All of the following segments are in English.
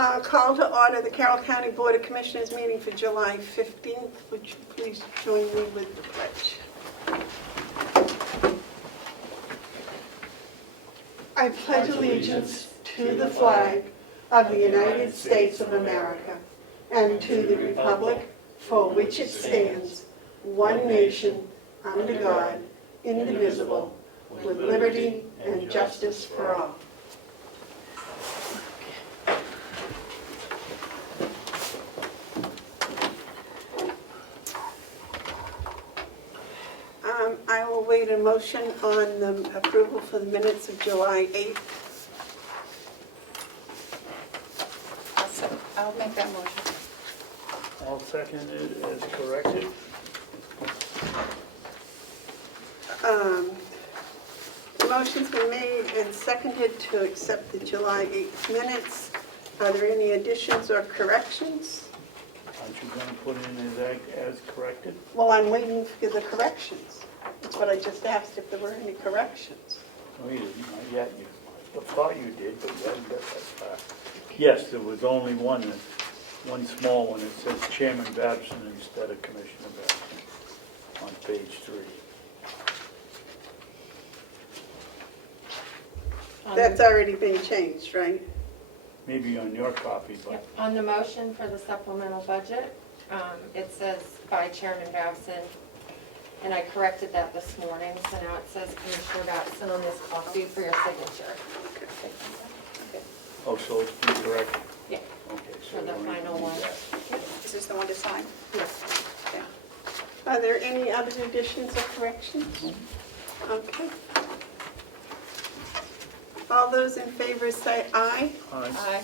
Call to order the Carroll County Board of Commissioners meeting for July 15th. Would you please join me with the pledge? I pledge allegiance to the flag of the United States of America and to the republic for which it stands, one nation, under God, indivisible, with liberty and justice for all. I will wait a motion on the approval for the minutes of July 8th. I'll make that motion. I'll second it as corrected. The motion's been made and seconded to accept the July 8th minutes. Are there any additions or corrections? Aren't you going to put in as corrected? Well, I'm waiting for the corrections. That's what I just asked, if there were any corrections. No, you didn't, not yet. I thought you did, but you haven't got that far. Yes, there was only one small one. It says Chairman Babson instead of Commissioner Babson on page 3. That's already been changed, right? Maybe on your copy, but Yep. On the motion for the supplemental budget, it says by Chairman Babson, and I corrected that this morning, so now it says Commissioner Babson on this copy for your signature. oh, so it's been corrected. Yeah. Okay, so For the we don't final need one. that. Is this the one to sign? Yes. Yeah. Are there any other additions or corrections? Okay. All those in favor say aye. Aye. Aye.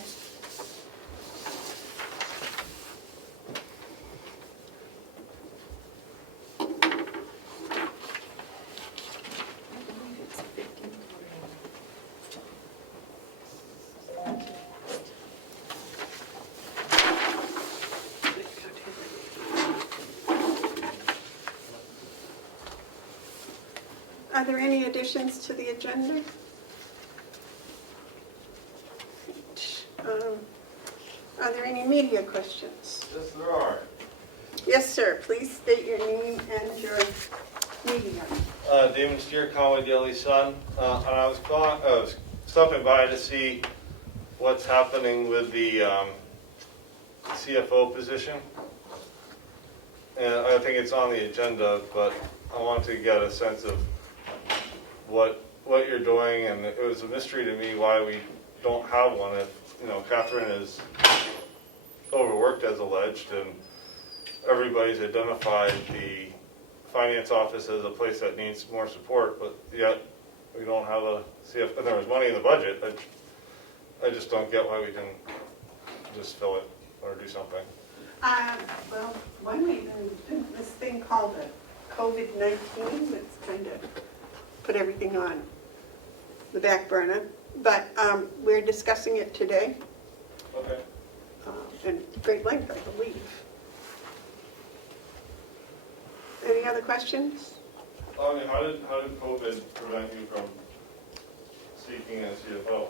Are there any additions to the agenda? Are there any media questions? Yes, there are. Yes, sir. Please state your name and your media. Damon Steer, Conway Daily Sun. And I was stopping by to see what's happening with the CFO position. And I think it's on the agenda, but I want to get a sense of what you're doing. And it was a mystery to me why we don't have one. If Catherine is overworked as alleged, and everybody's identified the finance office as a place that needs more support, but yet we don't have a CFO. And there was money in the budget. I just don't get why we can just fill it or do something. Well, one way, this thing called a COVID-19 that's kind of put everything on the back burner. But we're discussing it today Okay. in great length, I believe. Any other questions? I mean, how did COVID prevent you from seeking a CFO?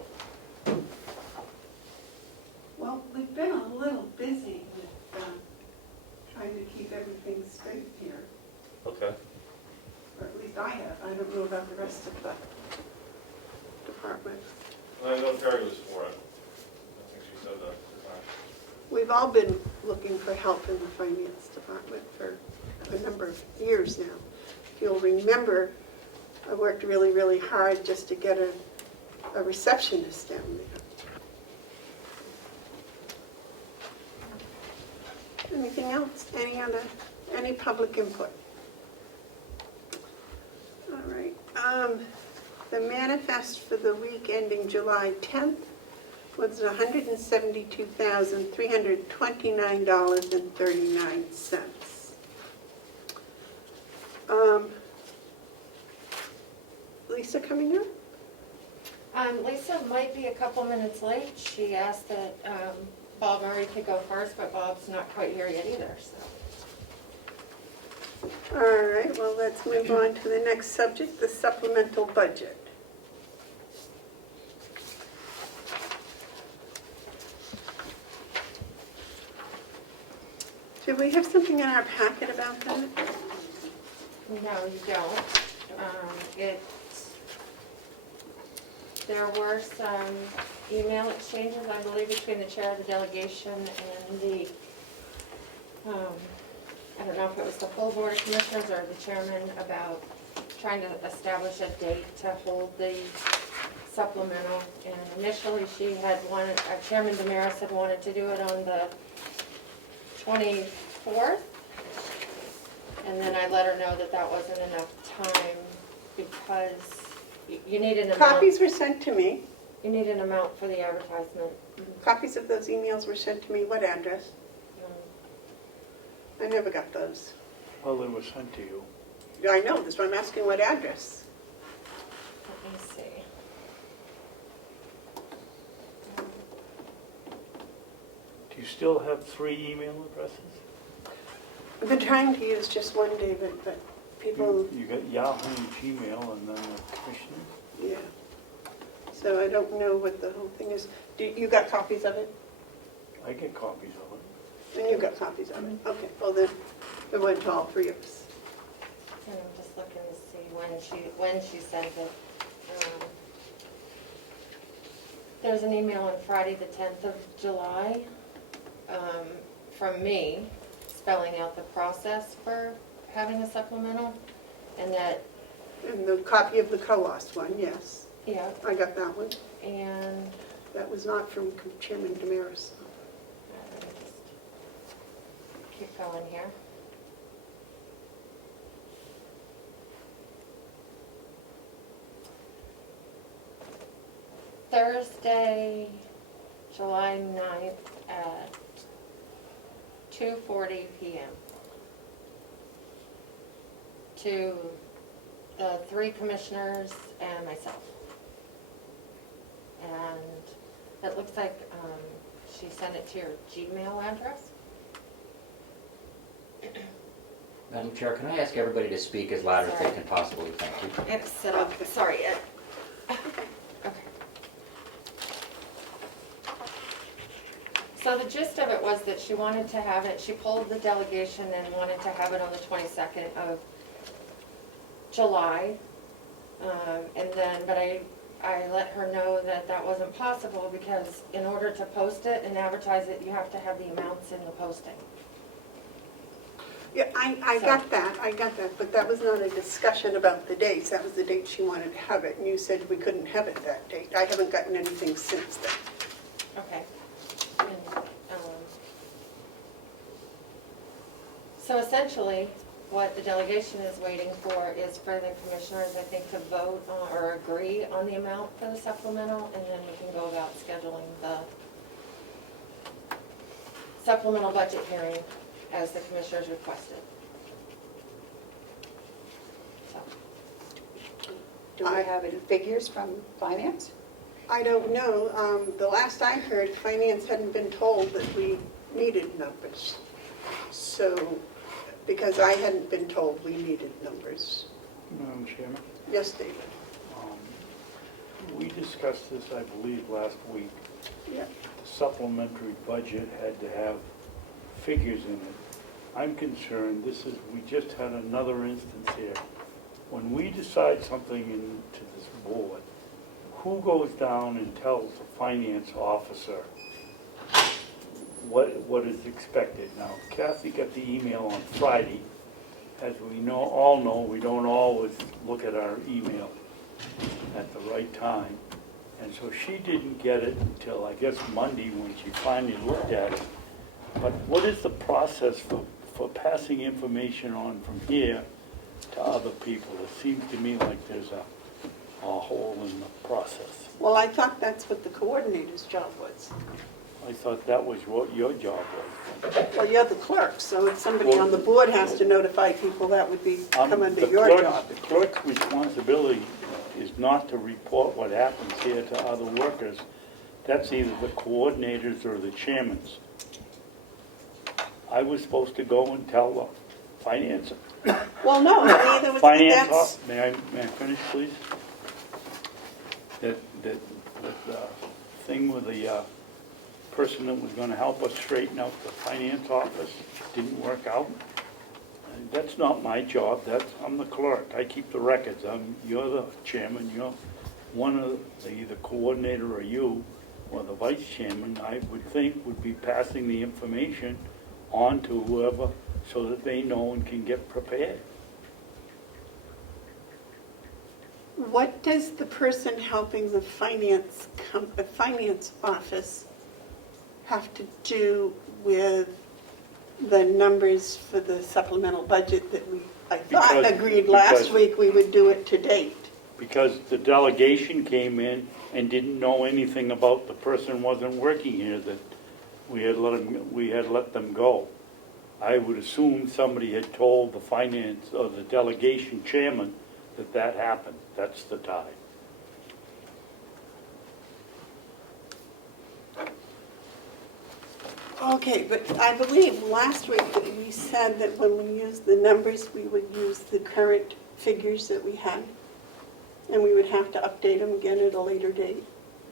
Well, we've been a little busy with trying to keep everything straight here, Okay. or at least I have. I don't know about the rest of the department. And I know Terry was for it. I think she said that at the time. We've all been looking for help in the finance department for a number of years now. If you'll remember, I worked really, really hard just to get a receptionist down there. Anything else? Any public input? All right. The manifest for the week ending July 10th was $172,329.39. Lisa coming up? Lisa might be a couple minutes late. She asked that Bob Murray could go first, but Bob's not quite here yet either, so. All right, well, let's move on to the next subject, the supplemental budget. Do we have something in our packet about that? No, you don't. There were some email exchanges, I believe, between the chair of the delegation and the, I don't know if it was the full board of commissioners or the chairman, about trying to establish a date to hold the supplemental. And initially, she had wanted, Chairman Damaris had wanted to do it on the 24th. And then I let her know that that wasn't enough time because you need an amount. Copies were sent to me. You need an amount for the advertisement. Copies of those emails were sent to me. What address? I never got those. Well, they were sent to you. I know, that's why I'm asking what address. Let me see. Do you still have 3 email addresses? I've been trying to use just one, David, but people, You got Yahoo and Gmail and then the commissioners? yeah. So I don't know what the whole thing is. You got copies of it? I get copies of it. And you got copies of it? Okay, well then, it went to all 3 of us. And I'm just looking to see when she sent it. There's an email on Friday, the 10th of July, from me, spelling out the process for having a supplemental, and that, And the copy of the COAS one, yes. yeah, I got that one. and That was not from Chairman Damaris. let me just keep going here. Thursday, July 9th at 2:40 p.m. to the 3 commissioners and myself. And it looks like she sent it to your Gmail address. Madam Chair, can I ask everybody to speak as loud as they can possibly? Thank you. It's set up, sorry. Okay. So the gist of it was that she wanted to have it, she pulled the delegation and wanted to have it on the 22nd of July. And then, but I let her know that that wasn't possible because in order to post it and advertise it, you have to have the amounts in the posting. Yeah, I got that, but that was not a discussion about the dates. That was the date she wanted to have it, and you said we couldn't have it that date. I haven't gotten anything since then. Okay. And, so essentially, what the delegation is waiting for is for the commissioners, I think, to vote on, or agree on the amount for the supplemental, and then we can go about scheduling the supplemental budget hearing as the commissioners requested. So, Do we have any figures from finance? I don't know. The last I heard, Finance hadn't been told that we needed numbers. So, because I hadn't been told we needed numbers. Madam Chairman? Yes, David? We discussed this, I believe, last week. Yeah. The supplementary budget had to have figures in it. I'm concerned, we just had another instance here. When we decide something into this board, who goes down and tells the finance officer what is expected? Now, Kathy got the email on Friday. As we all know, we don't always look at our email at the right time. And so she didn't get it until, I guess, Monday when she finally looked at it. But what is the process for passing information on from here to other people? It seems to me like there's a hole in the process. Well, I thought that's what the coordinator's job was. I thought that was what your job was. Well, you're the clerk, so if somebody on the board has to notify people, that would be come under your job. The clerk's responsibility is not to report what happens here to other workers. That's either the coordinators or the chairmans. I was supposed to go and tell the finance. Well, no, neither was, Finance, that's, may I finish, please? The thing with the person that was gonna help us straighten out the finance office didn't work out. And that's not my job, I'm the clerk, I keep the records, you're the chairman, you're one of the coordinator or you, or the vice chairman, I would think would be passing the information on to whoever so that they know and can get prepared. What does the person helping the finance office have to do with the numbers for the supplemental budget that I thought Because- agreed last because- week we would do it to date? Because the delegation came in and didn't know anything about the person wasn't working here, that we had let them go. I would assume somebody had told the finance or the delegation chairman that happened. That's the tie. Okay, but I believe last week that we said that when we used the numbers, we would use the current figures that we had, and we would have to update them again at a later date.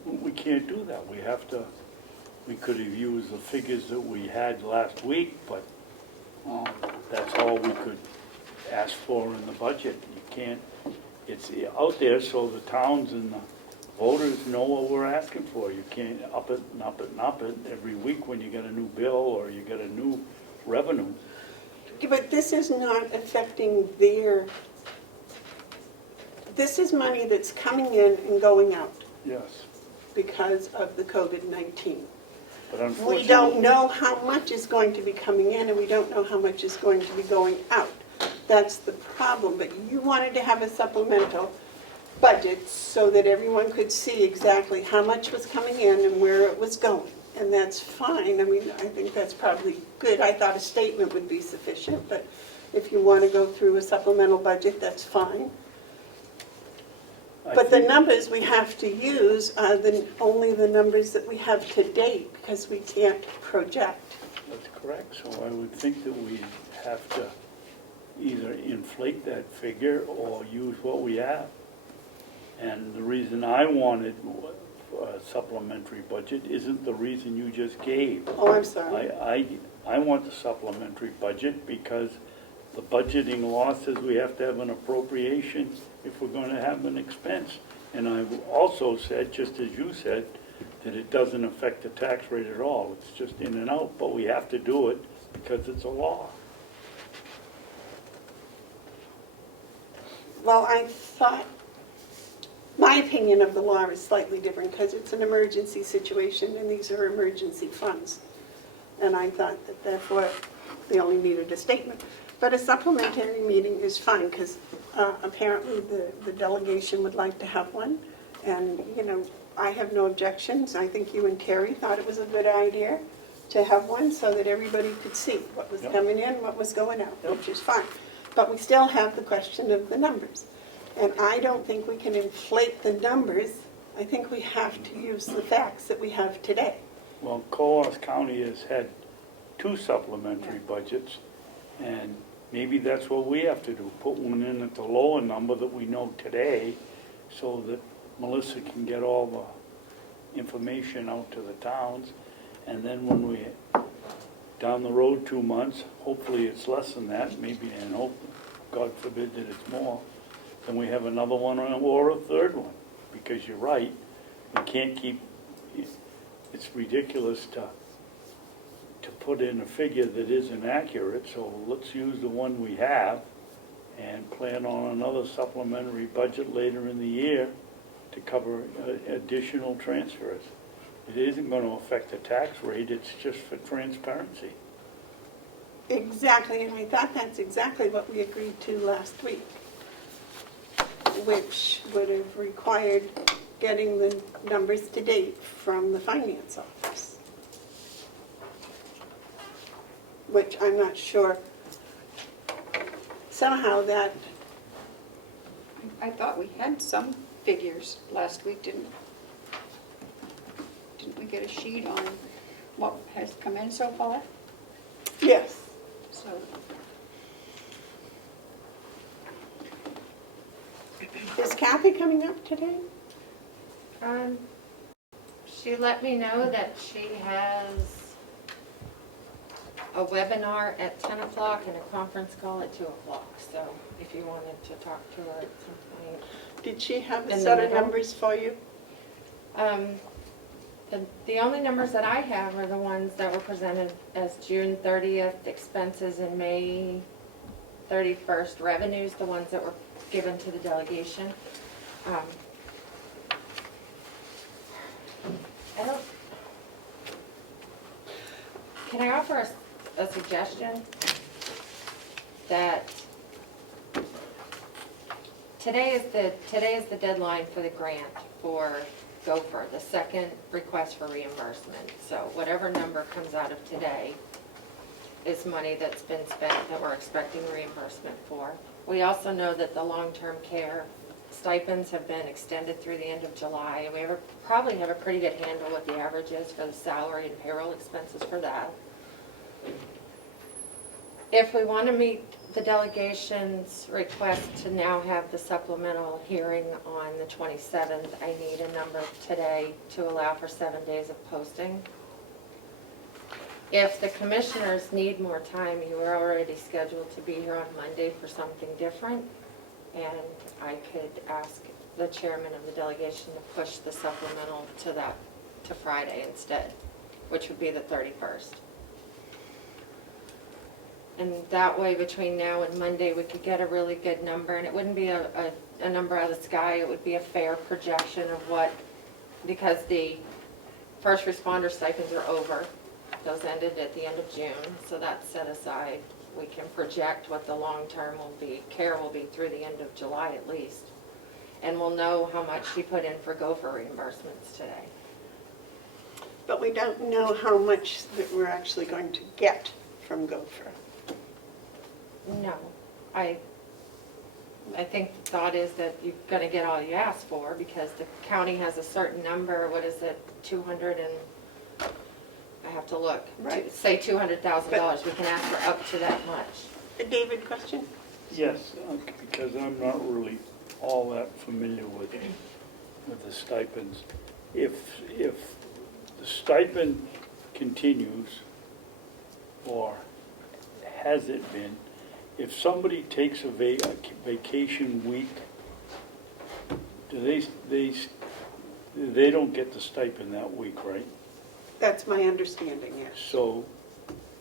We can't do that. We could have used the figures that we had last week, but that's all we could ask for in the budget. You can't, it's out there so the towns and the voters know what we're asking for. You can't up it and up it and up it every week when you get a new bill or you get a new revenue. But this is not affecting this is money that's coming in and going out Yes, because of the COVID-19. but We unfortunately. don't know how much is going to be coming in, and we don't know how much is going to be going out. That's the problem, but you wanted to have a supplemental budget so that everyone could see exactly how much was coming in and where it was going, and that's fine. I mean, I think that's probably good. I thought a statement would be sufficient, but if you want to go through a supplemental budget, that's fine. I But the think- numbers we have to use are only the numbers that we have to date, because we can't project. That's correct, so I would think that we have to either inflate that figure or use what we have. And the reason I wanted a supplementary budget isn't the reason you just gave. Oh, I'm sorry. I want the supplementary budget because the budgeting law says we have to have an appropriation if we're going to have an expense. And I've also said, just as you said, that it doesn't affect the tax rate at all. It's just in and out, but we have to do it because it's a law. Well, I thought, my opinion of the law is slightly different because it's an emergency situation and these are emergency funds. And I thought that therefore they only needed a statement. But a supplementary meeting is fine because apparently the delegation would like to have one. And, you know, I have no objections. I think you and Terry thought it was a good idea to have one so that everybody could see what was Yep. coming in, what was going out, Yep. which is fine. But we still have the question of the numbers. And I don't think we can inflate the numbers. I think we have to use the facts that we have today. Well, Coas County has had 2 supplementary budgets, and maybe that's what we have to do, put one in at the lower number that we know today, so that Melissa can get all the information out to the towns, and then when we, down the road 2 months, hopefully it's less than that, maybe, and hope, God forbid that it's more, then we have another one or a third one, because you're right, we can't keep, it's ridiculous to put in a figure that isn't accurate, so let's use the one we have and plan on another supplementary budget later in the year to cover additional transfers. It isn't going to affect the tax rate, it's just for transparency. Exactly, and I thought that's exactly what we agreed to last week, which would have required getting the numbers to date from the finance office, which I'm not sure. Somehow that, I thought we had some figures last week, didn't we get a sheet on what has come in so far? yes. So, Is Kathy coming up today? She let me know that she has a webinar at 10 o'clock and a conference call at 2 o'clock. So if you wanted to talk to her at some point. Did she have In a the set of middle? numbers for you? The only numbers that I have are the ones that were presented as June 30th expenses and May 31st revenues, the ones that were given to the delegation. I don't, can I offer a suggestion? That today is the deadline for the grant for Gopher, the second request for reimbursement. So whatever number comes out of today is money that's been spent that we're expecting reimbursement for. We also know that the long-term care stipends have been extended through the end of July, and we probably have a pretty good handle what the average is for the salary and payroll expenses for that. If we want to meet the delegation's request to now have the supplemental hearing on the 27th, I need a number today to allow for 7 days of posting. If the commissioners need more time, you are already scheduled to be here on Monday for something different, and I could ask the chairman of the delegation to push the supplemental to Friday instead, which would be the 31st. And that way, between now and Monday, we could get a really good number, and it wouldn't be a number out of the sky. It would be a fair projection of what, because the first responder stipends are over. Those ended at the end of June, so that's set aside. We can project what the long term will be. Care will be through the end of July at least. And we'll know how much she put in for Gopher reimbursements today. But we don't know how much that we're actually going to get from Gopher. No, I think the thought is that you're gonna get all you ask for, because the county has a certain number, what is it, 200 and, I have to look. Right. Say $200,000, we can ask for up to that much. David, question? Yes, because I'm not really all that familiar with the stipends. If the stipend continues, or has it been, if somebody takes a vacation week, do they don't get the stipend that week, right? That's my understanding, yes. So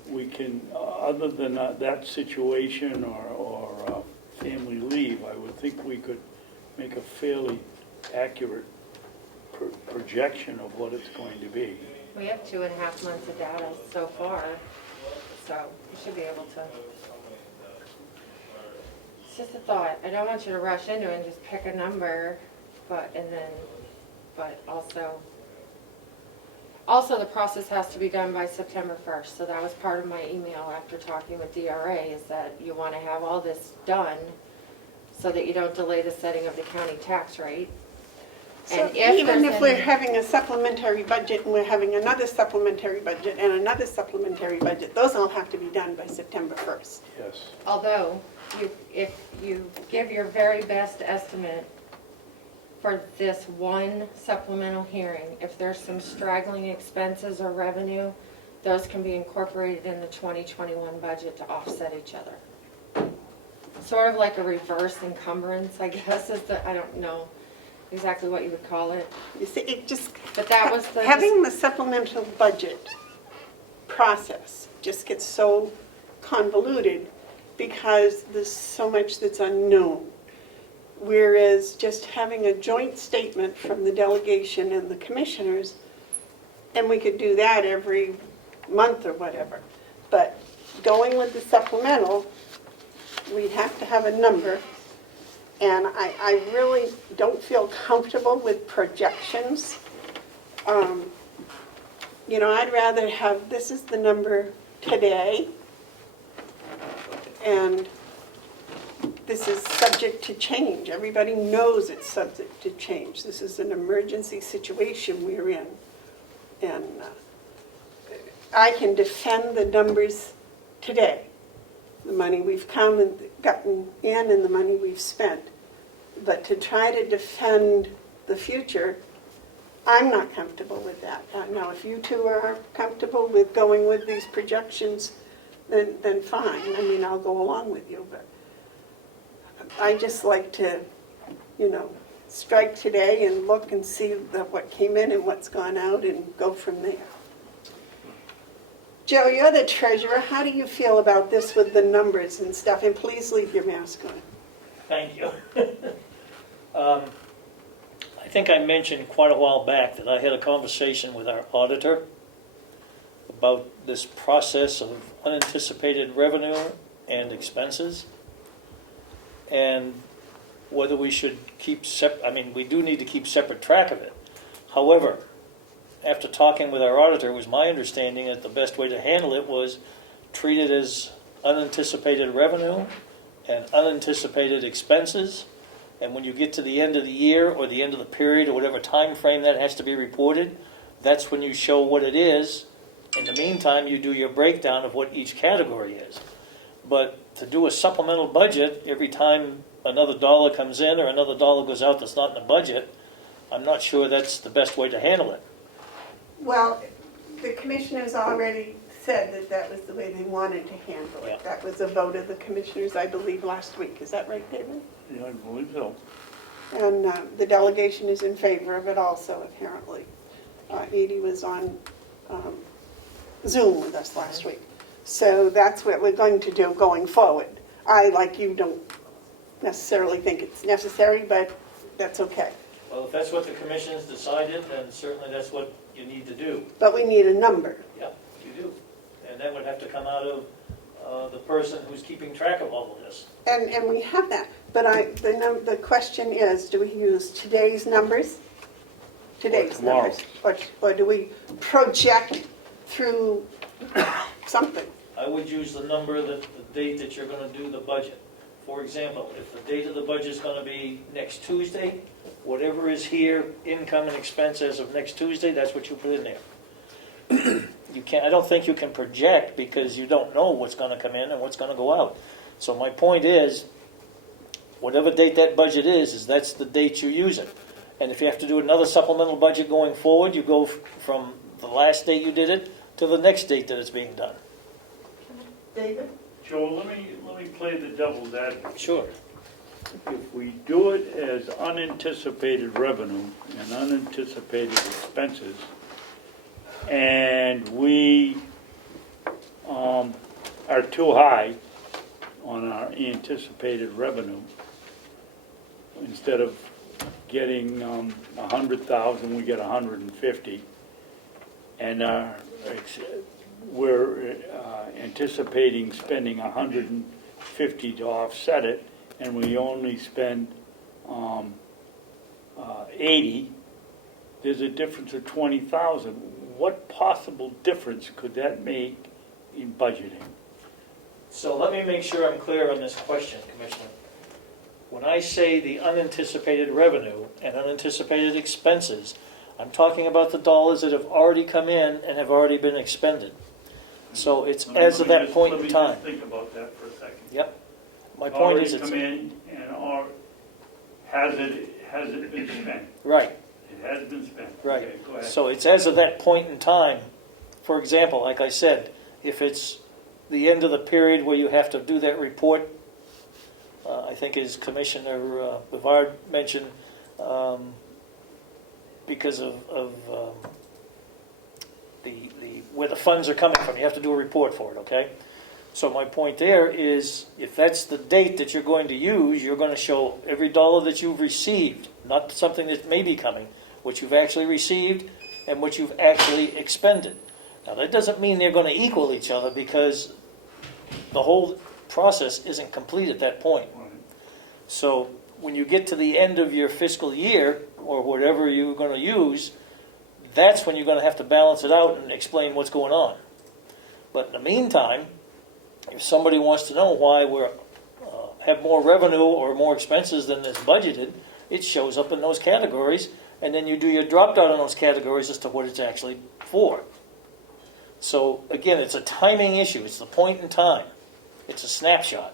we can, other than that situation or family leave, I would think we could make a fairly accurate projection of what it's going to be. We have 2.5 months of data so far, so we should be able to. It's just a thought. I don't want you to rush into it and just pick a number, but also the process has to be done by September 1st. So that was part of my email after talking with DRA, is that you want to have all this done so that you don't delay the setting of the county tax rate. So And if even there's if we're any- having a supplementary budget and we're having another supplementary budget and another supplementary budget, those all have to be done by September 1st. Yes. Although, if you give your very best estimate for this one supplemental hearing, if there's some straggling expenses or revenue, those can be incorporated in the 2021 budget to offset each other. Sort of like a reverse encumbrance, I guess, I don't know exactly what you would call it. You see, it just, But that was the. having the supplemental budget process just gets so convoluted because there's so much that's unknown. Whereas just having a joint statement from the delegation and the commissioners, and we could do that every month or whatever. But going with the supplemental, we'd have to have a number. And I really don't feel comfortable with projections. You know, I'd rather have, this is the number today, and this is subject to change. Everybody knows it's subject to change. This is an emergency situation we're in. And I can defend the numbers today, the money we've come and gotten in and the money we've spent. But to try to defend the future, I'm not comfortable with that. Now, if you two are comfortable with going with these projections, then fine. I mean, I'll go along with you, but I just like to, strike today and look and see what came in and what's gone out and go from there. Joe, you're the treasurer. How do you feel about this with the numbers and stuff? And please leave your mask on. Thank you. I think I mentioned quite a while back that I had a conversation with our auditor about this process of unanticipated revenue and expenses, and whether we should keep we do need to keep separate track of it. However, after talking with our auditor, it was my understanding that the best way to handle it was treat it as unanticipated revenue and unanticipated expenses. And when you get to the end of the year or the end of the period or whatever time frame that has to be reported, that's when you show what it is. In the meantime, you do your breakdown of what each category is. But to do a supplemental budget every time another dollar comes in or another dollar goes out that's not in the budget, I'm not sure that's the best way to handle it. Well, the commissioners already said that that was the way they wanted to handle Yeah. it. That was a vote of the commissioners, I believe, last week. Is that right, David? Yeah, I believe so. And the delegation is in favor of it also, apparently. Edie was on Zoom with us last week. So that's what we're going to do going forward. I, like you, don't necessarily think it's necessary, but that's okay. Well, if that's what the commission's decided, then certainly that's what you need to do. But we need a number. Yeah, you do. And that would have to come out of the person who's keeping track of all of this. And we have that. But the question is, do we use today's numbers? Today's tomorrow. numbers? Or do we project through something? I would use the number, the date that you're going to do the budget. For example, if the date of the budget is going to be next Tuesday, whatever is here, income and expense as of next Tuesday, that's what you put in there. I don't think you can project because you don't know what's going to come in and what's going to go out. So my point is, whatever date that budget is that's the date you use it. And if you have to do another supplemental budget going forward, you go from the last date you did it to the next date that it's being done. David? Joe, let me play the devil's advocate. Sure. If we do it as unanticipated revenue and unanticipated expenses, and we are too high on our anticipated revenue, instead of getting 100,000, we get 150, and we're anticipating spending 150 to offset it, and we only spend 80, there's a difference of 20,000. What possible difference could that make in budgeting? So let me make sure I'm clear on this question, Commissioner. When I say the unanticipated revenue and unanticipated expenses, I'm talking about the dollars that have already come in and have already been expended. So it's as of that point in time. Let me just think about that for a second. Yep. My point is Already it's... come in and has it been spent? Right. It has been spent. Right. Okay, go ahead. So it's as of that point in time. For example, like I said, if it's the end of the period where you have to do that report, I think as Commissioner Bavard mentioned, because of where the funds are coming from, you have to do a report for it, okay? So my point there is, if that's the date that you're going to use, you're going to show every dollar that you've received, not something that may be coming, what you've actually received and what you've actually expended. Now that doesn't mean they're going to equal each other because the whole process isn't complete at that point. So when you get to the end of your fiscal year, or whatever you're going to use, that's when you're going to have to balance it out and explain what's going on. But in the meantime, if somebody wants to know why we have more revenue or more expenses than is budgeted, it shows up in those categories, and then you do your drop down on those categories as to what it's actually for. So again, it's a timing issue. It's the point in time. It's a snapshot.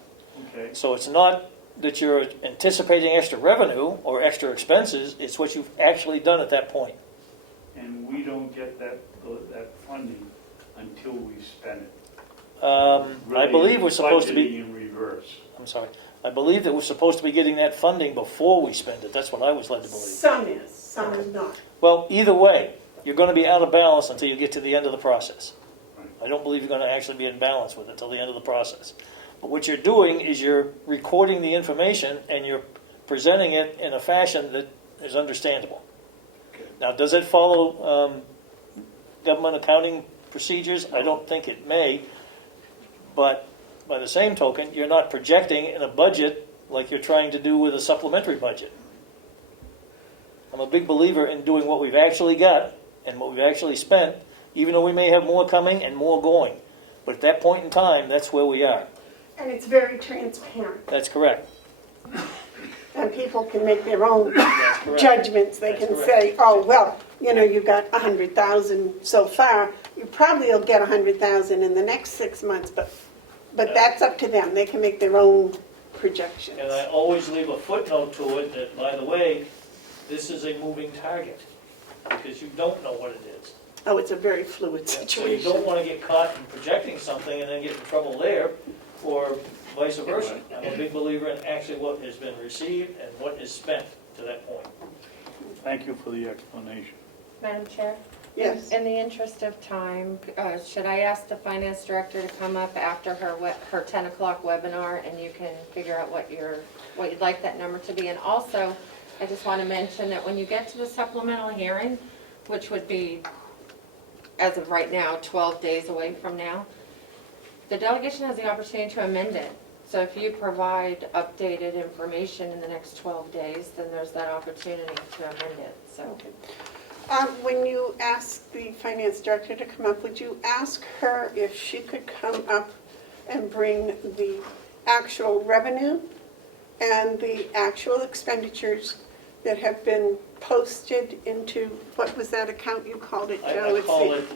Okay. So it's not that you're anticipating extra revenue or extra expenses. It's what you've actually done at that point. we don't get that funding until we spend it. I believe we're supposed to be, Budgeting in reverse. I'm sorry, I believe that we're supposed to be getting that funding before we spend it. That's what I was led to believe. Some is, some is not. Well, either way, you're going to be out of balance until you get to the end of the process. Right. I don't believe you're going to actually be in balance with it until the end of the process. But what you're doing is you're recording the information and you're presenting it in a fashion that is understandable. Okay. Now, does it follow government accounting procedures? I don't think it may. But by the same token, you're not projecting in a budget like you're trying to do with a supplementary budget. I'm a big believer in doing what we've actually got and what we've actually spent, even though we may have more coming and more going. But at that point in time, that's where we are. And it's very transparent. That's correct. And people can make their own That's correct. judgments. They That's can correct. say, oh, well, you know, you got 100,000 so far. You probably will get 100,000 in the next 6 months, but that's up to them. They can make their own projections. And I always leave a footnote to it that, by the way, this is a moving target because you don't know what it is. Oh, it's a very fluid So you situation. don't want to get caught in projecting something and then get in trouble there, or vice versa. I'm a big believer in actually what has been received and what is spent to that point. Thank you for the explanation. Madam Chair? Yes. In the interest of time, should I ask the finance director to come up after her 10 o'clock webinar, and you can figure out what you'd like that number to be? And also, I just want to mention that when you get to the supplemental hearing, which would be, as of right now, 12 days away from now, the delegation has the opportunity to amend it. So if you provide updated information in the next 12 days, then there's that opportunity to amend it, so. Okay. When you ask the finance director to come up, would you ask her if she could come up and bring the actual revenue and the actual expenditures that have been posted into, what was that account you called it, Joe? I It's call the- it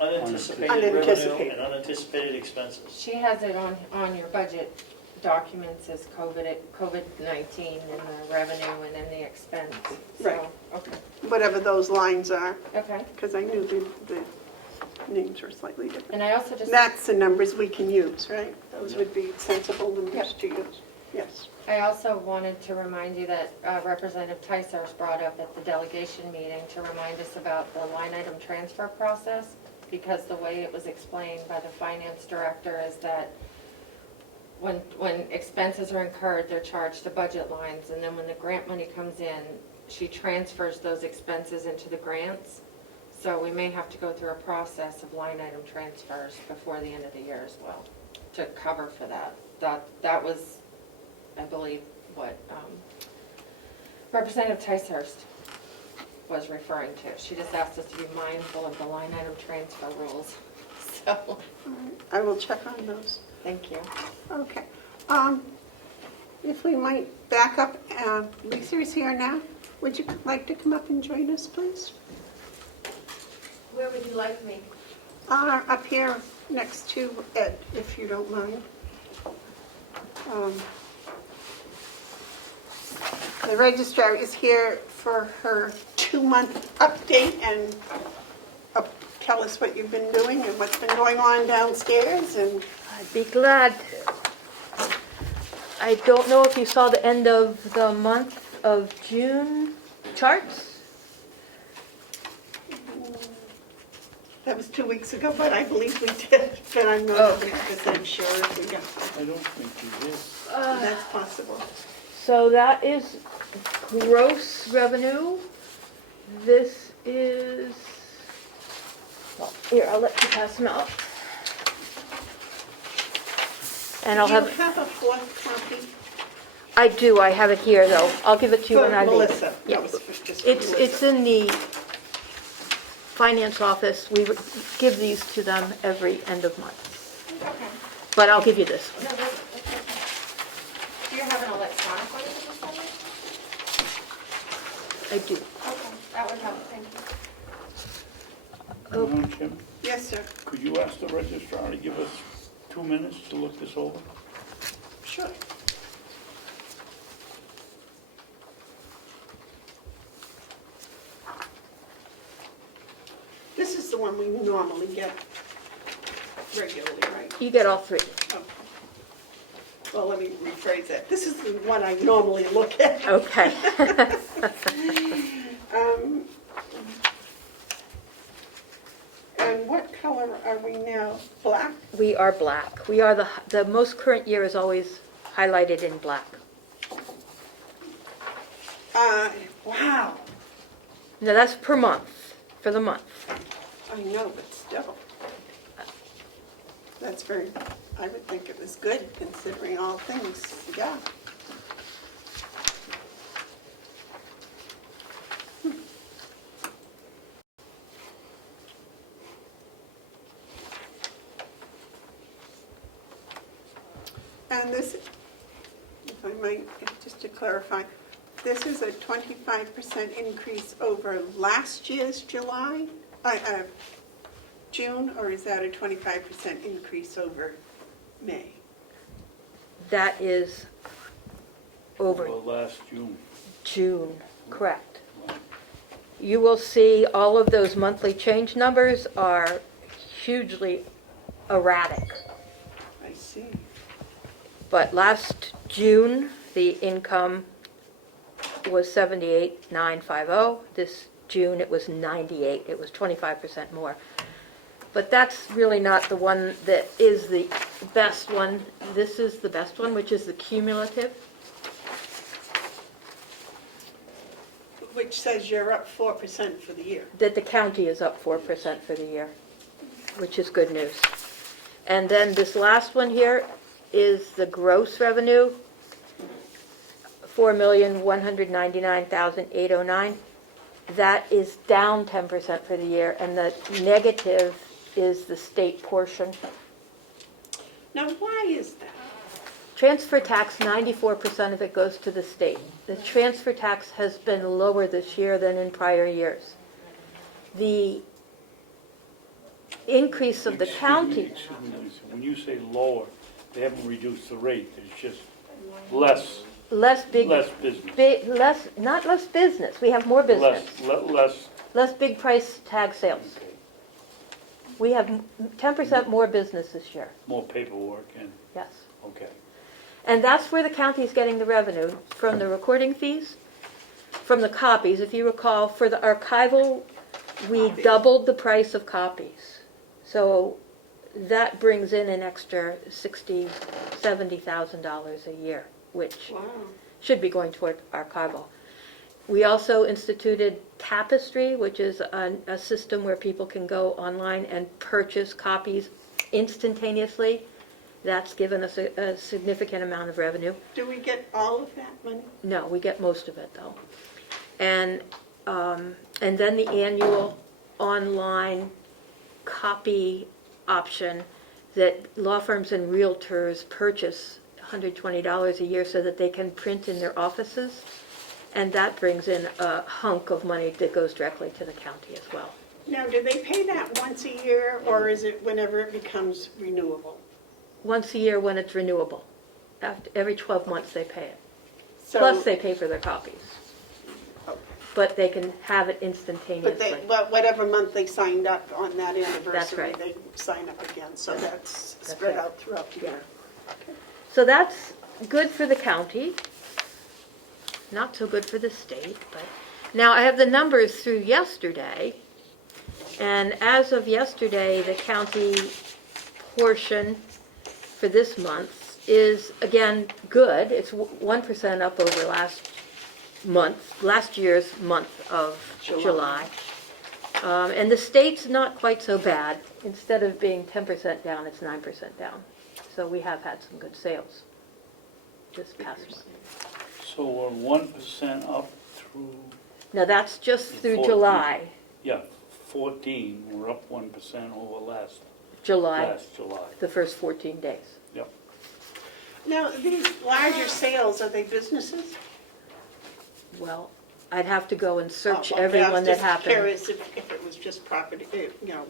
unanticipated revenue Unanticipated. and unanticipated expenses. She has it on your budget documents as COVID-19 and the revenue and then the expense. Right. So, okay, Whatever those lines are, okay. because I knew the names were slightly different. And I also just, That's the numbers we can use, right? Those would be sensible numbers to use. Yes. I also wanted to remind you that Representative Ticehurst brought up at the delegation meeting to remind us about the line item transfer process, because the way it was explained by the finance director is that when expenses are incurred, they're charged to budget lines, and then when the grant money comes in, she transfers those expenses into the grants. So we may have to go through a process of line item transfers before the end of the year as well, to cover for that. That was, I believe, what Representative Ticehurst was referring to. She just asked us to be mindful of the line item transfer rules. So, All right. I will check on those. thank you. Okay. If we might back up, Lisa is here now. Would you like to come up and join us, please? Where would you like me? Up here next to Ed, if you don't mind. The registrar is here for her 2-month update and tell us what you've been doing and what's been going on downstairs. And I'd be glad. I don't know if you saw the end of the month of June charts. that was 2 weeks ago, but I believe we did, but I'm not 100% sure if we got that. I don't think you did. That's possible. So that is gross revenue. This is, well, here, I'll let you pass them out. And I'll Do you have, have a fourth copy? I do, I have it here though. I'll give it to you when I leave. Melissa. Yeah. No, just It's Melissa. in the finance office. We would give these to them every end of month. Okay. But I'll give you this. No, that's okay. Do you have an electronic one that you send me? I do. Okay, that would help, thank you. Madam Chairman, Yes, sir. could you ask the registrar to give us 2 minutes to look this over? Sure. the one we normally get regularly, right? You get all three. Okay. Well, let me rephrase that. This is the one I normally look at. Okay. And what color are we now? Black? We are black. We are the most current year is always highlighted in black. Wow. Now that's per month, for the month. I know, but still. That's very, I would think it was good considering all things, yeah. And this, if I might, just to clarify, this is a 25% increase over last year's June, or is that a 25% increase over May? That is over Well, last June. June, correct. You will see all of those monthly change numbers are hugely erratic. I see. But last June, the income was 78,950. This June, it was 98. It was 25% more. But that's really not the one that is the best one. This is the best one, which is the cumulative. Which says you're up 4% for the year. That the county is up 4% for the year, which is good news. And then this last one here is the gross revenue, $4,199,809. That is down 10% for the year, and the negative is the state portion. Now, why is that? Transfer tax, 94% of it goes to the state. The transfer tax has been lower this year than in prior years. The increase of the county, Excuse me, Lisa, when you say lower, they haven't reduced the rate, it's just less less business. not less business, we have more business. Less, Less big price tag sales. okay, We have 10% more business this year, more paperwork and, yes. okay. And that's where the county is getting the revenue, from the recording fees, from the copies. If you recall, for the archival, we doubled the price of copies. So that brings in an extra $60,000, $70,000 a year, which Wow. should be going toward archival. We also instituted Tapestry, which is a system where people can go online and purchase copies instantaneously. That's given us a significant amount of revenue. Do we get all of that money? No, we get most of it, though. And then the annual online copy option that law firms and realtors purchase $120 a year so that they can print in their offices. And that brings in a hunk of money that goes directly to the county as well. Now, do they pay that once a year, or is it whenever it becomes renewable? Once a year when it's renewable. Every 12 months they pay it. So, Plus they pay for their copies. Okay. But they can have it But instantaneously. whatever month they signed up on that anniversary, right. they sign up again, so that's That's spread right. out throughout the Yeah. year. So that's good for the county. Not so good for the state, but now I have the numbers through yesterday. And as of yesterday, the county portion for this month is, again, good. It's 1% up over last year's month of July. And the state's not quite so bad. Instead of being 10% down, it's 9% down. So we have had some good sales this past month. So we're 1% up through, Now, that's just through 14. July. yeah, 14, we're up 1% over last July, July. the first 14 days. Yep. Now, these larger sales, are they businesses? Well, I'd have to go and search Oh, okay, everyone that I was happened. just curious if it was just property, It's-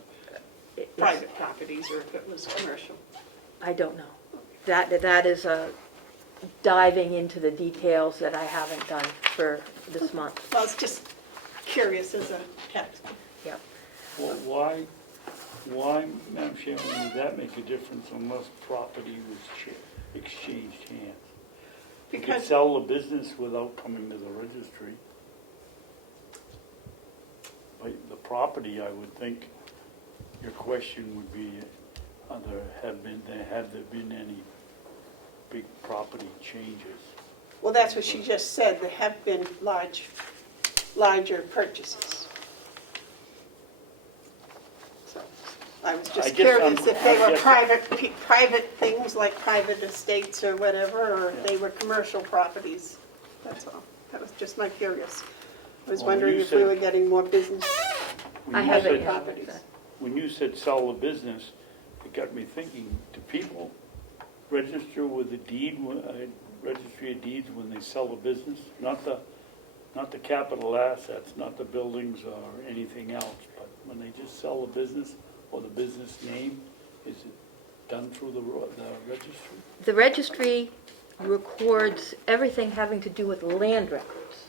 private properties, or if it was commercial. I don't know. That is a diving into the details that I haven't done for this month. Well, I was just curious as a tax. Yep. Well, why Why, Madam Chairman, would that make a difference unless property was exchanged hands? You could Because, sell the business without coming to the registry. But the property, I would think, your question would be, have there been any big property changes? well, that's what she just said, there have been larger purchases. So, I was I just guess curious if they I were guess- private things, like private estates or whatever, or if Yeah. they were commercial properties, that's all. That was just my curious. I was Well, when wondering you if we said- were getting more business. When I you haven't said- answered that. When you said sell the business, it got me thinking, do people register with the deed, registry of deeds when they sell the business? Not the capital assets, not the buildings or anything else, but when they just sell the business or the business name, is it done through the registry? The registry records everything having to do with land records.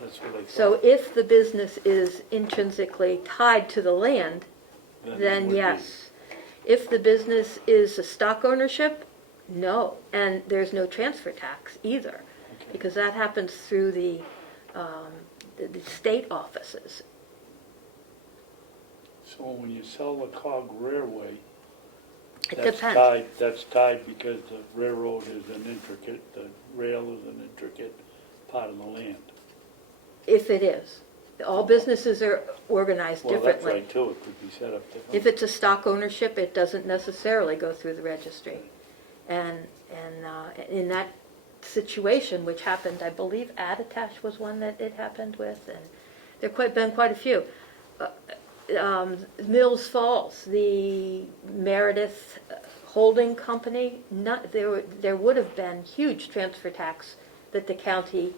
That's what I thought. So if the business is intrinsically tied to the land, it then would be. yes. If the business is a stock ownership, no. And there's no transfer tax either, Okay. because that happens through the state offices. So when you sell the cog railway, It that's depends. that's tied because the railroad is the rail is an intricate part of the land. If it is. All businesses are organized Well, that's differently. right too, it could be set up differently. If it's a stock ownership, it doesn't necessarily go through the registry. And in that situation, which happened, I believe Attitash was one that it happened with, and there been quite a few. Mills Falls, the Meredith Holding Company, there would have been huge transfer tax that the county,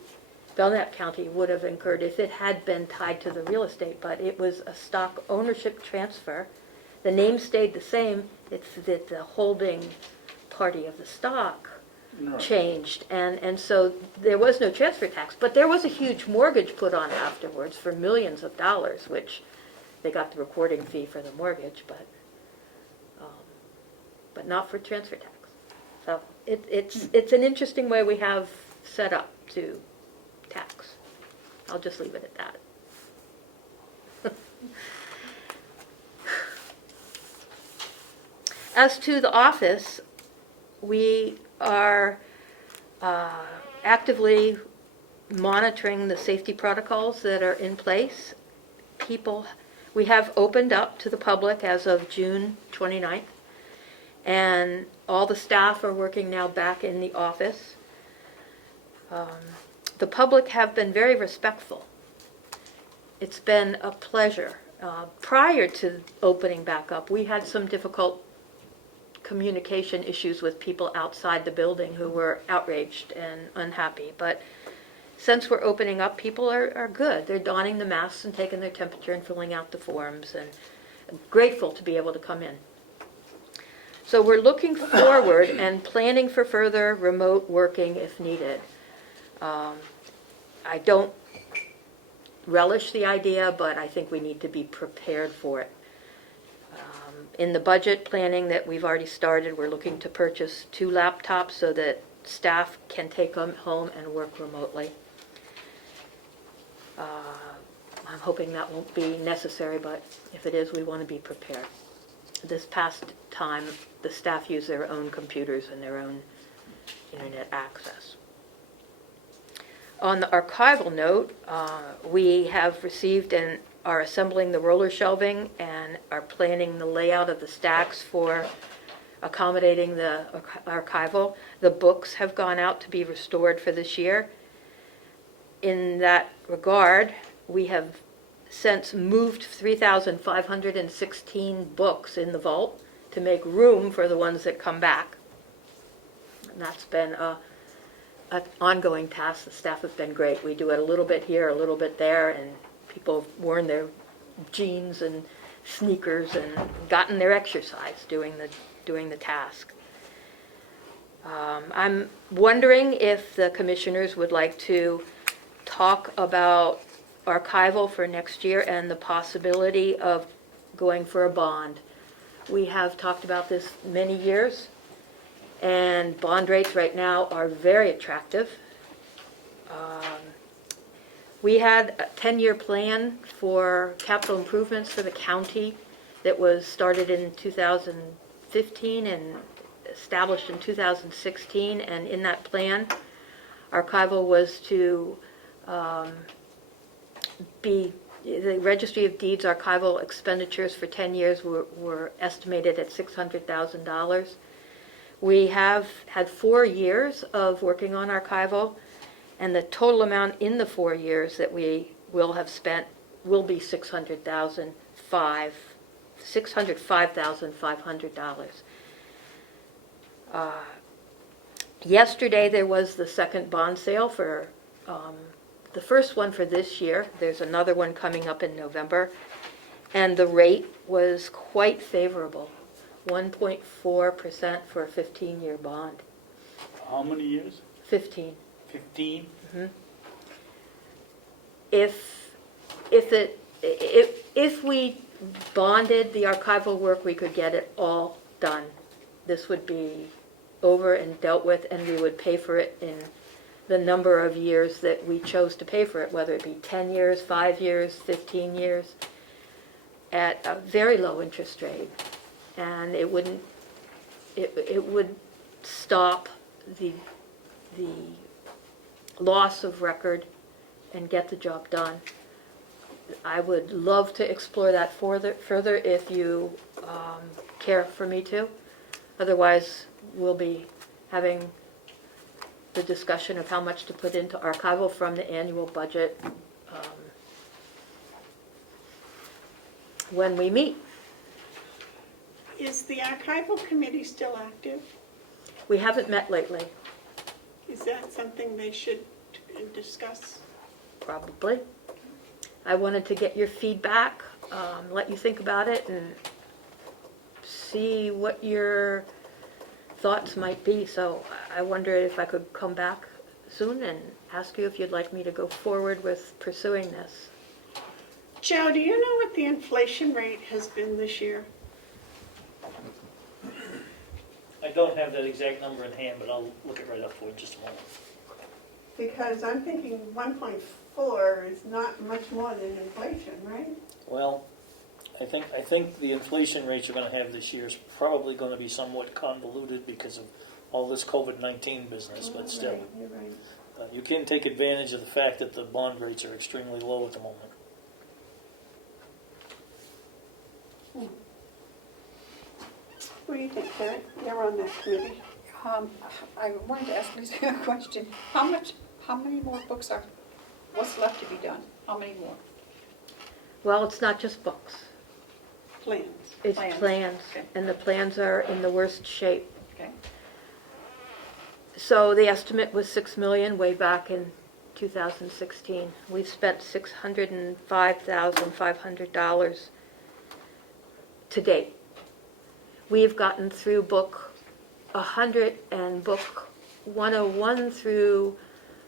Belknap County, would have incurred if it had been tied to the real estate, but it was a stock ownership transfer. The name stayed the same, it's that the holding party of the stock Right. changed, and so there was no transfer tax, but there was a huge mortgage put on afterwards for millions of dollars, which they got the recording fee for the mortgage, but not for transfer tax. So it's an interesting way we have set up to tax. I'll just leave it at that. As to the office, we are actively monitoring the safety protocols that are in place. We have opened up to the public as of June 29th, and all the staff are working now back in the office. The public have been very respectful. It's been a pleasure. Prior to opening back up, we had some difficult communication issues with people outside the building who were outraged and unhappy. But since we're opening up, people are good. They're donning the masks and taking their temperature and filling out the forms, and grateful to be able to come in. So we're looking forward and planning for further remote working if needed. I don't relish the idea, but I think we need to be prepared for it. In the budget planning that we've already started, we're looking to purchase 2 laptops so that staff can take them home and work remotely. I'm hoping that won't be necessary, but if it is, we want to be prepared. This past time, the staff used their own computers and their own internet access. On the archival note, we have received and are assembling the roller shelving and are planning the layout of the stacks for accommodating the archival. The books have gone out to be restored for this year. In that regard, we have since moved 3,516 books in the vault to make room for the ones that come back. And that's been an ongoing task. The staff have been great. We do it a little bit here, a little bit there, and people have worn their jeans and sneakers and gotten their exercise doing the task. I'm wondering if the commissioners would like to talk about archival for next year and the possibility of going for a bond. We have talked about this many years, and bond rates right now are very attractive. We had a 10-year plan for capital improvements for the county that was started in 2015 and established in 2016, and in that plan, archival was to the Registry of Deeds archival expenditures for 10 years were estimated at $600,000. We have had 4 years of working on archival, and the total amount in the 4 years that we will have spent will be $605,500. Yesterday, there was the second bond sale for the first one for this year. There's another one coming up in November, and the rate was quite favorable, 1.4% for a 15-year bond. How many years? 15. 15? If we bonded the archival work, we could get it all done. This would be over and dealt with, and we would pay for it in the number of years that we chose to pay for it, whether it be 10 years, 5 years, 15 years, at a very low interest rate. And it would stop the loss of record and get the job done. I would love to explore that further if you care for me to. Otherwise, we'll be having the discussion of how much to put into archival from the annual budget when we meet. Is the archival committee still active? We haven't met lately, Is that something they should discuss? probably. I wanted to get your feedback, let you think about it, and see what your thoughts might be. So I wondered if I could come back soon and ask you if you'd like me to go forward with pursuing this. Joe, do you know what the inflation rate has been this year? I don't have that exact number in hand, but I'll look it right up for you in just a moment. Because I'm thinking 1.4 is not much more than inflation, right? Well, I think the inflation rates you're going to have this year is probably going to be somewhat convoluted because of all this COVID-19 business, but still. Right, you're right. You can take advantage of the fact that the bond rates are extremely low at the moment. What do you think, Ted? You're on that committee. I wanted to ask Lisa a question. How many more books what's left to be done? How many more? Well, it's not just books. Plans. It's Plans. plans, Okay. and the plans are in the worst shape. Okay. So the estimate was $6 million way back in 2016. We've spent $605,500 to date. We've gotten through book 100, and book 101 through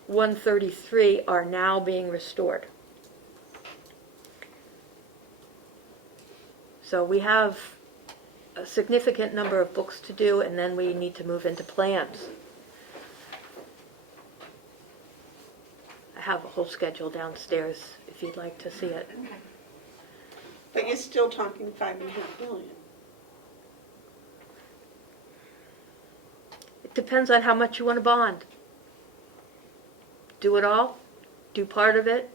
133 are now being restored. So we have a significant number of books to do, and then we need to move into plans. I have a whole schedule downstairs if you'd like to see it. But you're still talking $5.5 million. It depends on how much you want to bond. Do it all? Do part of it?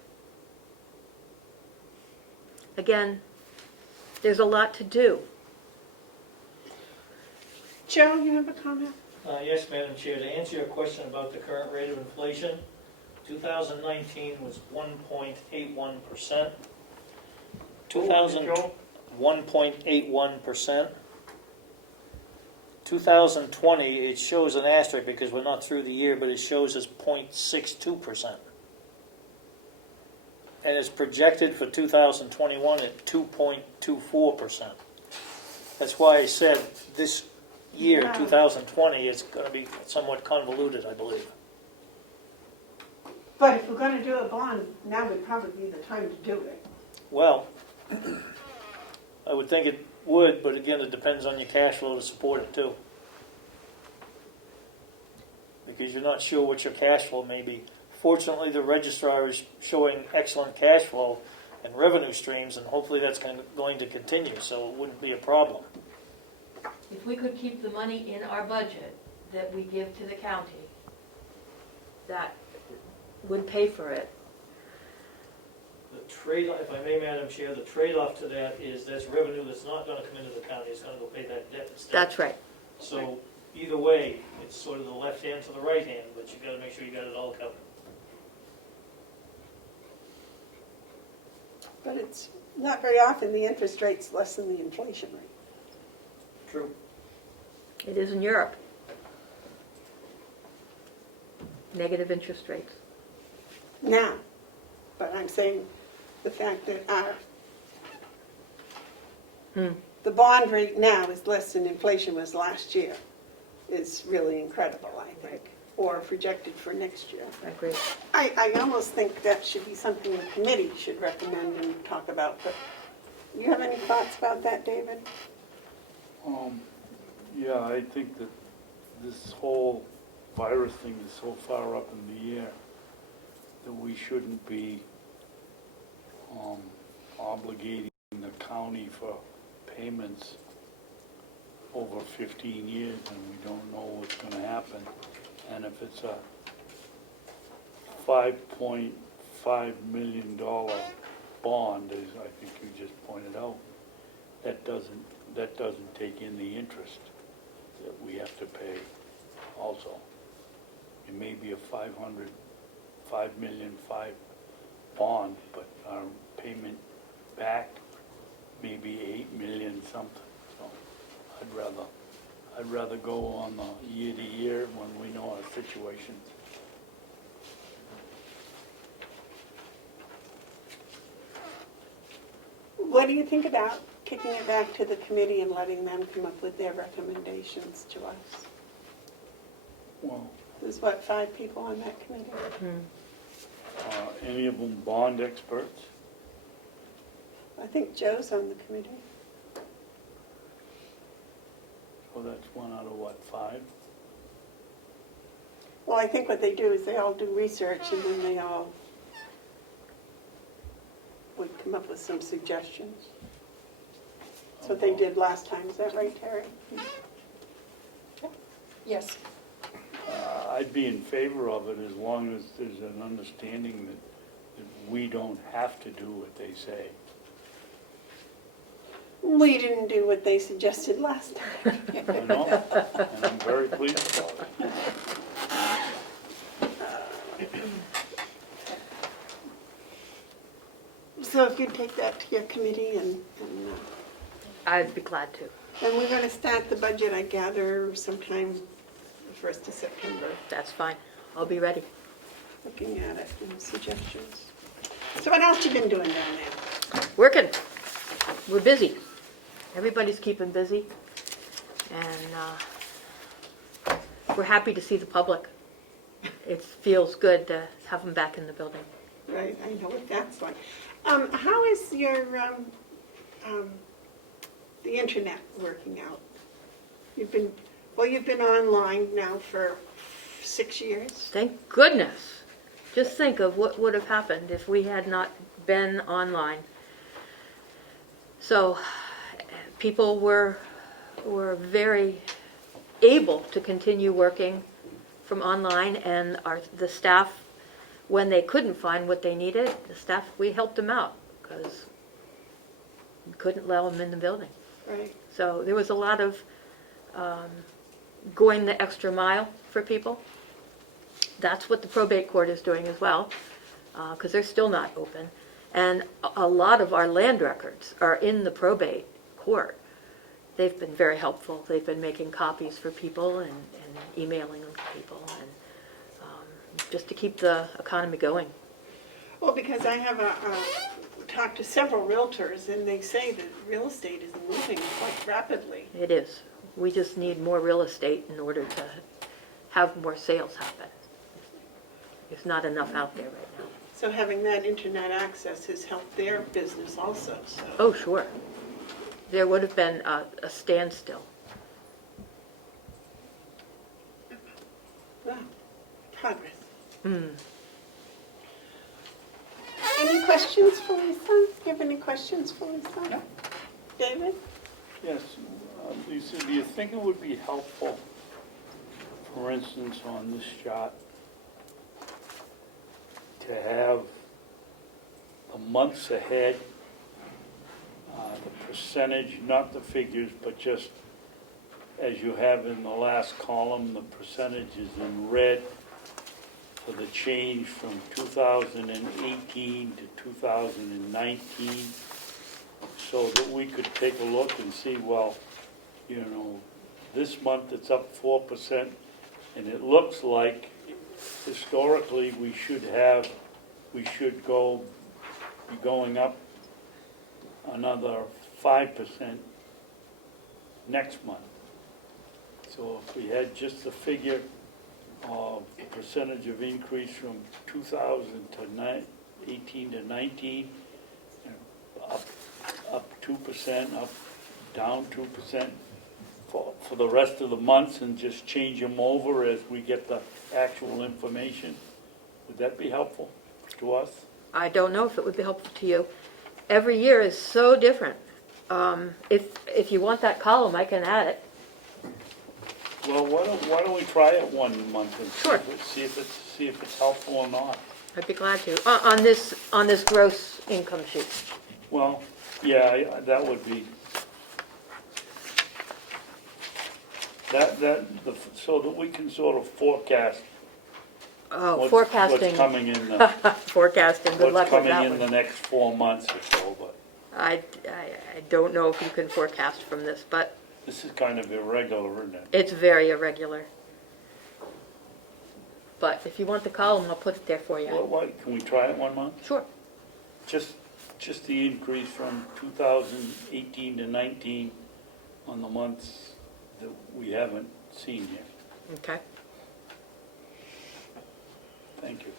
Again, there's a lot to do. Joe, you have a comment? Yes, Madam Chair. To answer your question about the current rate of inflation, 2019 was 1.81%. 1.81%. 2020, it shows an asterisk because we're not through the year, but it shows as 0.62%. And it's projected for 2021 at 2.24%. That's why I said this year, Wow. 2020, is going to be somewhat convoluted, I believe. But if we're going to do a bond, now would probably be the time to do it. Well, I would think would, but again, it depends on your cash flow to support it too. Because you're not sure what your cash flow may be. Fortunately, the registrar is showing excellent cash flow and revenue streams, and hopefully that's going to continue, so it wouldn't be a problem. If we could keep the money in our budget that we give to the county, that would pay for it. The trade-off, if I may, Madam Chair, the trade-off to that is that's revenue that's not going to come into the county, it's going to go pay that debt instead. That's right. So either way, it's sort of the left hand to the right hand, but you got to make sure you got it all covered. But it's not very often the interest rate's less than the inflation rate. True. It is in Europe. Negative interest rates. Now, but I'm saying the fact that the bond rate now is less than inflation was last year is really incredible, I think, or projected for next year. I agree. I almost think that should be something the committee should recommend and talk about, but you have any thoughts about that, David? Yeah, I think that this whole virus thing is so far up in the air that we shouldn't be obligating the county for payments over 15 years, and we don't know what's going to happen. And if it's a $5.5 million bond, as I think you just pointed out, that doesn't take in the interest that we have to pay also. It may be a $5 million bond, but our payment back may be $8 million something. So I'd rather go on the year to year when we know our situation. What do you think about kicking it back to the committee and letting them come up with their recommendations to us? Well, There's what, 5 people on that committee? any of them bond experts? I think Joe's on the committee. So that's 1 out of what, 5? Well, I think what they do is they all do research and then they all would come up with some suggestions. That's what they did last time. Is that right, Terry? Yes. I'd be in favor of it as long as there's an understanding that we don't have to do what they say. We didn't do what they suggested last time. You know? And I'm very pleased about it. So if you take that to your committee and I'd be glad to. then we're going to start the budget, I gather, sometime the 1st of September, That's fine. I'll be ready. looking at it and suggestions. So what else you been doing down there? Working. We're busy. Everybody's keeping busy. And we're happy to see the public. It feels good to have them back in the building. Right, I know what that's like. How is your, the internet working out? You've been online now for 6 years? Thank goodness. Just think of what would have happened if we had not been online. So people were very able to continue working from online, and the staff, when they couldn't find what they needed, the staff, we helped them out because we couldn't allow them in the building. Right. So there was a lot of going the extra mile for people. That's what the probate court is doing as well, because they're still not open. And a lot of our land records are in the probate court. They've been very helpful. They've been making copies for people and emailing them to people, and just to keep the economy going. Well, because I have talked to several realtors, and they say that real estate is moving quite rapidly. It is. We just need more real estate in order to have more sales happen. There's not enough out there right now. So having that internet access has helped their business also, so. Oh, sure. there would have been a standstill. Wow, progress. Hmm. Any questions for Lisa? Do you have any questions for Lisa? No. David? Yes, Lisa, do you think it would be helpful, for instance, on this chart, to have the months ahead, the percentage, not the figures, but just as you have in the last column, the percentages in red for the change from 2018 to 2019, so that we could take a look and see, well, you know, this month it's up 4%, and it looks like historically we should be going up another 5% next month. So if we had just the figure of the percentage of increase from 2018 to 19, you know, up 2%, up, down 2% for the rest of the months, and just change them over as we get the actual information, would that be helpful to us? I don't know if it would be helpful to you. Every year is so different. If you want that column, I can add it. Well, why don't we try it 1 month and Sure. see if it's helpful or not? I'd be glad to. On this gross income sheet. Well, yeah, that would be, so that we can sort of forecast Oh, what's forecasting. coming in the, Forecasting, good luck what's with that coming in the one. next 4 months or so, but I don't know if you can forecast from this, but this is kind of irregular, isn't it? it's very irregular. But if you want the column, I'll put it there for you. Why, can we try it 1 month? Sure. Just the increase from 2018 to 19 on the months that we haven't seen yet. Okay, Thank you.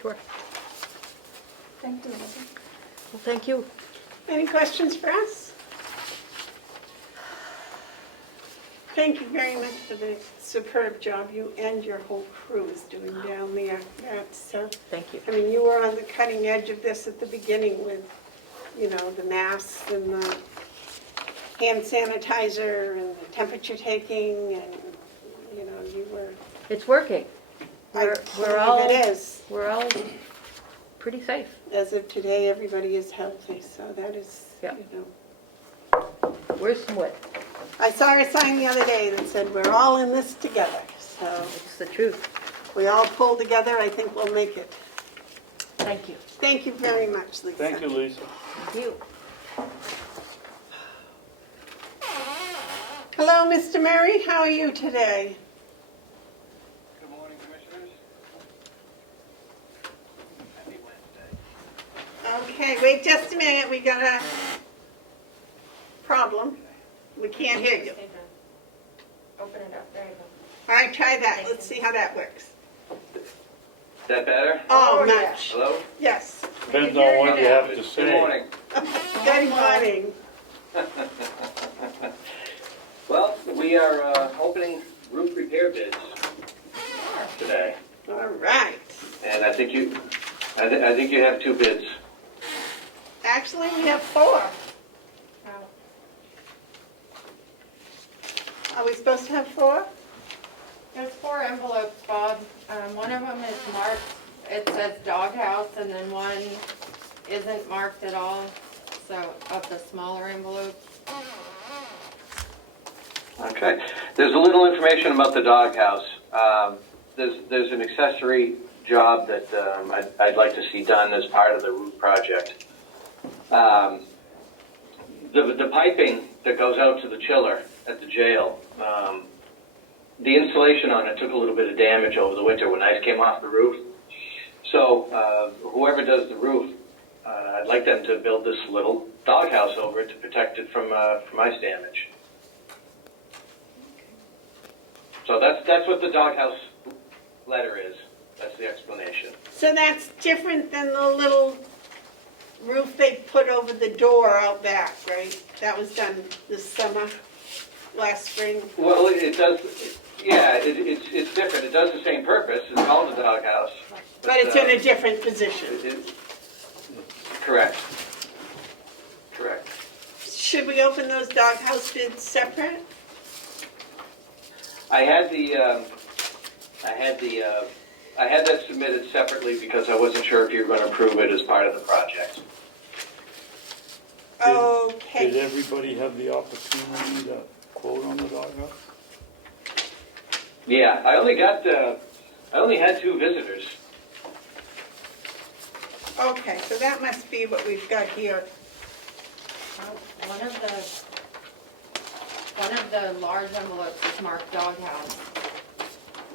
sure. Thank you, Lisa. Well, thank you. Any questions for us? Thank you very much for the superb job you and your whole crew is doing down there. That's, Thank you. I mean, you were on the cutting edge of this at the beginning with, you know, the masks and the hand sanitizer and the temperature taking, and, you know, you were, It's working. I We're all, believe it is. we're all pretty safe. As of today, everybody is healthy, so that is, Yeah. you know. Where's some wood? I saw a sign the other day that said, "We're all in this together." So It's the truth. we all pull together, I think we'll make it. Thank you. Thank you very much, Lisa. Thank you, Lisa. Thank you. Hello, Mr. Murray, how are you today? Good morning, Commissioners. Happy Wednesday. Okay, wait just a minute, we got a problem. We can't hear you. Open it up, there you go. All right, try that, let's see how that works. Is that better? Oh, yeah. much. Hello? Yes, Depends on what you have to say. Good morning. good morning. Well, we are opening roof repair bids today, All right. and I think you have 2 bids. Actually, we have 4. Oh, Are we supposed to have 4? there's 4 envelopes, Bob. One of them is marked, it says doghouse, and then one isn't marked at all, so of the smaller envelopes. Okay. There's a little information about the doghouse. There's an accessory job that I'd like to see done as part of the roof project. The piping that goes out to the chiller at the jail, the insulation on it took a little bit of damage over the winter when ice came off the roof. So whoever does the roof, I'd like them to build this little doghouse over it to protect it from ice damage. So that's what the doghouse letter is. That's the explanation. So that's different than the little roof they put over the door out back, right? That was done this summer, last spring. Well, it does, yeah, it's different. It does the same purpose. It's called a doghouse. But it's in a different position. Correct. Correct. Should we open those doghouse bids separate? I had that submitted separately because I wasn't sure if you were going to approve it as part of the project. Did Okay. everybody have the opportunity to quote on the doghouse? Yeah, I only had 2 visitors. Okay, so that must be what we've got here. One of the large envelopes is marked doghouse.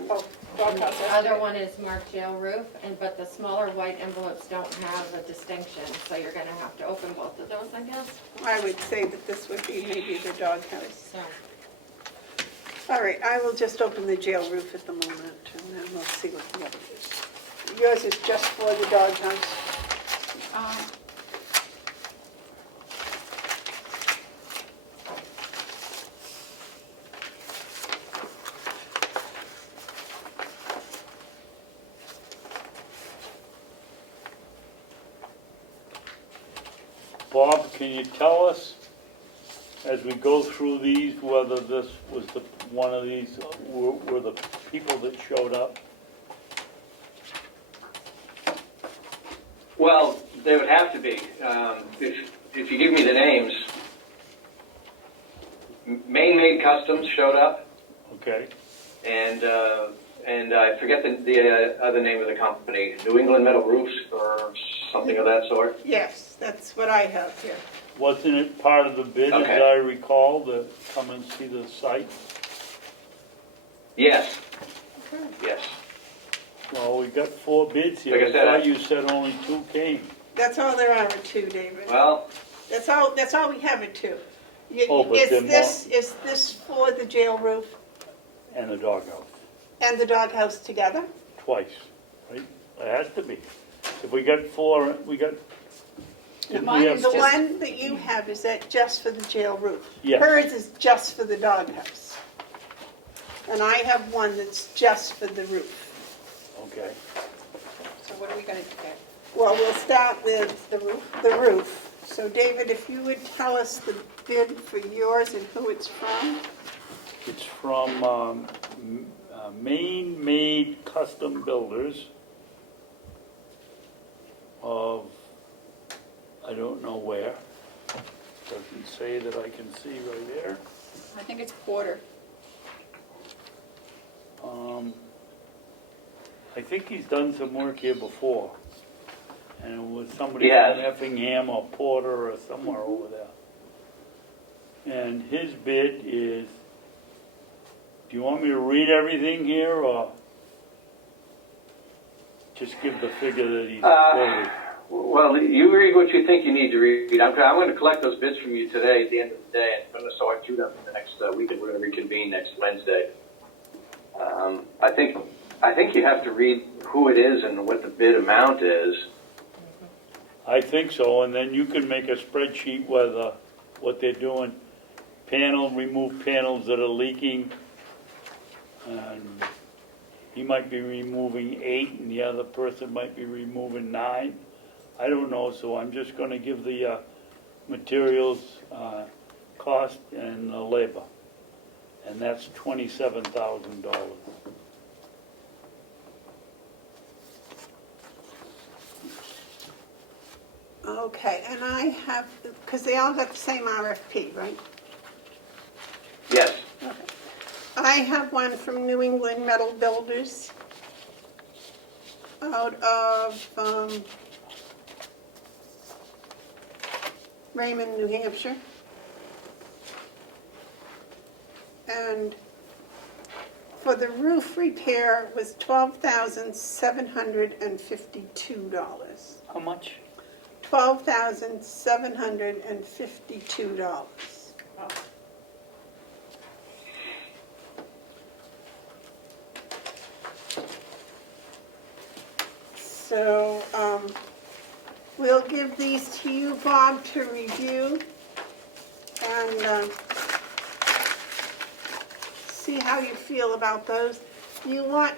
Oh, And doghouse. the other one is marked jail roof, but the smaller white envelopes don't have a distinction, so you're gonna have to open both of those, I guess. I would say that this would be maybe the doghouse. So, All right, I will just open the jail roof at the moment, and then we'll see what the other is. Yours is just for the doghouse. Bob, can you tell us, as we go through these, whether this was one of these, were the people that showed up? Well, they would have to be. If you give me the names, Maine Made Customs showed up, Okay, and I forget the other name of the company, New England Metal Roofs or something of that sort. Yes, that's what I have here. wasn't it part of the bid, as Okay. I recall, to come and see the site? Yes. Yes. Well, we got 4 bids here, Like I I said, thought you said only 2 came. That's all there are at 2, David. Well, That's all we have at 2. Oh, but Is then is this for the jail roof And the doghouse, and the doghouse together? twice, right? It has to be. If we got 4, we got, didn't we Mine have, is The just- one that you have, is that just for the jail roof? Yes. Hers is just for the doghouse. And I have one that's just for the roof. okay. So what are we gonna do? Well, we'll start with the roof. So David, if you would tell us the bid for yours and who it's from? It's from Maine Made Custom Builders of, I don't know where. Doesn't say that I can see right there. I think it's Porter. I think he's done some work here before. And it was somebody He has. from Effingham or Porter or somewhere over there. And his bid is, do you want me to read everything here or just give the figure that he's quoted? well, you read what you think you need to read. I'm going to collect those bids from you today at the end of the day, and I'm going to sort through them for the next week, and we're going to reconvene next Wednesday. I think you have to read who it is and what the bid amount is. I think so, and then you can make a spreadsheet whether what they're doing, remove panels that are leaking, and he might be removing 8 and the other person might be removing 9. I don't know, so I'm just gonna give the materials, cost and the labor, and that's $27,000. Okay, and I have, because they all got the same RFP, right? Yes. Okay. I have one from New England Metal Builders out of Raymond, New Hampshire. And for the roof repair was $12,752. How much? $12,752. So, We'll give these to you, Bob, to review and see how you feel about those. You want,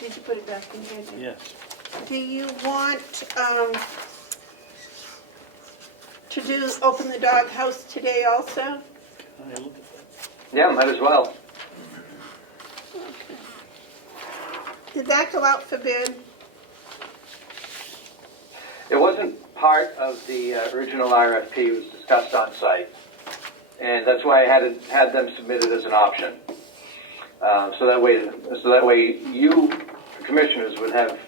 did you put it back in here? Yes. Do you want to open the doghouse today also? Can I look at that? Yeah, might as well. Did that go out for bid? It wasn't part of the original RFP, it was discussed on site. And that's why I had them submitted as an option. So that way you, commissioners, would have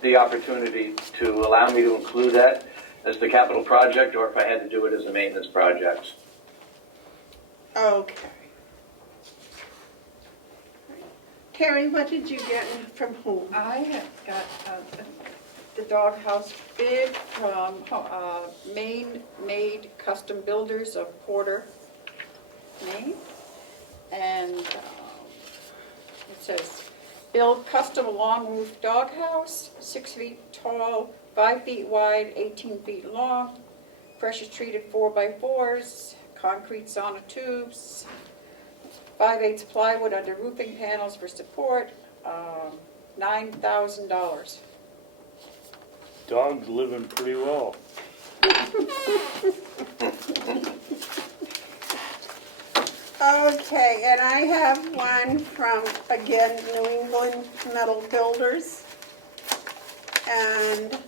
the opportunity to allow me to include that as the capital project, or if I had to do it as a maintenance project. Okay. Terry, what did you get from whom? I have got the doghouse bid from Maine Made Custom Builders of Porter, Maine. And it says, build custom long roof doghouse, 6 feet tall, 5 feet wide, 18 feet long, pressure treated 4x4s, concrete sauna tubes, 5/8 plywood under roofing panels for support, $9,000. Dog's living pretty well. Okay, and I have one from, again, New England Metal Builders. And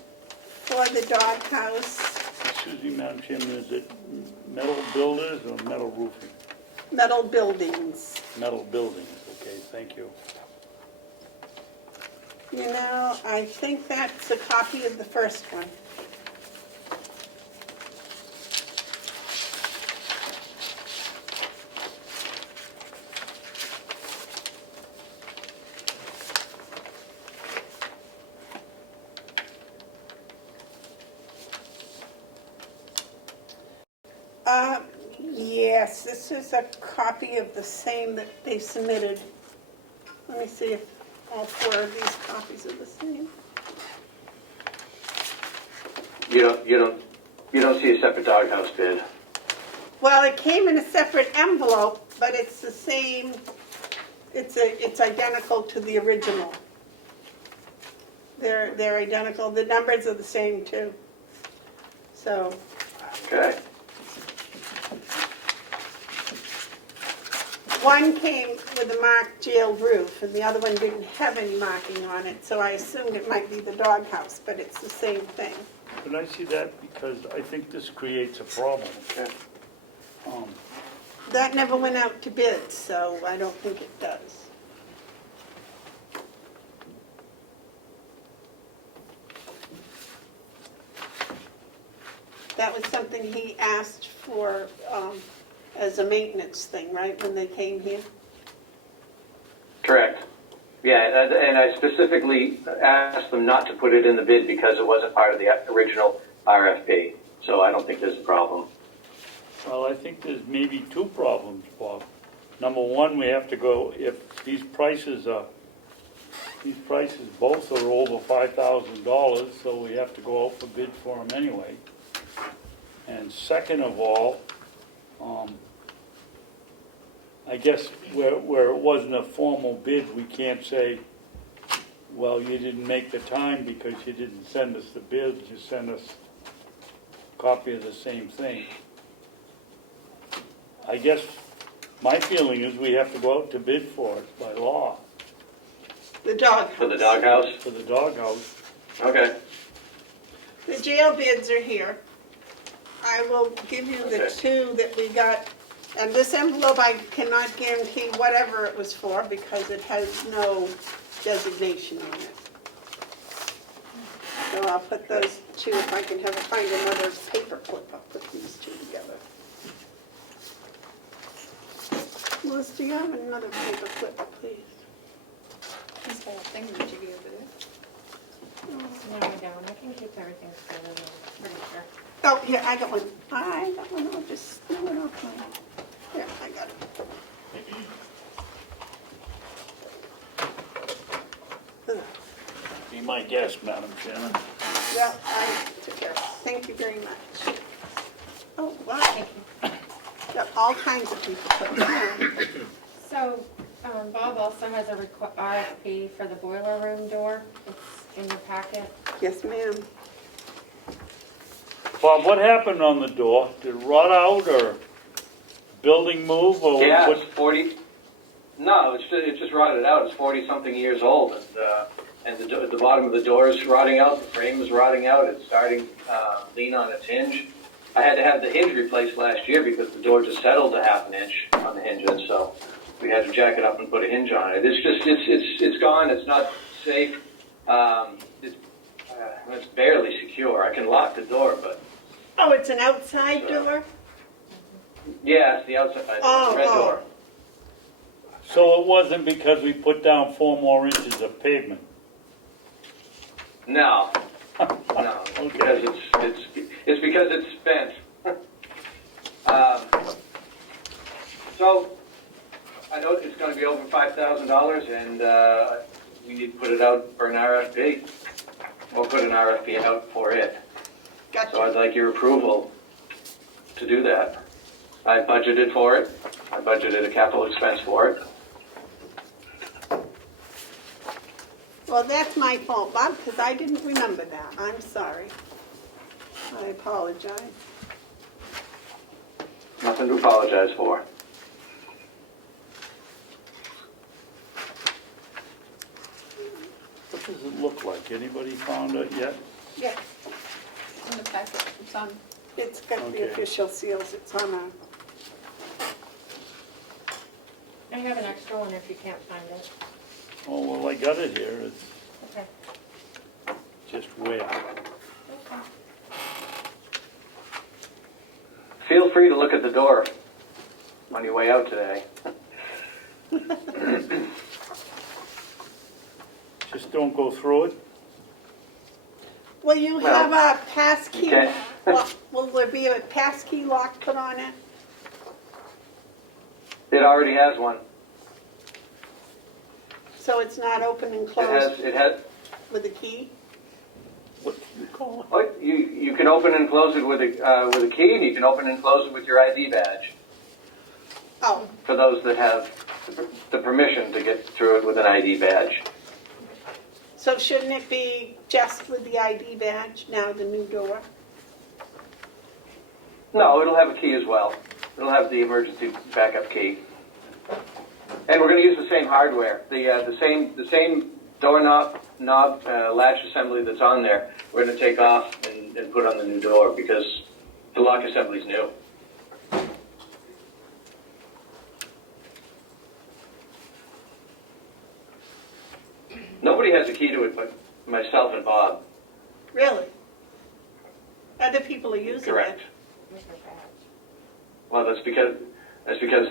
for the doghouse, Excuse me, Madam Chairman, is it metal builders or metal roofing? metal buildings. Metal buildings, okay, thank you. You know, I think that's a copy of the first one. Yes, this is a copy of the same that they submitted. Let me see if all 4 of these copies are the same. You don't see a separate doghouse bid. Well, it came in a separate envelope, but it's the same, it's identical to the original. They're identical, the numbers are the same too. So, Okay. one came with a marked jail roof, and the other one didn't have any marking on it, so I assumed it might be the doghouse, but it's the same thing. Could I see that? Because I think this creates a problem. Okay. That never went out to bid, so I don't think it does. That was something he asked for as a maintenance thing, right, when they came here? Correct. Yeah, and I specifically asked them not to put it in the bid because it wasn't part of the original RFP. So I don't think there's a problem. Well, I think there's maybe 2 problems, Bob. Number one, we have to go, if these prices both are over $5,000, so we have to go out for bid for them anyway. And second of all, I guess where it wasn't a formal bid, we can't say, well, you didn't make the time because you didn't send us the bid, you sent us a copy of the same thing. I guess my feeling is we have to go out to bid for it by law, The doghouse. For the doghouse? for the doghouse. Okay. The jail bids are here. I will give you the Okay. 2 that we got. And this envelope, I cannot guarantee whatever it was for because it has no designation on it. So I'll put those 2, if I can find another paper clip, I'll put these 2 together. Melissa, do you have another paper clip, please? This whole thing that you gave it. No, I don't. I can keep everything together, I'm pretty sure. Oh, here, I got one. I got one, I'll just steal it off my, here, I got it. Be my guest, Madam Chairman. Well, I took care of it. Thank you very much. Oh, wow. Got all kinds of people putting on. So, Bob also has a RFP for the boiler room door. It's in your packet. Yes, ma'am. Bob, what happened on the door? Did it rot out or building move or Yeah, what? it's 40, no, it's just rotted out. It's 40-something years old, and the bottom of the door is rotting out, the frame is rotting out, it's starting lean on its hinge. I had to have the hinge replaced last year because the door just settled a half an inch on the hinges, so we had to jack it up and put a hinge on it. It's gone, it's not safe, it's barely secure. I can lock the door, but Oh, it's an outside door? yeah, it's the outside, Oh, red oh. door. So it wasn't because we put down 4 more inches of pavement? No, no, Okay. because it's because it's spent. So I know it's going to be over $5,000, and we need to put it out for an RFP, or put an RFP out for it. So I'd Gotcha. like your approval to do that. I budgeted for it. I budgeted a capital expense for it. Well, that's my fault, Bob, because I didn't remember that. I'm sorry. I apologize. Nothing to apologize for. What does it look like? Anybody found it yet? Yeah. In the packet, it's on. It's got the Okay. official seals. It's on a, I have an extra one if you can't find it. Oh, well, I got it here. It's Okay. just where? Okay. Feel free to look at the door on your way out today. Just don't go through it? will you Well, have a pass key? okay. Will there be a pass key lock put on it? It already has one. So it's not open and closed It has, with a key? What do you call it? oh, you can open and close it with a key, and you can open and close it with your ID badge, Oh, for those that have the permission to get through it with an ID badge. so shouldn't it be just with the ID badge, now the new door? No, it'll have a key as well. It'll have the emergency backup key. And we're going to use the same hardware, the same doorknob latch assembly that's on there. We're going to take off and put on the new door because the lock assembly's new. Nobody has a key to it but myself and Bob. Really? Other people are using it? Correct. With your badge. Well, that's because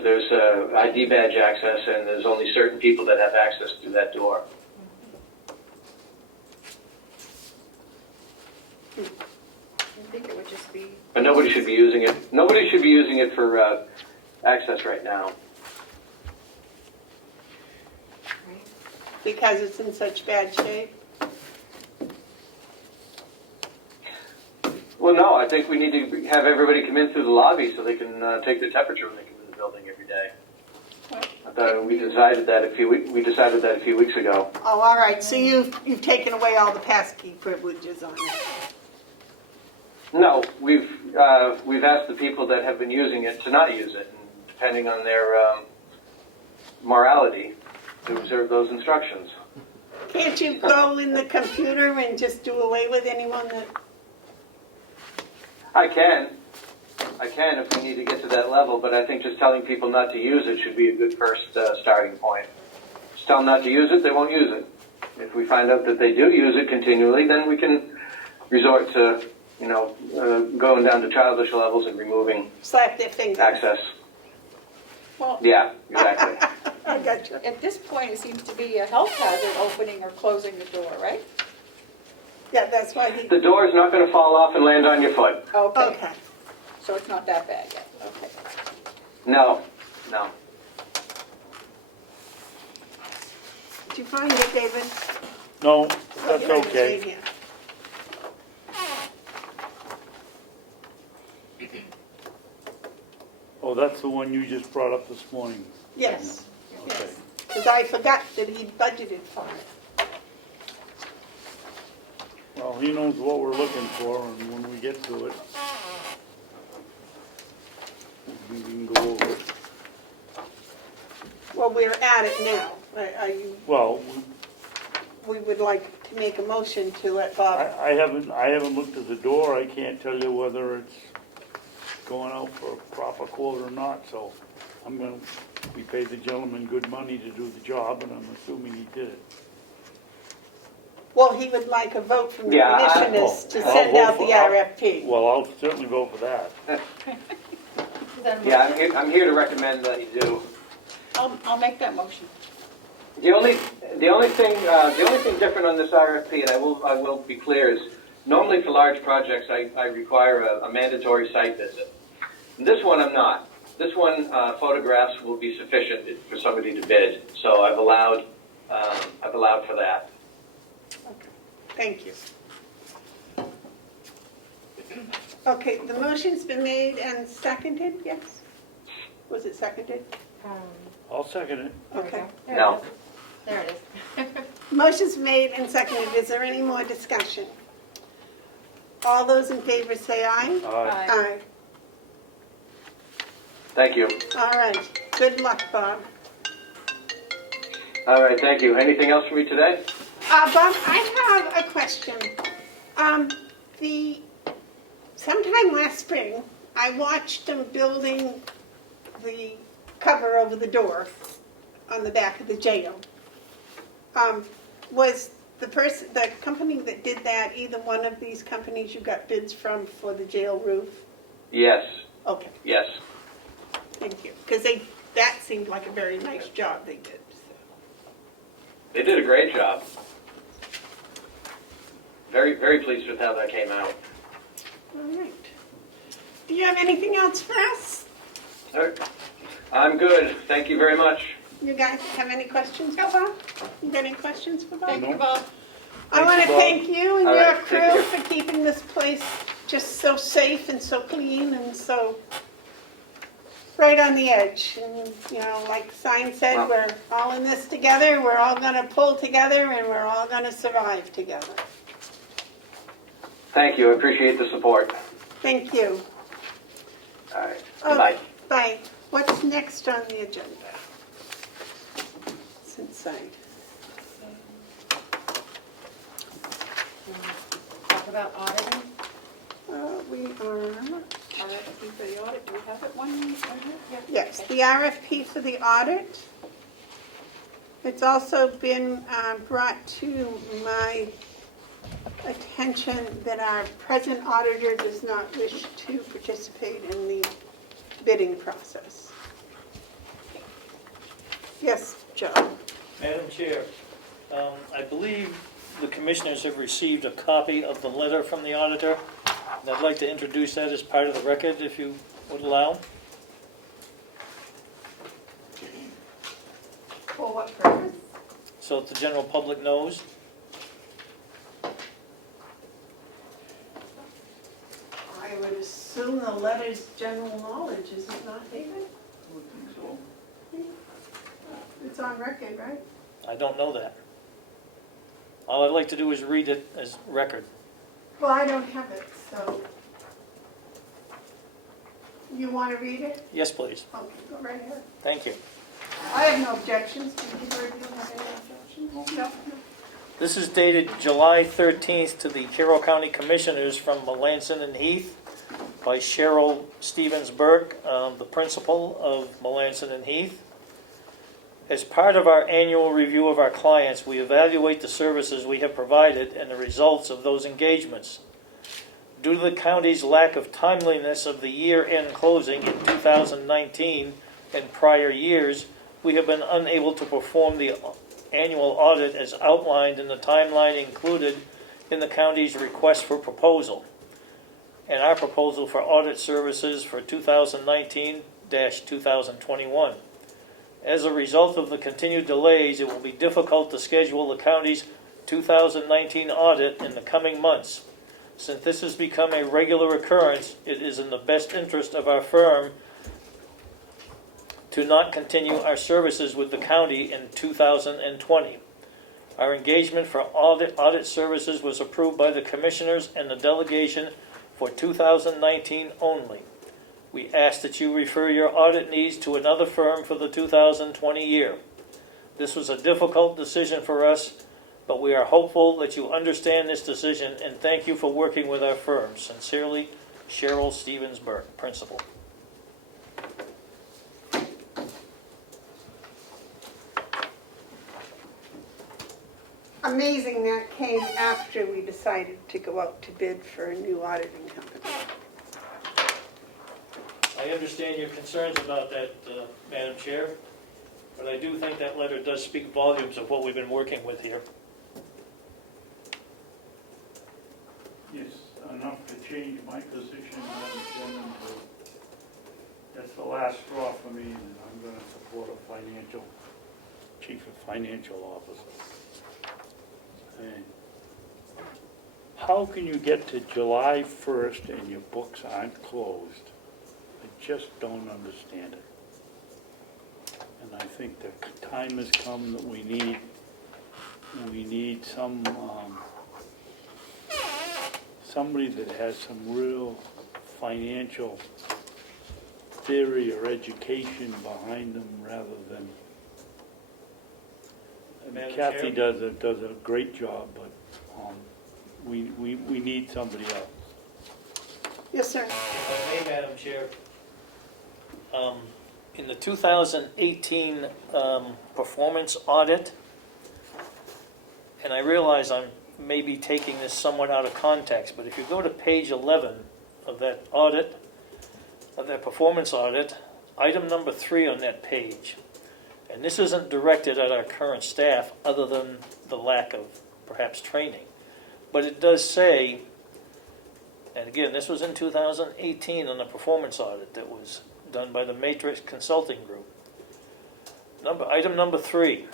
there's ID badge access, and there's only certain people that have access to that door. I think it would just be. But nobody should be using it. Nobody should be using it for access right now. Because it's in such bad shape? Well, no, I think we need to have everybody come in through the lobby so they can take their temperature when they come in the building every day. I thought we decided that a few weeks ago. Oh, all right, so you've taken away all the passkey privileges on it? No, we've asked the people that have been using it to not use it, and depending on their morality, to observe those instructions. Can't you go in the computer and just do away with anyone that, I can if we need to get to that level, but I think just telling people not to use it should be a good first starting point. Just tell them not to use it, they won't use it. If we find out that they do use it continually, then we can resort to, going down to childish levels and removing slap their fingers? access. Well, Yeah, exactly. I got you. at this point, it seems to be a health hazard opening or closing the door, right? Yeah, that's why he, The door is not going to fall off and land on your foot. Okay. okay. So it's not that bad yet, okay. No. Did you find it, David? No, Oh, that's here it is, right okay. here. Oh, that's the one you just brought up this morning. Yes, Okay. yes, because I forgot that he budgeted for it. Well, he knows what we're looking for, and when we get to it, we can go over it. Well, we're at it now. Are you, Well, we would like to make a motion to let Bob, I haven't looked at the door. I can't tell you whether it's going out for a proper quote or not, so we paid the gentleman good money to do the job, and I'm assuming he did it. well, he would like a vote from the Yeah, commissioners to I'll send vote out for- the RFP. Well, I'll certainly vote for that. Is that a Yeah, motion? I'm here to recommend that you do. I'll make that motion. The only thing different on this RFP, and I will be clear, is normally for large projects, I require a mandatory site visit. This one, I'm not. This one, photographs will be sufficient for somebody to bid, so I've allowed for that. Thank you. Okay, the motion's been made and seconded, yes? Was it seconded? I'll second it. There we Okay. go. There it No. is. There it is. Motion's made and seconded. Is there any more discussion? All those in favor say aye. Aye. Aye. Thank you. All right. Good luck, Bob. All right, thank you. Anything else for me today? Bob, I have a question. Sometime last spring, I watched them building the cover over the door on the back of the jail. Was the company that did that either one of these companies you got bids from for the jail roof? Yes, Okay, yes. thank you. Because that seemed like a very nice job they did. So. They did a great job. Very, very pleased with how that came out. All right. Do you have anything else for us? All right. I'm good. Thank you very much. You guys have any questions for Bob? You got any questions for Bob? Thank you, Bob. I want to Bob. thank you and All your right, crew thank you. for keeping this place just so safe and so clean and so right on the edge. And, you know, like the sign said, Well- we're all in this together, we're all going to pull together, and we're all going to survive together. Thank you. I appreciate the support. Thank you. All right. Oh, Bye. Bye. What's next on the agenda? It's inside. Talk about auditing. We are... RFP for the audit, do we have it one here? Yes, the RFP for the audit. It's also been brought to my attention that our present auditor does not wish to participate in the bidding process. Yes, Joe? Madam Chair, I believe the commissioners have received a copy of the letter from the auditor. And I'd like to introduce that as part of the record, if you would allow. For what purpose? So that the general public knows. I would assume the letter's general knowledge, is it not, David? I would think so. It's on record, right? I don't know that. All I'd like to do is read it as record. Well, I don't have it, so... You want to read it? Yes, please. Okay, go right ahead. Thank you. I have no objections. Do you have any objections? No. This is dated July 13th to the Carroll County Commissioners from Melanson and Heath by Cheryl Stevens Burke, the principal of Melanson and Heath. As part of our annual review of our clients, we evaluate the services we have provided and the results of those engagements. Due to the county's lack of timeliness of the year-end closing in 2019 and prior years, we have been unable to perform the annual audit as outlined in the timeline included in the county's request for proposal and our proposal for audit services for 2019-2021. As a result of the continued delays, it will be difficult to schedule the county's 2019 audit in the coming months. Since this has become a regular occurrence, it is in the best interest of our firm to not continue our services with the county in 2020. Our engagement for audit services was approved by the commissioners and the delegation for 2019 only. We ask that you refer your audit needs to another firm for the 2020 year. This was a difficult decision for us, but we are hopeful that you understand this decision and thank you for working with our firm. Sincerely, Cheryl Stevens-Burke, Principal. Amazing that came after we decided to go out to bid for a new auditing company. I understand your concerns about that, Madam Chair, but I do think that letter does speak volumes of what we've been working with here. Yes, enough to change my position, Madam Chairman, that's the last straw for me, and I'm going to support a chief of financial officer. And how can you get to July 1st and your books aren't closed? I just don't understand it. And I think the time has come that we need somebody that has some real financial theory or education behind them rather than. Madam Kathy Chair? does a great job, but we need somebody else. Yes, sir. Hey, Madam Chair. In the 2018 performance audit, and I realize I'm maybe taking this somewhat out of context, but if you go to page 11 of that audit, of that performance audit, item number 3 on that page, and this isn't directed at our current staff other than the lack of perhaps training, but it does say, and again, this was in 2018 on the performance audit that was done by the Matrix Consulting Group. Item number 3,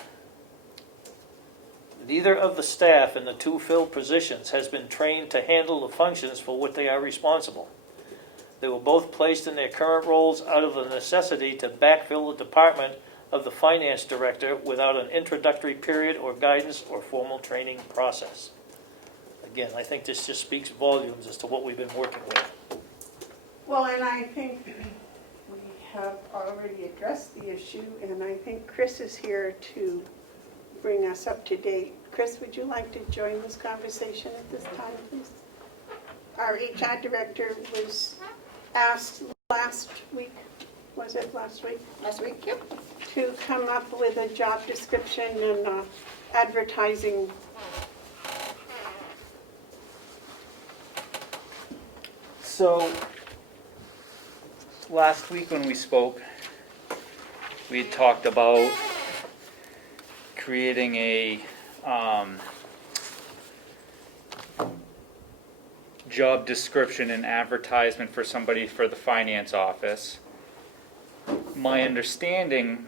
neither of the staff in the 2 filled positions has been trained to handle the functions for what they are responsible. They were both placed in their current roles out of the necessity to backfill the department of the finance director without an introductory period or guidance or formal training process. Again, I think this just speaks volumes as to what we've been working with. Well, and I think we have already addressed the issue, and I think Chris is here to bring us up to date. Chris, would you like to join this conversation at this time, please? Our HR director was asked last week, was it last week? Last week, yep. To come up with a job description and advertising. So, last week when we spoke, we had talked about creating a job description and advertisement for somebody for the finance office. My understanding,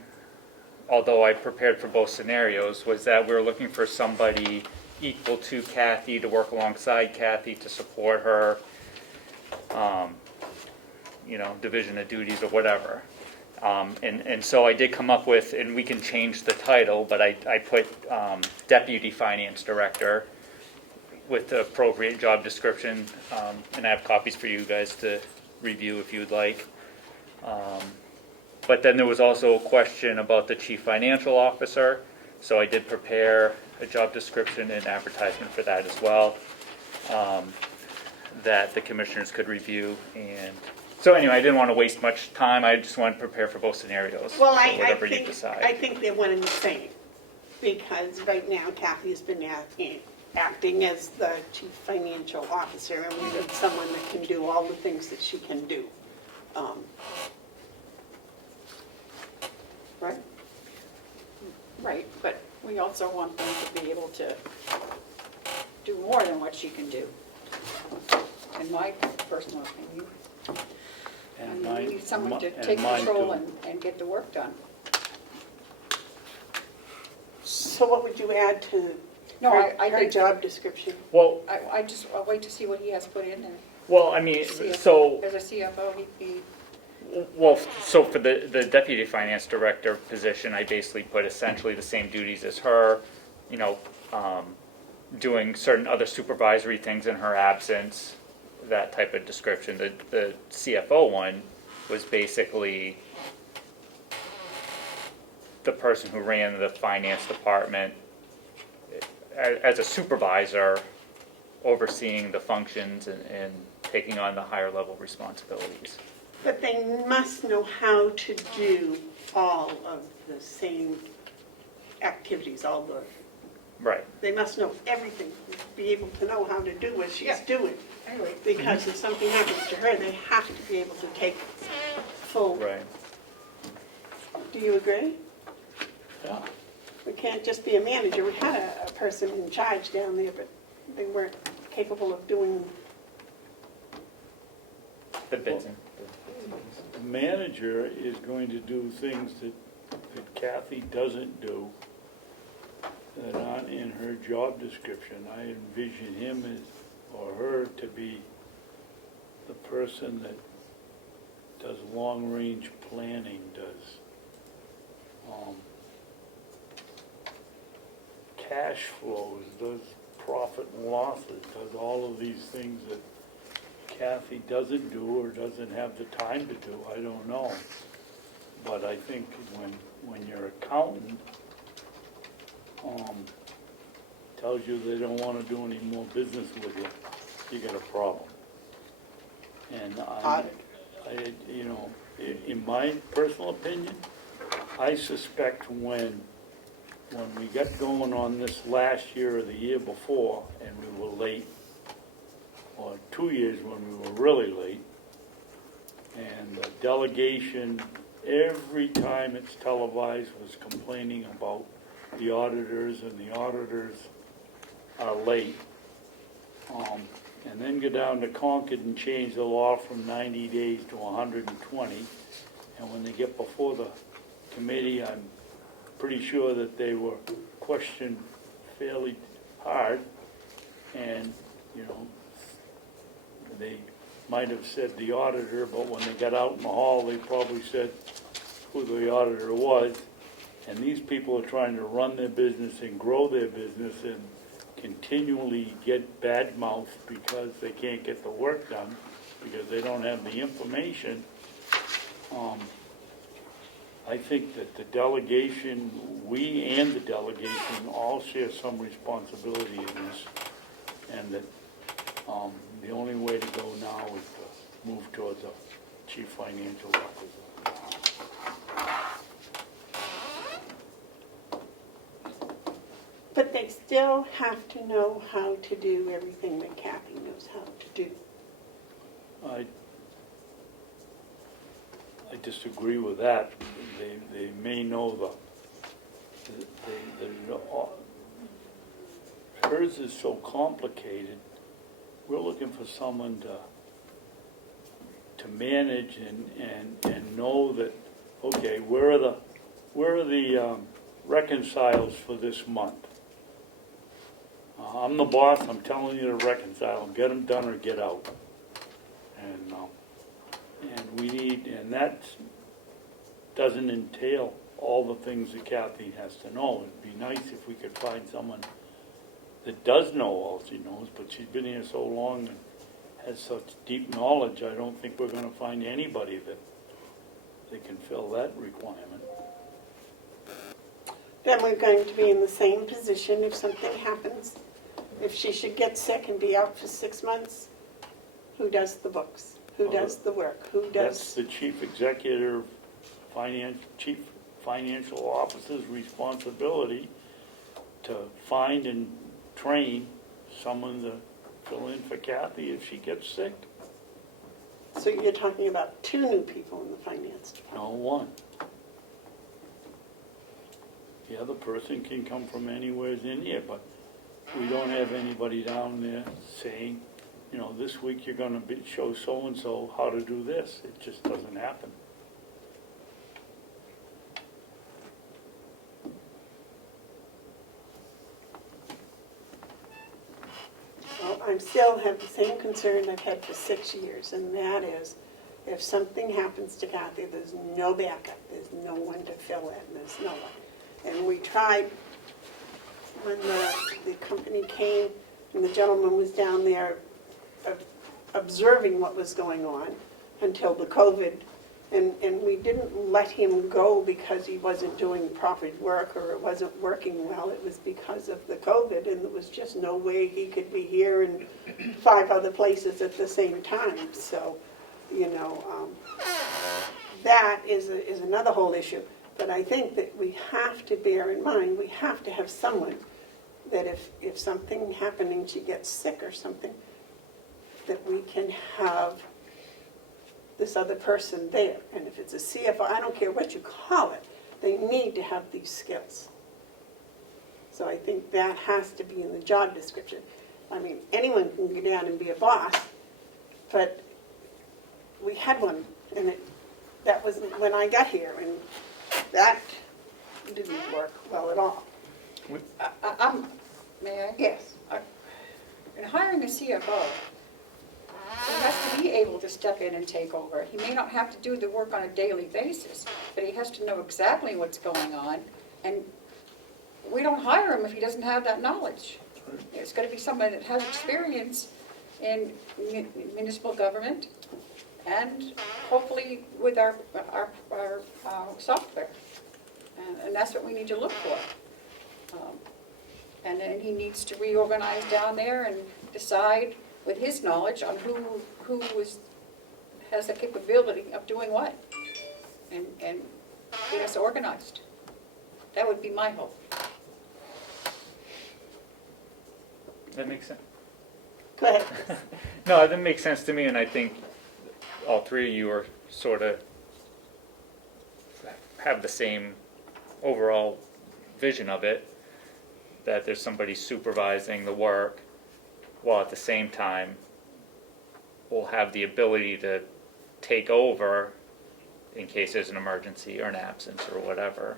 although I prepared for both scenarios, was that we were looking for somebody equal to Kathy, to work alongside Kathy, to support her, division of duties or whatever. And so I did come up with, and we can change the title, but I put Deputy Finance Director with the appropriate job description, and I have copies for you guys to review if you'd like. But then there was also a question about the Chief Financial Officer, so I did prepare a job description and advertisement for that as well, that the commissioners could review. And so anyway, I didn't want to waste much time. I just wanted to prepare for both scenarios. Well, so whatever you decide. I think they're one and the same, because right now Kathy's been acting as the chief financial officer, and we need someone that can do all the things that she can do. Right? Right, but we also want them to be able to do more than what she can do, in my personal opinion. And we need someone to take control and get the work done. So what would you add to No, I her think, job description? Well, I'll wait to see what he has put in there. well, I mean, See if- so As a CFO, he'd be Well, so for the deputy finance director position, I basically put essentially the same duties as her, you know, doing certain other supervisory things in her absence, that type of description. The CFO one was basically the person who ran the finance department as a supervisor, overseeing the functions and taking on the higher level responsibilities. But they must know how to do all of the same activities, all the, Right. they must know everything, be able to know how to do what she's Yeah. doing. Anyway, Because if something happens to her, they have to be able to take full. Right. Do you agree? Yeah. We can't just be a manager. We had a person in charge down there, but they weren't capable of doing. The bits and The manager is going to do things that Kathy doesn't do, that aren't in her job description. I envision him as, or her to be the person that does long-range planning, does cash flows, does profit and losses, does all of these things that Kathy doesn't do or doesn't have the time to do, I don't know. But I think when your accountant tells you they don't want to do any more business with you, you got a problem. And you know, in my personal opinion, I suspect when we got going on this last year or the year before, and we were late, or 2 years when we were really late, and the delegation, every time it's televised, was complaining about the auditors, and the auditors are late. And then go down to Concord and change the law from 90 days to 120. And when they get before the committee, I'm pretty sure that they were questioned fairly hard. And, you know, they might have said the auditor, but when they got out in the hall, they probably said who the auditor was. And these people are trying to run their business and grow their business and continually get bad mouth because they can't get the work done, because they don't have the information. I think that the delegation, we and the delegation all share some responsibility in this, and that the only way to go now is to move towards a chief financial officer. But they still have to know how to do everything that Kathy knows how to do. I disagree with that. They may know hers is so complicated. We're looking for someone to manage and know that, okay, where are the reconciles for this month? I'm the boss, I'm telling you to reconcile them, get them done or get out. And we need, and that doesn't entail all the things that Kathy has to know. It'd be nice if we could find someone that does know all she knows, but she's been here so long and has such deep knowledge, I don't think we're gonna find anybody that can fill that requirement. Then we're going to be in the same position if something happens. If she should get sick and be out for 6 months, who does the books? Who does the work? Who That's does? the chief executive, chief financial officer's responsibility to find and train someone to fill in for Kathy if she gets sick. So you're talking about 2 new people in the finance department? No, one. The other person can come from anywhere in here, but we don't have anybody down there saying, you know, this week you're going to show so-and-so how to do this. It just doesn't happen. Well, I still have the same concern I've had for 6 years, and that is if something happens to Kathy, there's no backup, there's no one to fill in, there's no one. And we tried, when the company came, and the gentleman was down there observing what was going on until the COVID, and we didn't let him go because he wasn't doing proper work or it wasn't working well. It was because of the COVID, and there was just no way he could be here and 5 other places at the same time. So, you know, that is another whole issue. But I think that we have to bear in mind, we have to have someone that if something happening, she gets sick or something, that we can have this other person there. And if it's a CFO, I don't care what you call it, they need to have these skills. So I think that has to be in the job description. I mean, anyone can go down and be a boss, but we had one, and that was when I got here, and that didn't work well at all. May I? Yes. In hiring a CFO, he has to be able to step in and take over. He may not have to do the work on a daily basis, but he has to know exactly what's going on, and we don't hire him if he doesn't have that knowledge. It's got to be somebody that has experience in municipal government and hopefully with our software. And that's what we need to look for. And then he needs to reorganize down there and decide with his knowledge on who has the capability of doing what, and get us organized. That would be my hope. That makes sense. Go ahead. No, that makes sense to me, and I think all three of you are sort of have the same overall vision of it, that there's somebody supervising the work, while at the same time we'll have the ability to take over in case there's an emergency or an absence or whatever.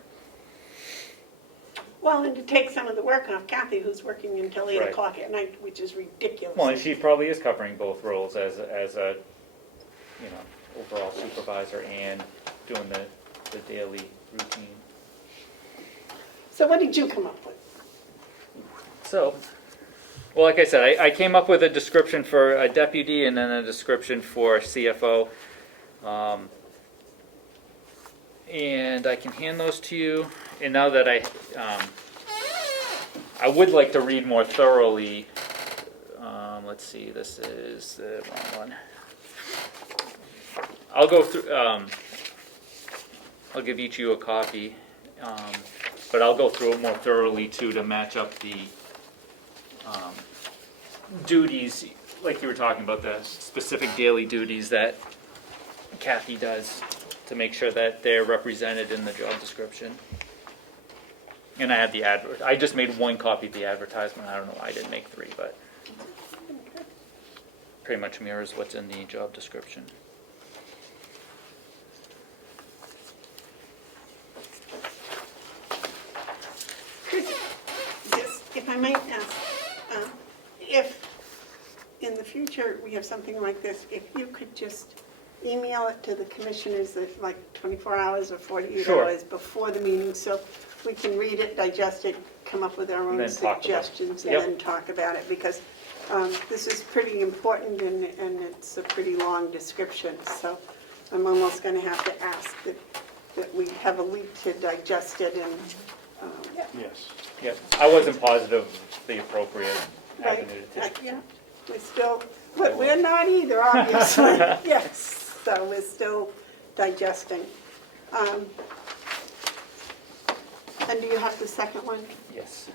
Well, and to take some of the work off Kathy, who's working until 8 Right. o'clock at night, which is ridiculous. Well, and she probably is covering both roles as a you know, overall supervisor and doing the daily routine. So what did you come up with? So, well, like I said, I came up with a description for a deputy and then a description for a CFO. And I can hand those to you. And now that I would like to read more thoroughly. Let's see, this is the wrong one. I'll go through, I'll give each of you a copy. But I'll go through it more thoroughly too to match up the duties, like you were talking about, the specific daily duties that Kathy does to make sure that they're represented in the job description. And I had the I just made one copy of the advertisement. I don't know why I didn't make 3, but pretty much mirrors what's in the job description. If I might ask, if in the future we have something like this, if you could just email it to the commissioners at like 24 hours or 48 Sure. hours before the meeting, so we can read it, digest it, come up with our And own then talk about it. suggestions, and Yep. then talk about it, because this is pretty important and it's a pretty long description, so I'm almost going to have to ask that we have a week to digest it and Yes. Yeah, I wasn't positive the appropriate right, avenue to take. yeah, we're not either, obviously, yes, so we're still digesting. And do you have the second one? Yes.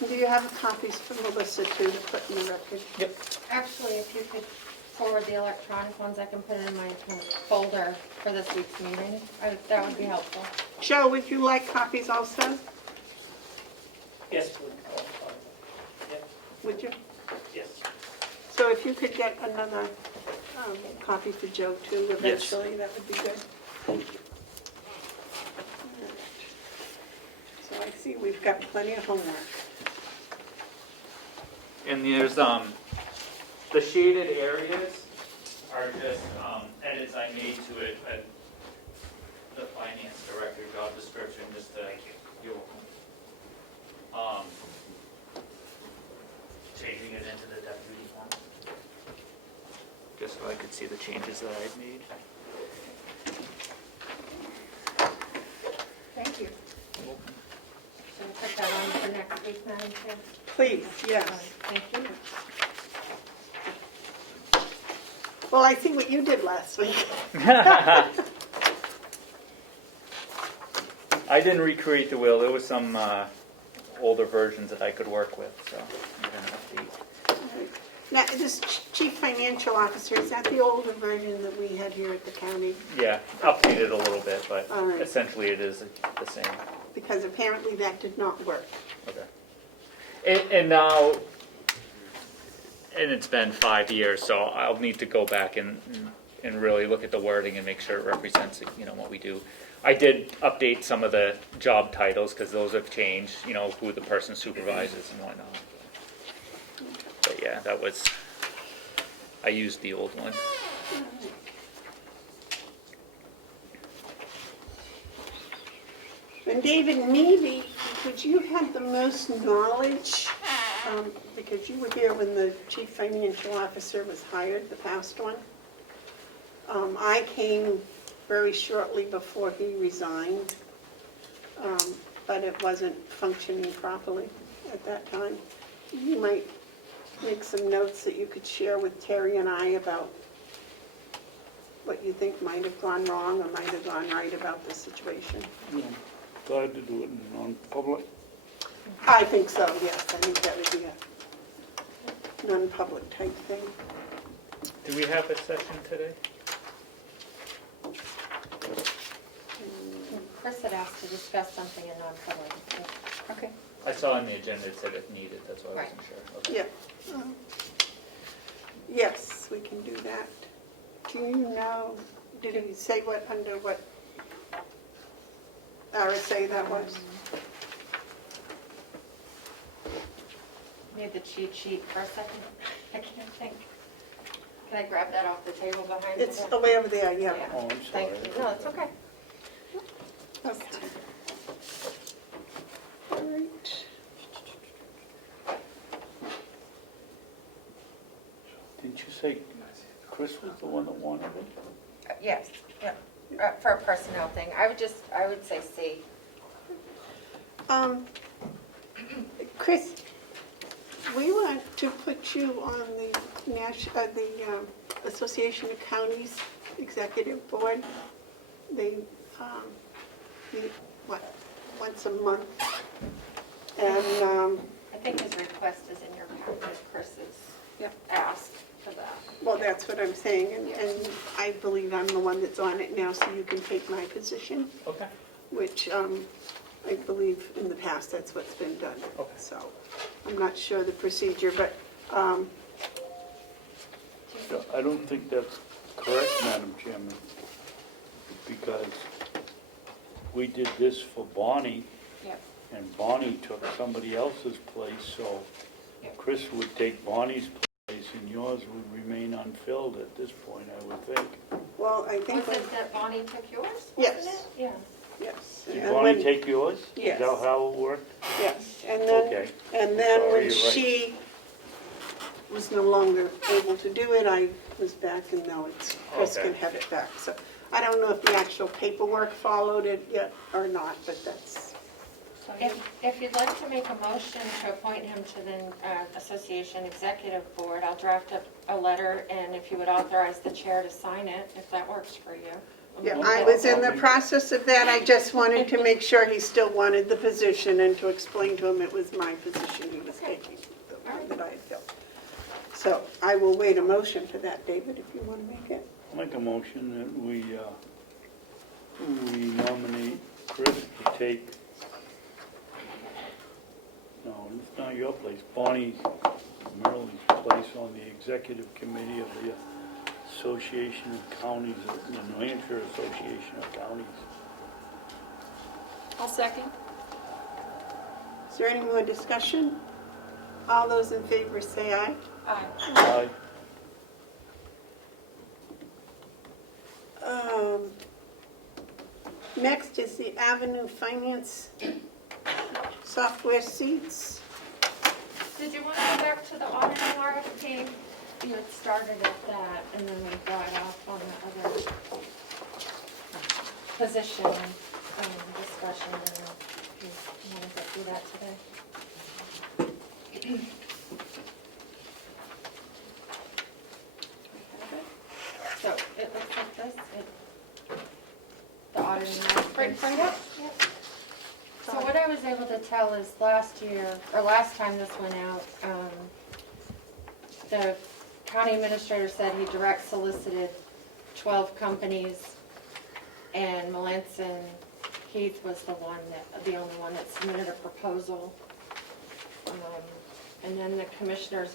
Do you have copies for Melissa too to put in the record? Yep. Actually, if you could forward the electronic ones, I can put it in my folder for this week's meeting. That would be helpful. Joe, would you like copies also? Yes, please. Would you? Yes. So if you could get another copy for Joe too eventually, that would be good. Alright. So I see we've got plenty of homework. And there's, the shaded areas are just, edits I made to it at the finance director job description, just to, you're welcome. Changing it into the deputy one. Just so I could see the changes that I've made. Thank you. Should we put that on for next week, Madam Chair? Please, yes. Thank you. Well, I see what you did last week. I didn't recreate the wheel. There was some older versions that I could work with, so I'm gonna update. Now, this chief financial officer, is that the older version that we had here at the county? Yeah, updated a little bit, but All right. essentially it is the same. Because apparently that did not work. Okay. And now, and it's been 5 years, so I'll need to go back and really look at the wording and make sure it represents, what we do. I did update some of the job titles because those have changed, who the person supervises and whatnot. But yeah, I used the old one. And David, maybe, because you had the most knowledge, because you were here when the chief financial officer was hired, the past one. I came very shortly before he resigned, but it wasn't functioning properly at that time. You might make some notes that you could share with Terry and I about what you think might have gone wrong or might have gone right about the situation. Yeah, glad to do it in non-public. I think so, yes. I think that would be a non-public type thing. Do we have a session today? Chris had asked to discuss something in non-public. Okay. I saw on the agenda it said if needed, that's why I wasn't sure. Okay. Yeah. Yes, we can do that. Do you know, did he say under what RSA that was? Need the cheat sheet for a second. I can't think. Can I grab that off the table behind you? It's way over there, yeah. Oh, I'm Thank sorry. you. No, it's okay. Okay. All right. Didn't you say Chris was the one that wanted it? Yes, yeah, for a personnel thing. I would say C. Chris, we want to put you on the Association of Counties Executive Board. They meet, once a month? And, I think his request is in your packet, Chris's Yep. ask for that. well, that's what I'm saying, and I believe I'm the one that's on it now, so you can take my position, Okay. which I believe in the past that's what's been done. Okay. So I'm not sure the procedure, but I don't think that's correct, Madam Chairman, because we did this for Bonnie, Yep. and Bonnie took somebody else's place, so Yep. Chris would take Bonnie's place, and yours would remain unfilled at this point, I would think. well, I think, Was it that Bonnie took yours? Yes. Wasn't it? Yeah. yes. Did And Bonnie when- take yours? Yes. Is that how it worked? Yes, and Okay. then, I'm sorry, when you're right. she was no longer able to do it, I was back, and now it's, Chris Okay. can have it back. So I don't know if the actual paperwork followed it yet or not, but that's, If you'd like to make a motion to appoint him to the Association Executive Board, I'll draft up a letter, and if you would authorize the chair to sign it, if that works for you. yeah, I was in the process of that. I just wanted to make sure he still wanted the position and to explain to him it was my position he was taking, the one that I had filled. So I will wait a motion for that, David, if you want to make it. Make a motion that we nominate Chris to take, no, it's not your place, Bonnie Merrill's place on the executive committee of the Association of Counties, the New Hampshire Association of Counties. I'll second. Is there any more discussion? All those in favor say aye. Aye. Next is the Avenue Finance software seats. Did you want to go back to the auditing RFP? You had started at that, and then we got off on the other position discussion, and you want to go through that today? So it looks like this. The auditing RFP. Yep. So what I was able to tell is last time this went out, the county administrator said he direct solicited 12 companies, and Melanson Heath was the only one that submitted a proposal. And then the commissioners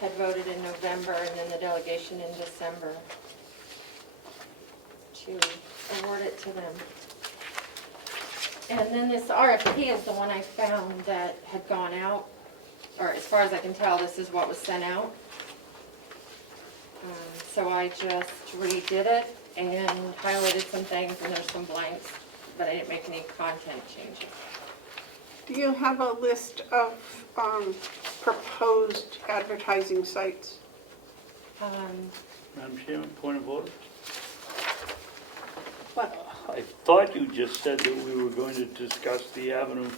had voted in November, and then the delegation in December to award it to them. And then this RFP is the one I found that had gone out, or as far as I can tell, this is what was sent out. So I just redid it and highlighted some things, and there's some blanks, but I didn't make any content changes. Do you have a list of proposed advertising sites? Madam Chairman, point of order. What? I thought you just said that we were going to discuss the Avenue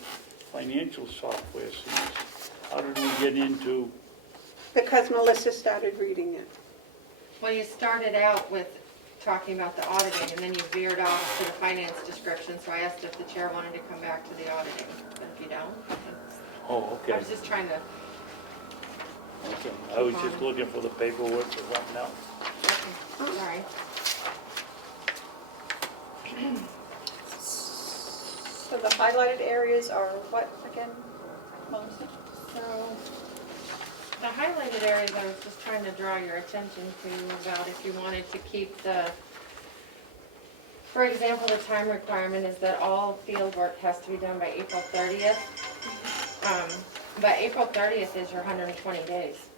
financial software seats. How did we get into, Because Melissa started reading it. Well, you started out with talking about the auditing, and then you veered off to the finance description, so I asked if the chair wanted to come back to the auditing. But if you don't, oh, I okay. was just trying to, Okay. I was just looking for the paperwork or something else. sorry. So the highlighted areas are what again, Melissa? So, the highlighted areas I was just trying to draw your attention to about if you wanted to keep for example, the time requirement is that all field work has to be done by April 30th. But April 30th is your 120 days.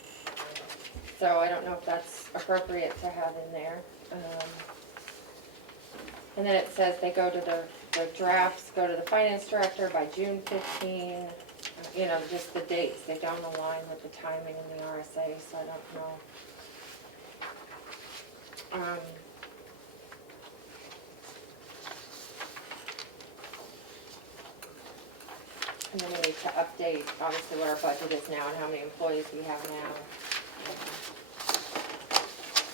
So I don't know if that's appropriate to have in there. And then it says they go to the drafts, go to the finance director by June 15. You know, just the dates, they don't align with the timing in the RSA, so I don't know. And then we need to update, obviously, what our budget is now and how many employees we have now.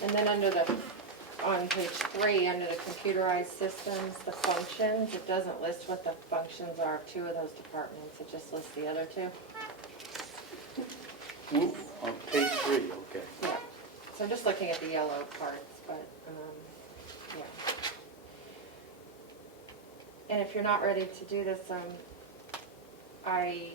And then on page 3, under the computerized systems, the functions, it doesn't list what the functions are of 2 of those departments, it just lists the other 2. Ooh, on page 3, okay. Yeah, so I'm just looking at the yellow parts, but, yeah. And if you're not ready to do this, I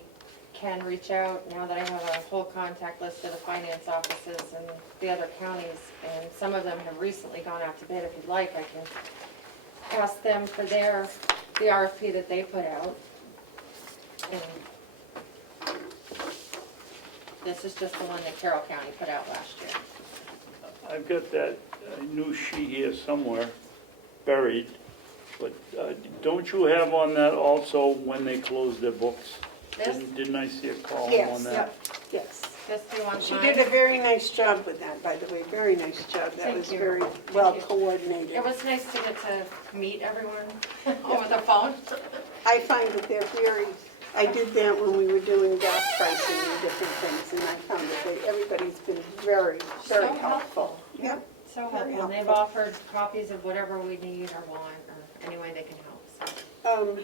can reach out now that I have a whole contact list of the finance offices and the other counties, and some of them have recently gone out to bid. If you'd like, I can ask them for the RFP that they put out. And this is just the one that Carroll County put out last year. I've got that new sheet here somewhere buried, but don't you have on that also when they close their books? This? Didn't I see a column Yes, on that? yep, yes. This do you want She mine? did a very nice job with that, by the way, very nice job. That Thank was you. very Thank well you. coordinated. It was nice to get to meet everyone over the phone. I find that they're I did that when we were doing gas pricing and different things, and I found that everybody's been very, very So helpful. Yep. So Very helpful, and they've helpful. offered copies of whatever we need or want, or any way they can help, so.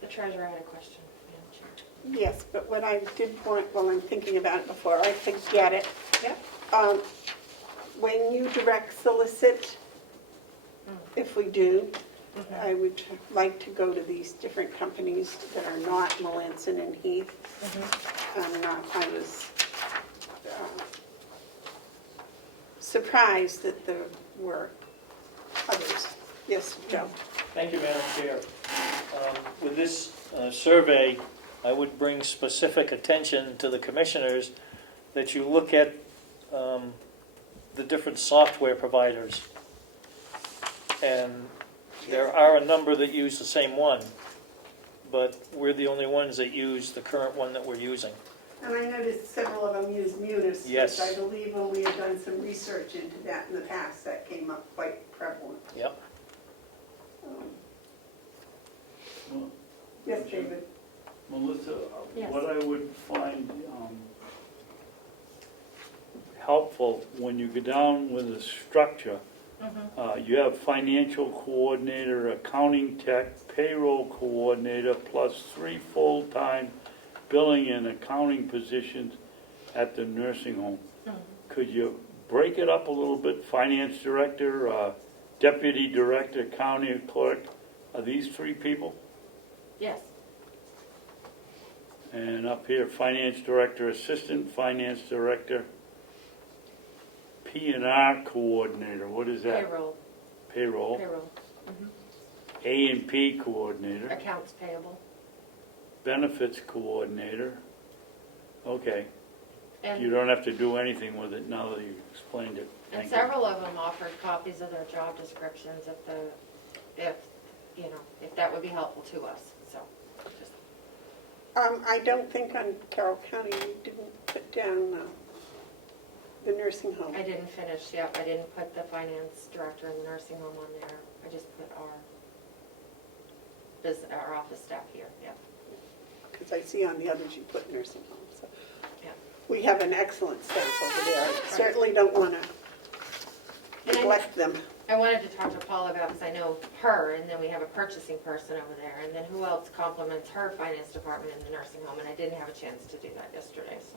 The treasurer had a question, Madam Chair. Yes, but what I did want, well, I'm thinking about it before I forget it. Yep. When you direct solicit, if we do, I would like to go to these different companies that are not Melanson and Heath. I was surprised that there were others. Yes, Joe? Thank you, Madam Chair. With this survey, I would bring specific attention to the commissioners that you look at the different software providers. And there are a number that use the same one, but we're the only ones that use the current one that we're using. And I noticed several of them use Munis, Yes. which I believe when we had done some research into that in the past, that came up quite prevalent. Yep. Well, Yes, David? Melissa, Yes. what I would find helpful when you go down with the structure, you have financial coordinator, accounting tech, payroll coordinator, plus 3 full-time billing and accounting positions at the nursing home. Could you break it up a little bit? Finance director, deputy director, county clerk, are these 3 people? Yes, And up here, finance director, assistant finance director, P&R coordinator, what is that? payroll, Payroll. payroll, A&P coordinator, accounts payable. benefits coordinator. Okay, you And, don't have to do anything with it now that you explained it. and Thank you. several of them offered copies of their job descriptions if that would be helpful to us, so. Just I don't think on Carroll County you didn't put down the nursing home. I didn't finish, yep, I didn't put the finance director and the nursing home on there. I just put our office staff here, yep. Because I see on the others you put nursing home, so. Yeah. We have an excellent staff over there. I certainly don't want to And I- neglect them. I wanted to talk to Paula about, because I know her, and then we have a purchasing person over there, and then who else complements her finance department in the nursing home, and I didn't have a chance to do that yesterday, so.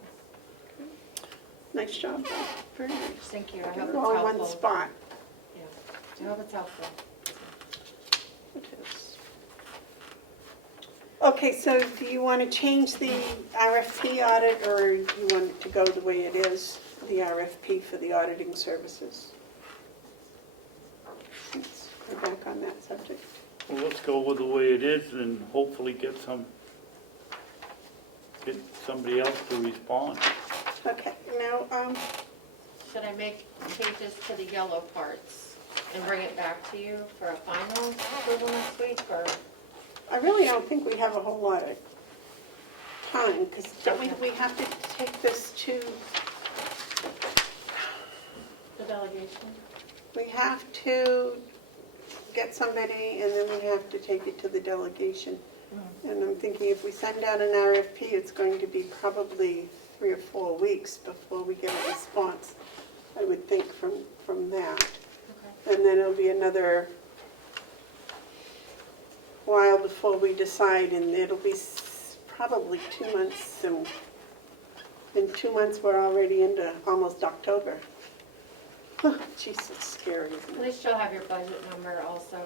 Nice job, though. Very nice. Thank you, I hope You're it's all in helpful. one spot. Yeah, I hope it's helpful. It is. Okay, so do you want to change the RFP audit, or you want it to go the way it is, the RFP for the auditing services? Let's go back on that subject. Well, let's go with the way it is and hopefully get somebody else to respond. Okay, now, Should I make changes to the yellow parts and bring it back to you for a final approval next week, or? I really don't think we have a whole lot of time, because don't we have to take this to, The delegation? we have to get somebody, and then we have to take it to the delegation. And I'm thinking if we send out an RFP, it's going to be probably 3 or 4 weeks before we get a response, I would think, from that. Okay. And then it'll be another while before we decide, and it'll be probably 2 months, and in 2 months, we're already into almost October. Jeez, it's scary, isn't At it? least you'll have your budget number also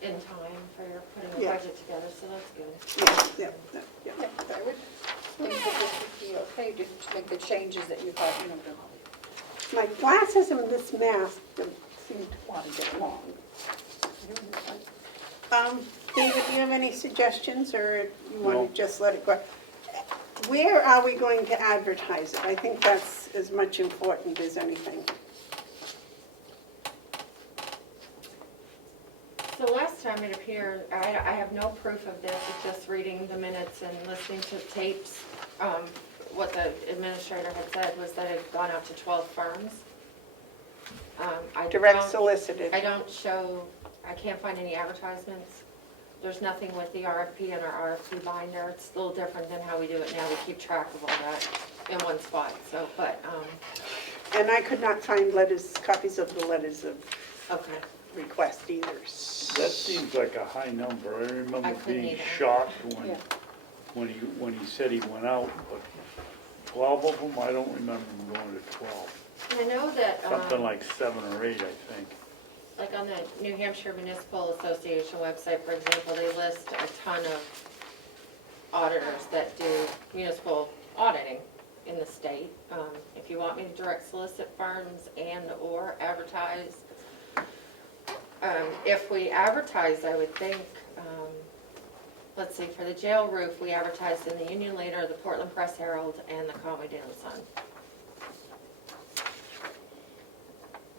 in time for your putting the Yeah. budget together, so that's good. Yeah. Yeah, I would think that this would be okay to make the changes that you thought, you know, My glasses and this mask don't seem to want to get along. David, do you have any suggestions, or you want No. to just let it go? Where are we going to advertise it? I think that's as much important as anything. So last time it appeared, I have no proof of this, it's just reading the minutes and listening to tapes. What the administrator had said was that it had gone out to 12 firms. Direct solicited. I can't find any advertisements. There's nothing with the RFP and our RFP binder. It's a little different than how we do it now. We keep track of all that in one spot, so, but, And I could not find copies of the letters of okay. request either. That seems like a high number. I I remember couldn't being either. shocked Yeah. when he said he went out, but 12 of them, I don't remember him going to 12. I know that, Something like 7 or 8, I think. like on the New Hampshire Municipal Association website, for example, they list a ton of auditors that do municipal auditing in the state. If you want me to direct solicit firms and/or advertise, if we advertise, I would think let's see, for the jail roof, we advertised in the Union Leader, the Portland Press Herald, and the Comeau Daily Sun.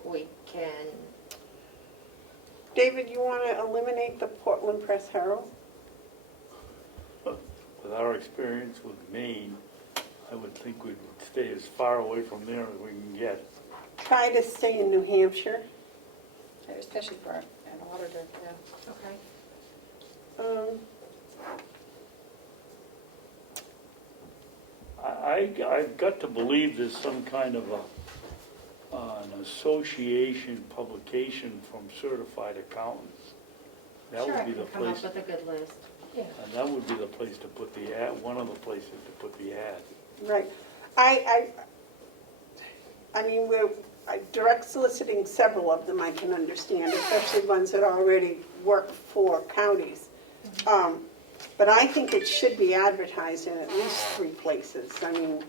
We can, David, you want to eliminate the Portland Press Herald? With our experience with Maine, I would think we'd stay as far away from there as we can get. Try to stay in New Hampshire. Especially for an auditor, yeah. okay. I've got to believe there's some kind of an association publication from certified accountants. That Sure, would I be the can come up place, with a good list. Yeah. and that would be the place to put the ad, one of the places to put the ad. Right. I mean, we're direct soliciting several of them, I can understand, especially ones that already work for counties. But I think it should be advertised in at least 3 places. I mean,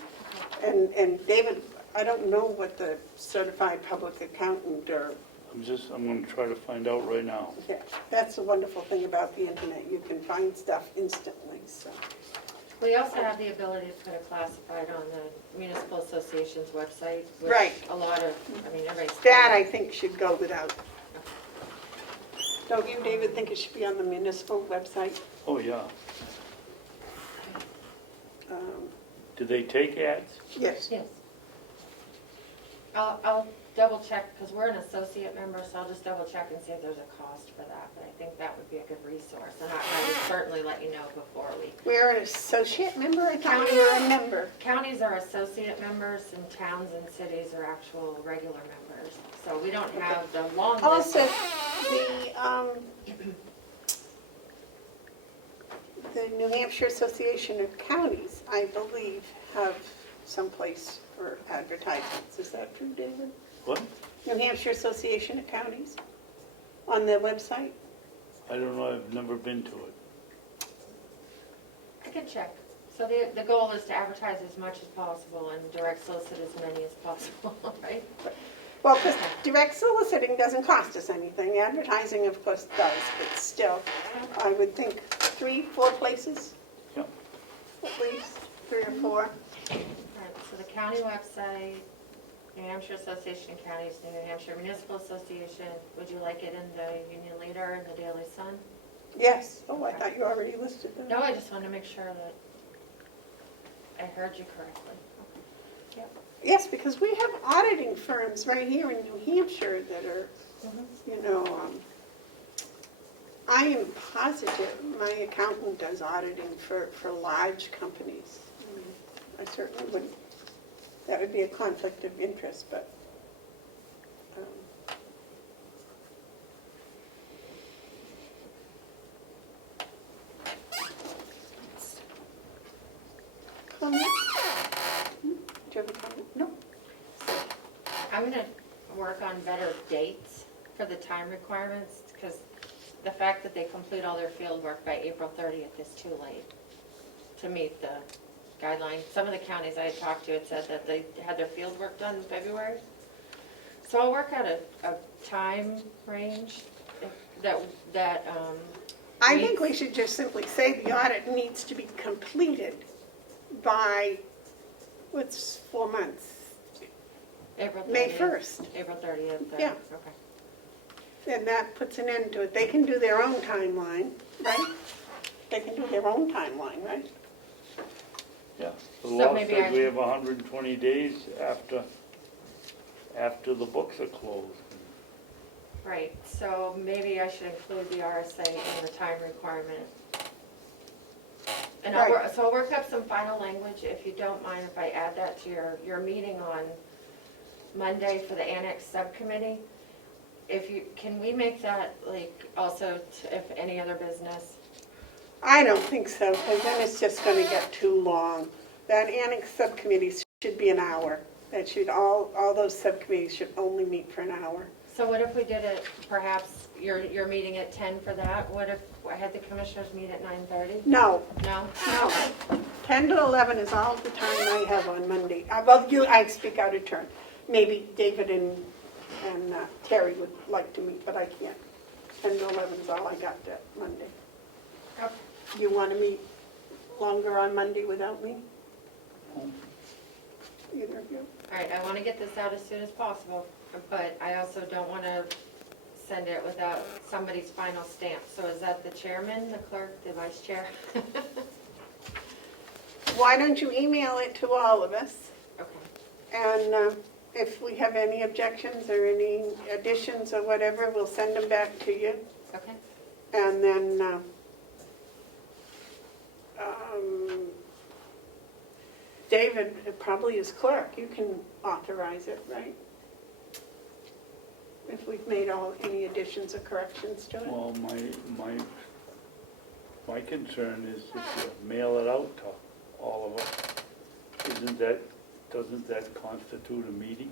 and David, I don't know what the certified public accountant or, I'm going to try to find out right now. yeah, that's the wonderful thing about the internet. You can find stuff instantly, so. We also have the ability to put a classified on the municipal association's website. Which Right. a lot of, I mean, everybody's. That I think should go without. Don't you, David, think it should be on the municipal website? Oh, yeah. Um, Do they take ads? Yes. Yes. I'll double check, because we're an associate member, so I'll just double check and see if there's a cost for that. But I think that would be a good resource, and I would certainly let you know before we. We're an associate member? I thought we were a member. Counties are associate members, and towns and cities are actual regular members. So we don't have the long list. Also, the New Hampshire Association of Counties, I believe, have some place for advertisements. Is that true, David? What? New Hampshire Association of Counties on their website? I don't know, I've never been to it. I can check. So the goal is to advertise as much as possible and direct solicit as many as possible, right? Well, because direct soliciting doesn't cost us anything. Advertising, of course, does, but still, I would think 3, 4 places, Yep. at least, 3 or 4. Right, so the county website, New Hampshire Association of Counties, New Hampshire Municipal Association, would you like it in the Union Leader and the Daily Sun? Yes. Oh, I thought you already listed them. No, I just wanted to make sure that I heard you correctly. Yep. Yes, because we have auditing firms right here in New Hampshire that are, you know, I am positive my accountant does auditing for large companies. I certainly wouldn't, that would be a conflict of interest, but. Comment? Do you have a comment? No. I'm gonna work on better dates for the time requirements, because the fact that they complete all their field work by April 30th is too late to meet the guidelines. Some of the counties I had talked to had said that they had their field work done in February. So I'll work out a time range that I think we should just simply say the audit needs to be completed by, what's 4 months? April 30th. May 1st. April 30th. Yeah. Okay. And that puts an end to it. They can do their own timeline, right? They can do their own timeline, right? Yeah. The So law maybe says I we should- have 120 days after the books are closed. Right, so maybe I should include the RSA in the time requirement. And Right. so I'll work up some final language, if you don't mind if I add that to your meeting on Monday for the Annex Subcommittee. Can we make that like also, if any other business? I don't think so, because then it's just going to get too long. That annex subcommittee should be an hour. That should, all those subcommittees should only meet for an hour. So what if we did it, perhaps, you're meeting at 10 for that? What if I had the commissioners meet at 9:30? No, No? no. 10 to 11 is all the time I have on Monday. I speak out of turn. Maybe David and Terry would like to meet, but I can't. 10 to 11 is all I got that Monday. Okay. You want to meet longer on Monday without me? Either of you? All right, I want to get this out as soon as possible, but I also don't want to send it without somebody's final stamp. So is that the chairman, the clerk, the vice chair? Why don't you email it to all of us? Okay, And if we have any objections or any additions or whatever, we'll send them back to you. okay. And then David, probably as clerk, you can authorize it, right? If we've made any additions or corrections to it. Well, my concern is if you mail it out to all of us, doesn't that constitute a meeting?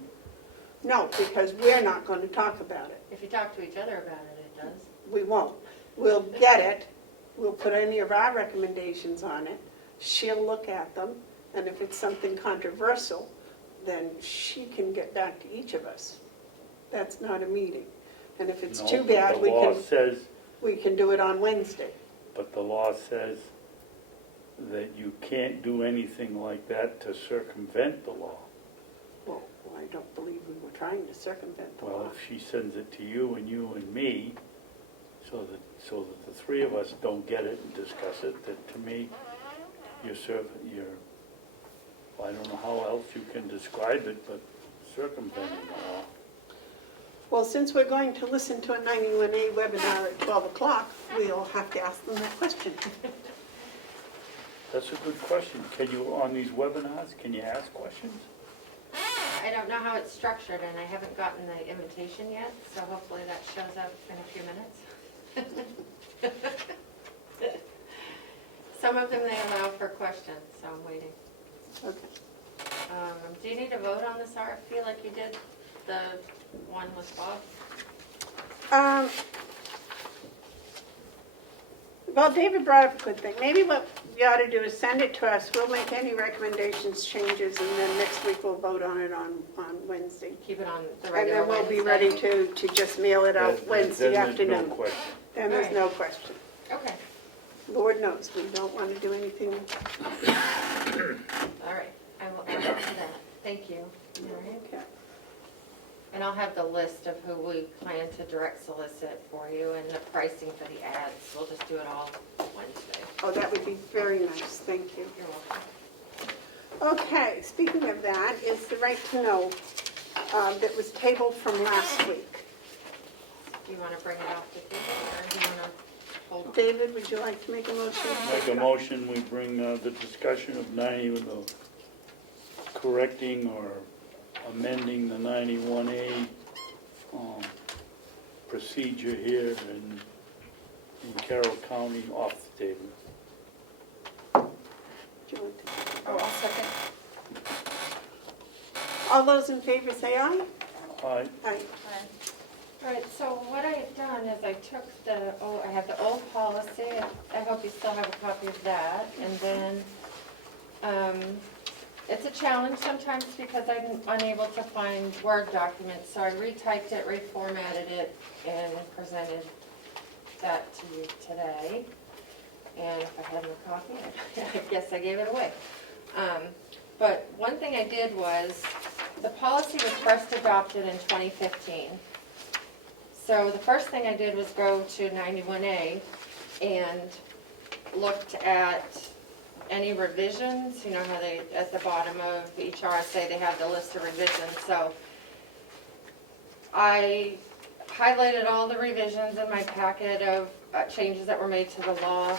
No, because we're not going to talk about it. If you talk to each other about it, it does. We won't. We'll get it, we'll put any of our recommendations on it, she'll look at them, and if it's something controversial, then she can get back to each of us. That's not a meeting. And if it's No, too but bad, the law says, we can do it on Wednesday. but the law says that you can't do anything like that to circumvent the law. Well, I don't believe we were trying to circumvent the law. Well, if she sends it to you and me, so that the three of us don't get it and discuss it, that to me, I don't know how else you can describe it, but circumventing the law. Well, since we're going to listen to a 91A webinar at 12 o'clock, we'll have to ask them that question. That's a good question. Can you, on these webinars, can you ask questions? I don't know how it's structured, and I haven't gotten the invitation yet, so hopefully that shows up in a few minutes. Some of them they allow for questions, so I'm waiting. Okay. Do you need to vote on this RFP like you did the one with Bob? Well, David brought up a good thing. Maybe what you ought to do is send it to us. We'll make any recommendations, changes, and then next week we'll vote on it on Wednesday. Keep it on the And regular then we'll be Wednesday? ready to just mail it out Then Wednesday there's afternoon. no question. Then there's All no question. Okay, Lord knows, we don't want to do anything. all right. I will add on to that. Thank you. All right. Okay. And I'll have the list of who we plan to direct solicit for you and the pricing for the ads. We'll just do it all Wednesday. Oh, that would be very nice. Thank you. You're welcome. Okay, speaking of that, is the right to know that was tabled from last week. Do you want to bring it off the table, or do you want to hold? David, would you like to make a motion? Make a motion, we bring the discussion of correcting or amending the 91A procedure here in Carroll County off the table. Do you want to- Oh, I'll second. All those in favor say aye. Aye. Aye. All right, so what I had done is I took I have the old policy, I hope you still have a copy of that, and then, it's a challenge sometimes because I'm unable to find Word documents, so I retyped it, reformatted it, and presented that to you today. And if I had no copy, I guess I gave it away. But one thing I did was, the policy was first adopted in 2015. So the first thing I did was go to 91A and looked at any revisions. You know how they, at the bottom of each RSA, they have the list of revisions. So I highlighted all the revisions in my packet of changes that were made to the law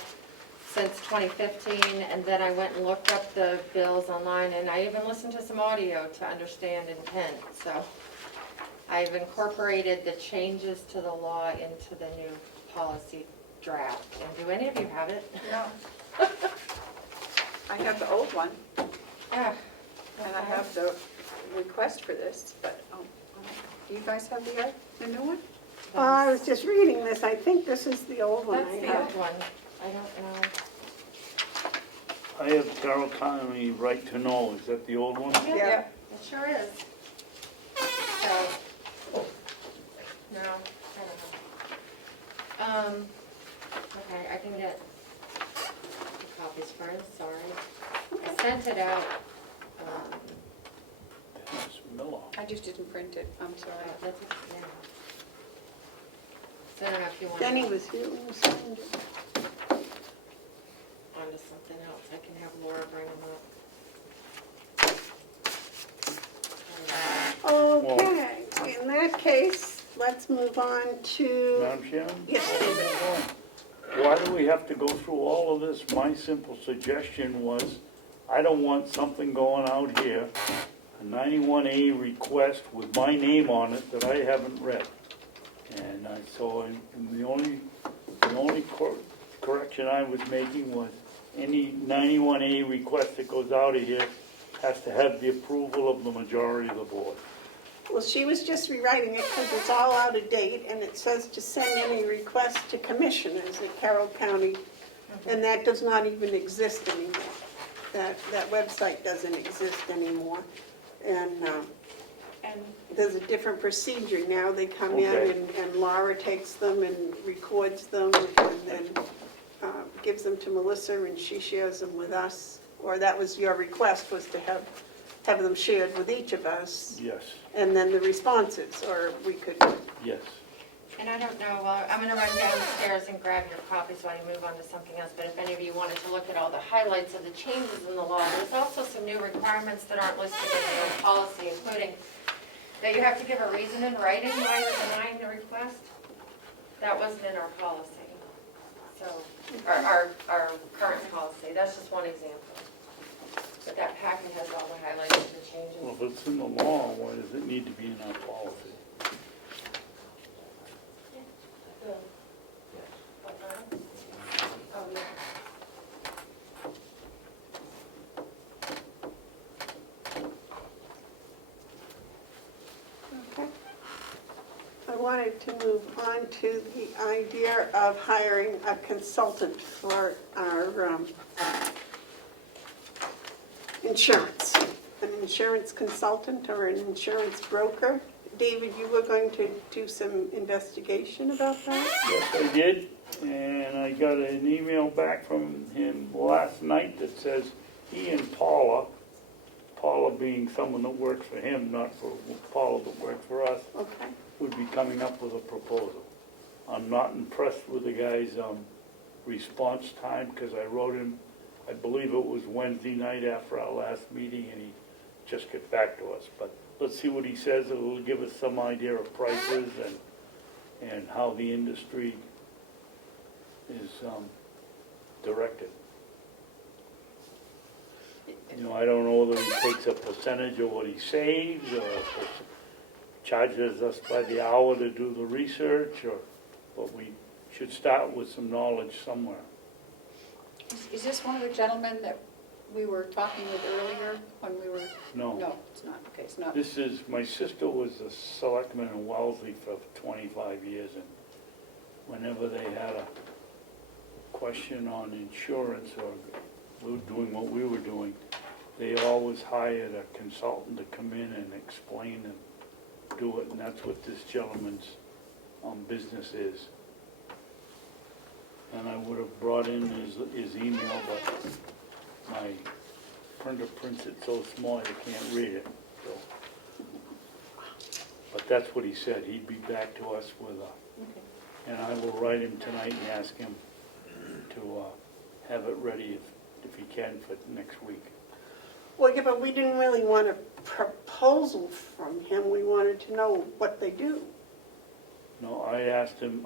since 2015, and then I went and looked up the bills online, and I even listened to some audio to understand intent. So I've incorporated the changes to the law into the new policy draft. And do any of you have it? No. I have the old one, Yeah. and I have the request for this, but, do you guys have the new one? I was just reading this. I think this is the old one I That's the have. old one. I don't know. I have Carroll County right to know. Is that the old one? Yeah. It sure is. So, no, I don't know. Okay, I can get copies first, sorry. I sent it out, Dennis Miller. I just didn't print it, I'm sorry. that's, yeah. So I don't know if you want Denny to was here when we signed it. onto something else, I can have Laura bring them up. Okay, in that case, let's move on to, Madam Chairman? yes, David. Why do we have to go through all of this? My simple suggestion was, I don't want something going out here, a 91A request with my name on it that I haven't read. And the only correction I was making was, any 91A request that goes out of here has to have the approval of the majority of the board. Well, she was just rewriting it because it's all out of date, and it says to send any request to commissioners at Carroll County, and that does not even exist anymore. That website doesn't exist anymore, and there's a different procedure now. They come Okay. in, and Laura takes them and records them, and then gives them to Melissa, and she shares them with us. Or that was your request, was to have them shared with each of us. Yes, And then the responses, or we could, yes. And I don't know, I'm going to run downstairs and grab your copies while you move on to something else, but if any of you wanted to look at all the highlights of the changes in the law, there's also some new requirements that aren't listed in the old policy, including that you have to give a reason in writing why you're denying the request. That wasn't in our policy, so, our current policy, that's just one example. But that packet has all the highlights of the changes. Well, if it's in the law, why does it need to be in our policy? Oh, yeah. okay. I wanted to move on to the idea of hiring a consultant for our insurance. An insurance consultant or an insurance broker. David, you were going to do some investigation about that? Yes, I did, and I got an email back from him last night that says he and Paula being someone that works for him, not for Paula that works for us, Okay. would be coming up with a proposal. I'm not impressed with the guy's response time, because I wrote him, I believe it was Wednesday night after our last meeting, and he just got back to us. But let's see what he says. It will give us some idea of prices and how the industry is directed. You know, I don't know whether he takes a percentage of what he saves, or charges us by the hour to do the research, but we should start with some knowledge somewhere. Is this one of the gentlemen that we were talking with earlier when we were? No. No, it's not, okay, it's not. This is, my sister was a selectman in Wellesley for 25 years, and whenever they had a question on insurance or we were doing what we were doing, they always hired a consultant to come in and explain and do it, and that's what this gentleman's business is. And I would have brought in his email, but my printer prints it so small you can't read it, so. But that's what he said, he'd be back to us with and I will write him tonight and ask him to have it ready if he can for next week. Well, yeah, but we didn't really want a proposal from him. We wanted to know what they do. No, I asked him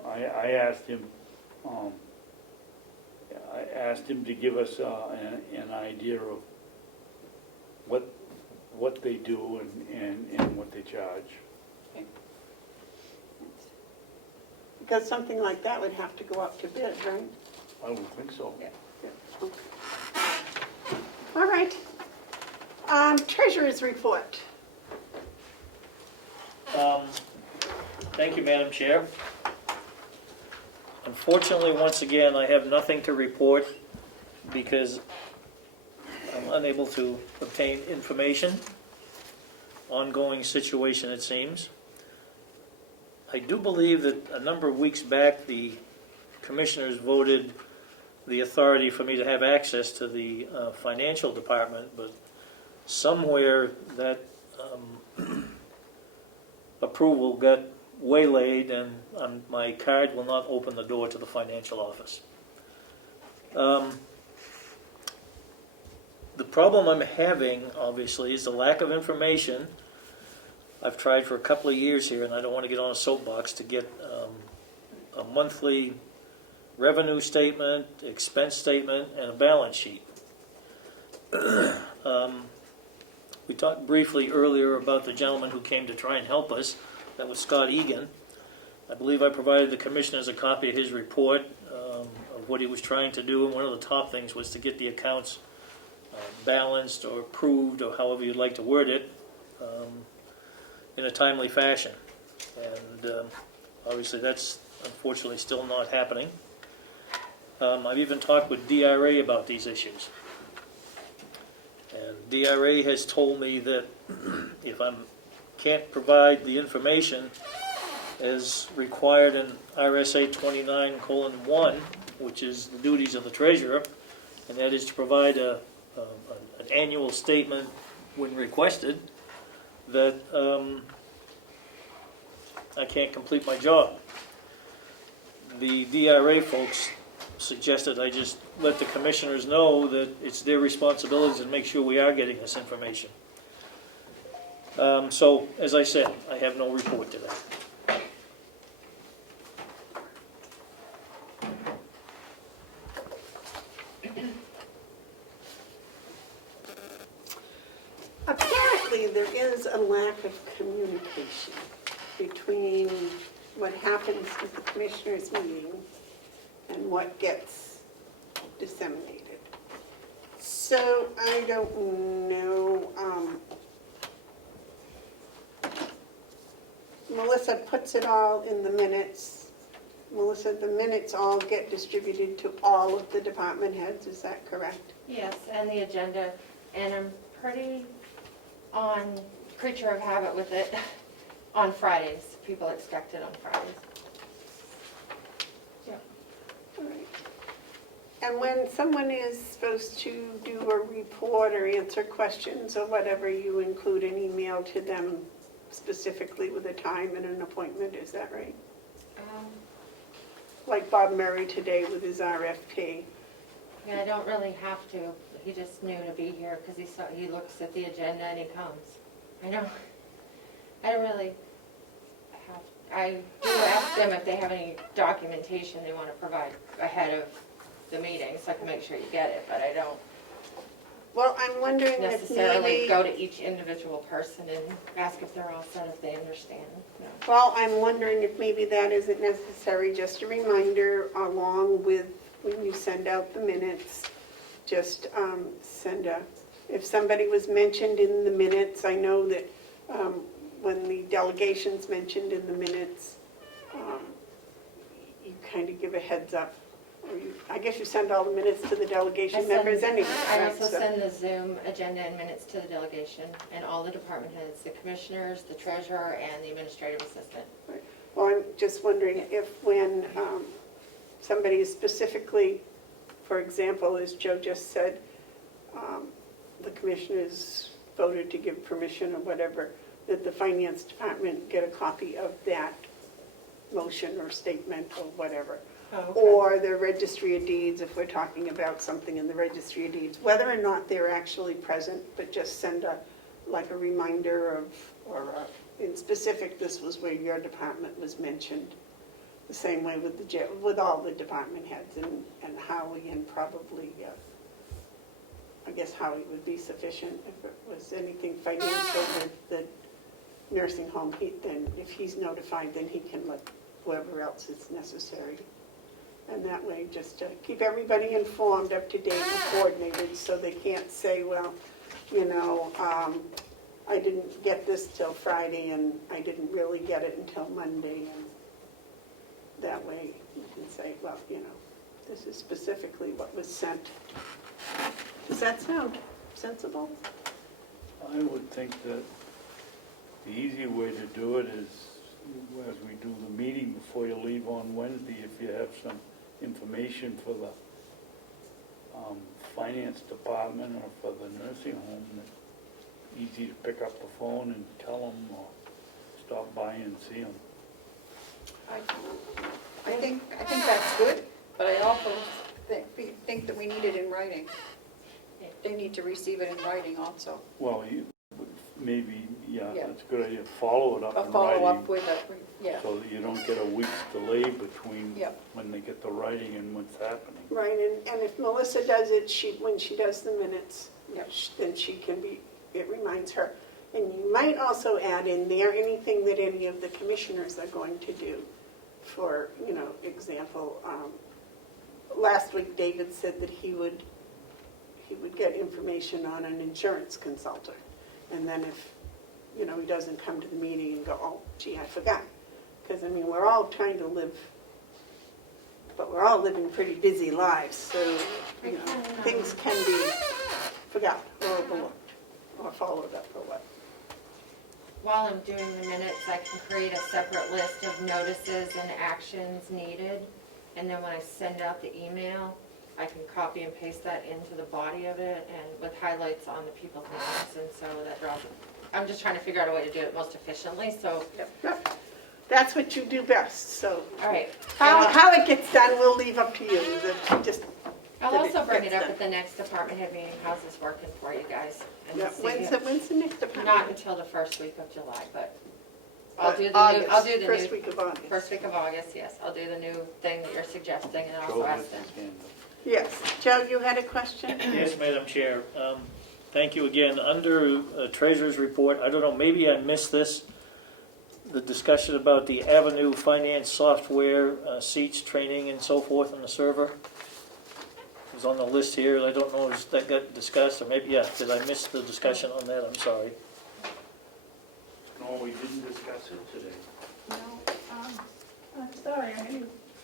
to give us an idea of what they do and what they charge. Okay. Because something like that would have to go up to bid, right? I would think so. Yeah. Yeah. Okay. All right. Treasurer's report. Thank you, Madam Chair. Unfortunately, once again, I have nothing to report because I'm unable to obtain information. Ongoing situation, it seems. I do believe that a number of weeks back, the commissioners voted the authority for me to have access to the financial department, but somewhere that approval got waylaid, and my card will not open the door to the financial office. The problem I'm having, obviously, is the lack of information. I've tried for a couple of years here, and I don't want to get on a soapbox, to get a monthly revenue statement, expense statement, and a balance sheet. We talked briefly earlier about the gentleman who came to try and help us. That was Scott Egan. I believe I provided the commissioners a copy of his report of what he was trying to do, and one of the top things was to get the accounts balanced or approved, or however you'd like to word it, in a timely fashion. And obviously that's unfortunately still not happening. I've even talked with DRA about these issues. And DRA has told me that if I can't provide the information as required in RSA 29:1, which is the duties of the treasurer, and that is to provide an annual statement when requested, that I can't complete my job. The DRA folks suggested I just let the commissioners know that it's their responsibilities to make sure we are getting this information. So, as I said, I have no report today. Apparently, there is a lack of communication between what happens at the commissioners' meeting and what gets disseminated. So I don't know. Melissa puts it all in the minutes. Melissa, the minutes all get distributed to all of the department heads, is that correct? Yes, and the agenda, and I'm pretty on creature of habit with it on Fridays. People expect it on Fridays. All right. And when someone is supposed to do a report or answer questions or whatever, you include an email to them specifically with a time and an appointment, is that right? Like Bob Murray today with his RFP. Yeah, I don't really have to. He just knew to be here because he looks at the agenda and he comes. I don't really have, I do ask them if they have any documentation they want to provide ahead of the meeting, so I can make sure you get it, but I don't Well, I'm wondering if necessarily maybe, go to each individual person and ask if they're all set, if they understand. No. well, I'm wondering if maybe that isn't necessary, just a reminder along with when you send out the minutes, just send a, if somebody was mentioned in the minutes, I know that when the delegation's mentioned in the minutes, you kind of give a heads up. Or you, I guess you send all the minutes to the delegation members anyway. I right? also So- send the Zoom agenda and minutes to the delegation and all the department heads, the commissioners, the treasurer, and the administrative assistant. Right. Well, I'm just wondering if when somebody is specifically, for example, as Joe just said, the commissioners voted to give permission or whatever, that the finance department get a copy of that motion or statement or whatever. Oh, okay. Or the registry of deeds, if we're talking about something in the registry of deeds, whether or not they're actually present, but just send a reminder of, or in specific, this was where your department was mentioned. The same way with with all the department heads, and Howie, and probably, I guess Howie would be sufficient if it was anything financial with the nursing home. Then if he's notified, then he can let whoever else is necessary. And that way, just to keep everybody informed, up to date, and coordinated, so they can't say, well, you know, I didn't get this till Friday, and I didn't really get it until Monday. And that way, you can say, well, you know, this is specifically what was sent. Does that sound sensible? I would think that the easy way to do it is, as we do the meeting before you leave on Wednesday, if you have some information for the finance department or for the nursing home, it's easy to pick up the phone and tell them or stop by and see them. I think that's good, but I also think that we need it in writing. They need to receive it in writing also. Well, maybe, yeah, Yeah. that's a good idea, follow it up A in follow-up writing, with a, yeah, so that you don't get a week's delay between Yep. when they get the writing and what's happening. Right, and if Melissa does it, when she does the minutes, Yep. then she can be, it reminds her. And you might also add in there anything that any of the commissioners are going to do. For, example, last week David said that he would get information on an insurance consultant. And then if, he doesn't come to the meeting and go, oh, gee, I forgot. Because, we're all trying to live, but we're all living pretty busy lives. So, things can be forgot or overlooked or followed up or what. While I'm doing the minutes, I can create a separate list of notices and actions needed. And then when I send out the email, I can copy and paste that into the body of it and with highlights on the people's names. And so that draws, I'm just trying to figure out a way to do it most efficiently, so. Yep. That's what you do best, so. All right. How it gets done, we'll leave up to you. I'll also bring it up at the next department head meeting. How's this working for you guys? And Yeah, see when's the next department? Not until the first week of July, but I'll do the August, new, I'll do the first new, week of August. first week of August, yes. I'll do the new thing that you're suggesting and Joe also has ask them. his hand up. Yes. Joe, you had a question? Yes, Madam Chair. Thank you again. Under Treasurer's Report, I don't know, maybe I missed this, the discussion about the Avenue Finance software, seats, training, and so forth on the server. It was on the list here, and I don't know if that got discussed, or maybe, yeah, did I miss the discussion on that? I'm sorry. No, we didn't discuss it today. No, I'm sorry,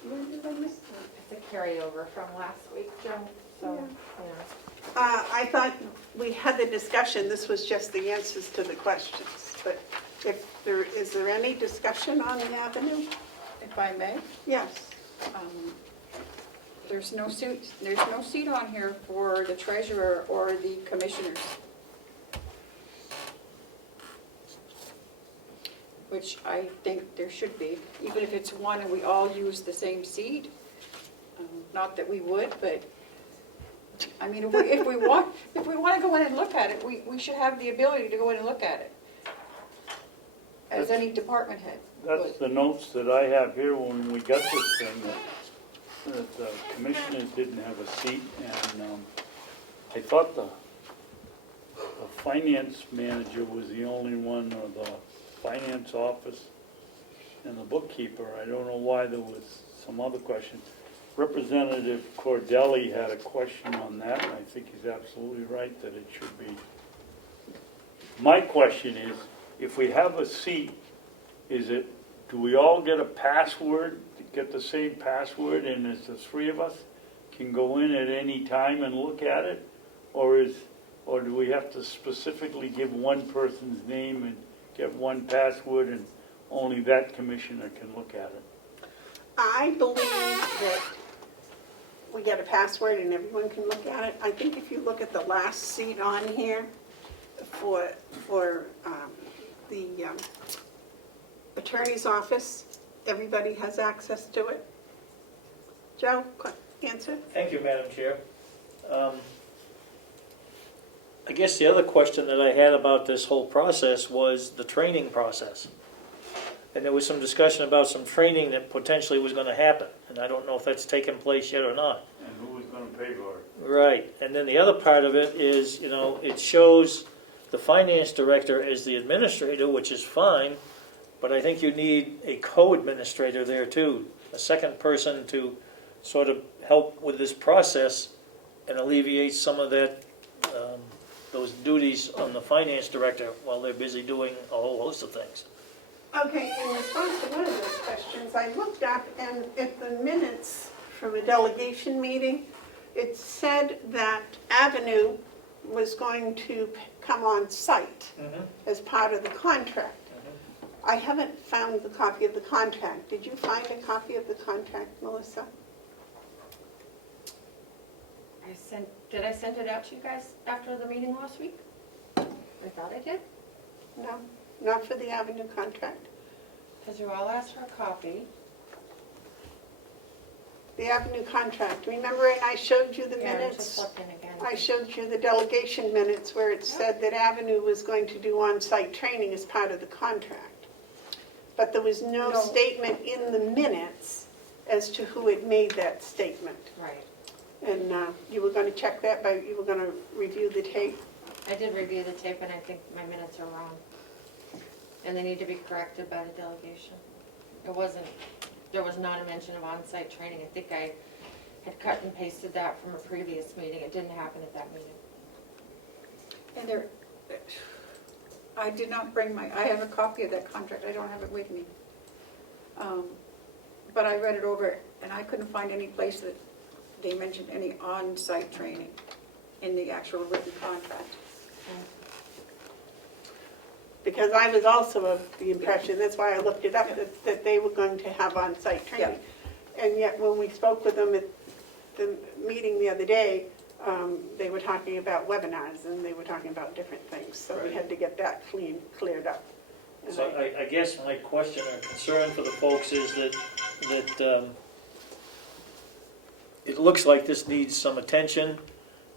when did I miss that? It's a carryover from last week, Joe, so, Yeah. you know. I thought we had the discussion, this was just the answers to the questions. But is there any discussion on the Avenue? if I may. Yes. There's no seat on here for the treasurer or the commissioners. Which I think there should be, even if it's one and we all use the same seat. Not that we would, but, if we want to go in and look at it, we should have the ability to go in and look at it. As any department head would. That's the notes that I have here when we got this thing, that the commissioners didn't have a seat, and I thought the finance manager was the only one, or the finance office and the bookkeeper. I don't know why there was some other question. Representative Cordelli had a question on that, and I think he's absolutely right that it should be. My question is, if we have a seat, do we all get a password, get the same password, and as the three of us can go in at any time and look at it? Or do we have to specifically give one person's name and get one password, and only that commissioner can look at it? I believe that we get a password and everyone can look at it. I think if you look at the last seat on here for the attorney's office, everybody has access to it. Joe, answer? Thank you, Madam Chair. I guess the other question that I had about this whole process was the training process. And there was some discussion about some training that potentially was going to happen. And I don't know if that's taken place yet or not. And who was going to pay for it? Right. And then the other part of it is, it shows the finance director as the administrator, which is fine, but I think you need a co-administrator there too, a second person to sort of help with this process and alleviate some of that, those duties on the finance director while they're busy doing a whole host of things. Okay, in response to one of those questions, I looked up, and at the minutes from a delegation meeting, it said that Avenue was going to come on site as part of the contract. I haven't found the copy of the contract. Did you find a copy of the contract, Melissa? Did I send it out to you guys after the meeting last week? I thought I did, No, not for the Avenue contract. because you all asked for a copy. The Avenue contract, remember, and I showed you the Yeah, I'm just minutes? looking again. I showed you the delegation minutes where it said that Avenue was going to do on-site training as part of the contract. But there was no No. statement in the minutes as to who had made that statement. Right. And you were going to check that you were going to review the tape? I did review the tape, and I think my minutes are wrong. And they need to be corrected by the delegation. There was not a mention of on-site training. I think I had cut and pasted that from a previous meeting. It didn't happen at that meeting. And I did not bring I have a copy of that contract, I don't have it with me. But I read it over, and I couldn't find any place that they mentioned any on-site training in the actual written contract. Because I was also of the impression, that's why I looked it up, that they were going to have on-site training. And yet, when we spoke with them at the meeting the other day, they were talking about webinars, and they were talking about different things. So we had to get that cleared up. And So I guess my question or concern for the folks is that it looks like this needs some attention,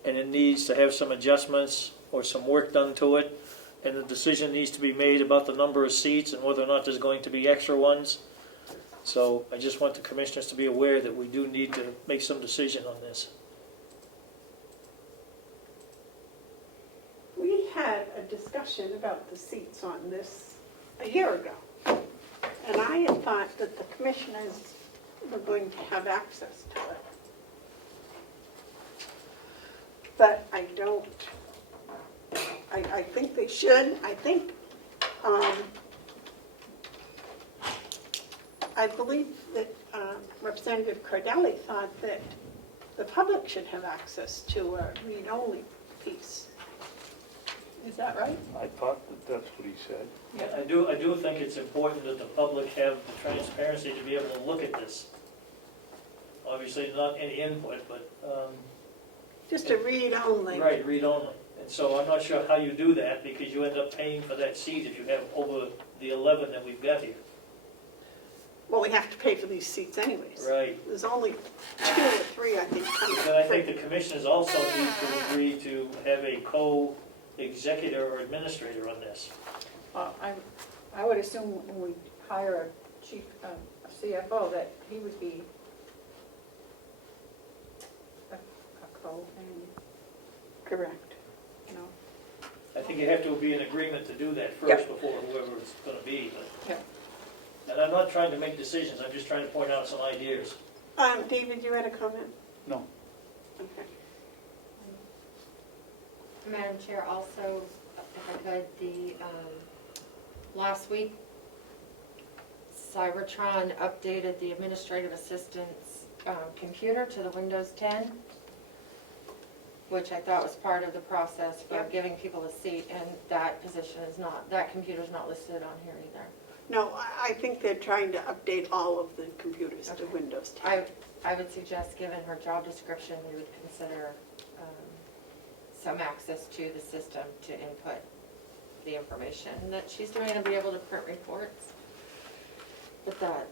and it needs to have some adjustments or some work done to it, and the decision needs to be made about the number of seats and whether or not there's going to be extra ones. So I just want the commissioners to be aware that we do need to make some decision on this. We had a discussion about the seats on this a year ago. And I had thought that the commissioners were going to have access to it. But I don't. I think they should. I think, I believe that Representative Cordelli thought that the public should have access to a read-only piece. Is that right? I thought that's what he said. Yeah, I do think it's important that the public have the transparency to be able to look at this. Obviously, not any input, but, Just a read-only. right, read only. And so I'm not sure how you do that, because you end up paying for that seat if you have over the 11 that we've got here. Well, we have to pay for these seats anyways. Right. There's only 2 or 3, I think, coming. But I think the commissioners also need to agree to have a co-executor or administrator on this. I would assume when we hire a CFO, that he would be a co-and, Correct. you know. I think you have to be in agreement to do that Yep. first before whoever it's going to be. But- Yep. And I'm not trying to make decisions, I'm just trying to point out some ideas. David, you had a comment? No. Okay. Madam Chair, also, if I could, last week, Cybertron updated the administrative assistant's computer to the Windows 10, which I thought was part of the process for Yep. giving people a seat, and that computer's not listed on here either. No, I think they're trying to update all of the computers to Okay. Windows 10. I would suggest, given her job description, we would consider some access to the system to input the information that she's doing to be able to print reports. But that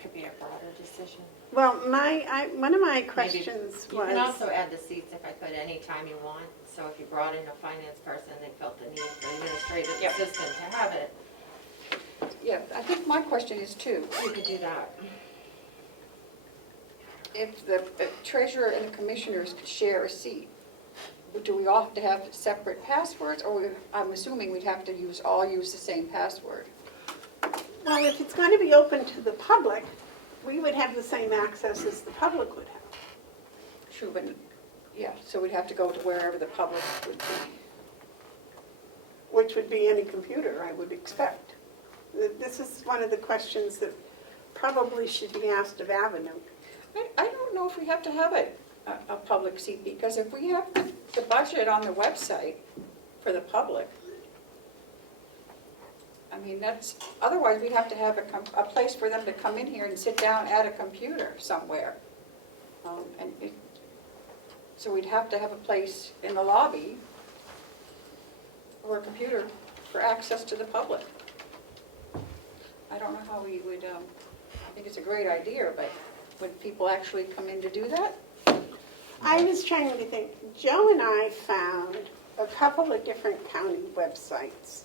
could be a broader decision. Well, one of my Maybe- questions You can also was, add the seats, if I could, anytime you want. So if you brought in a finance person, they felt the need for an administrative Yep. assistant to have it, Yeah, I think my question is too, you could do that. if the treasurer and the commissioners share a seat, do we all have to have separate passwords, or I'm assuming we'd have to use the same password? well, if it's going to be open to the public, we would have the same access as the public would have. True, but, yeah, so we'd have to go to wherever the public would be. Which would be any computer, I would expect. This is one of the questions that probably should be asked of Avenue. I don't know if we have to have a public seat, because if we have the budget on the website for the public, I mean, otherwise we'd have to have a place for them to come in here and sit down at a computer somewhere. And So we'd have to have a place in the lobby or a computer for access to the public. I don't know how we would, I think it's a great idea, but would people actually come in to do that? I was trying to think, Joe and I found a couple of different county websites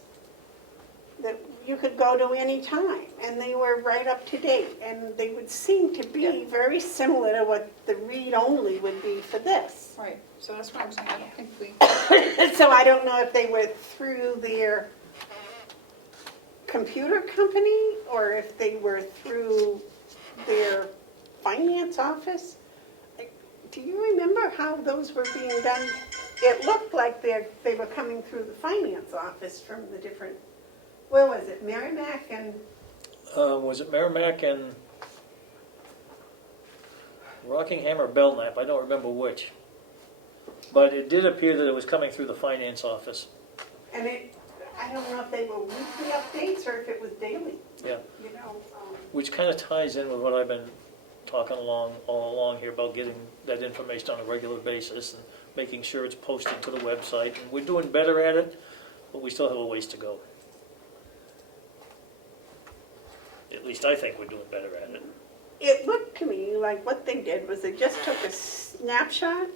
that you could go to any time, and they were right up to date, and they would seem to be very similar to what the read-only would be for this. Right, so that's what I'm saying, I don't think we, So I don't know if they were through their computer company, or if they were through their finance office. Do you remember how those were being done? It looked like they were coming through the finance office from the different, where was it, Merrimack and, Was it Merrimack and Rockingham or Belknap? I don't remember which. But it did appear that it was coming through the finance office. and I don't know if they were weekly updates or if it was daily. Yeah. You know, Which kind of ties in with what I've been talking all along here about getting that information on a regular basis and making sure it's posted to the website. And we're doing better at it, but we still have a ways to go. At least I think we're doing better at it. it looked to me like what they did was they just took a snapshot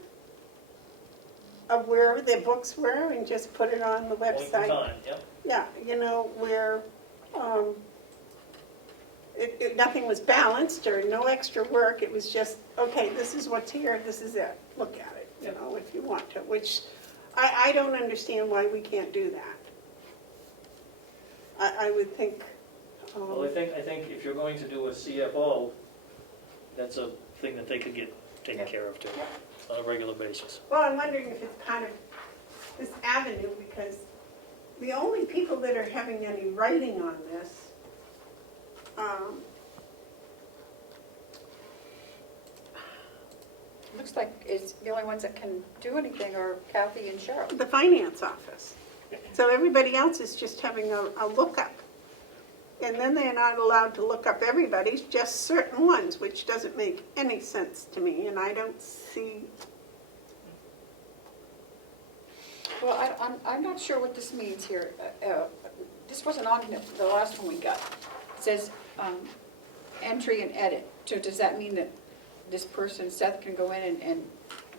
of where their books were and just put it on the Point in website. time, yeah. Yeah, you know, where nothing was balanced or no extra work. It was just, okay, this is what's here, this is it. Look at it, you know, if you want to, which I don't understand why we can't do that. I would think, Well, I think if you're going to do a CFO, that's a thing that they could get taken care of too, on a regular basis. well, I'm wondering if it's kind of this avenue, because the only people that are having any writing on this looks like it's the only ones that can do anything are Kathy and Cheryl. the finance office. So everybody else is just having a lookup. And then they're not allowed to look up everybody's, just certain ones, which doesn't make any sense to me, and I don't see. Well, I'm not sure what this means here. This wasn't on the last one we got. It says entry and edit. So does that mean that this person, Seth, can go in and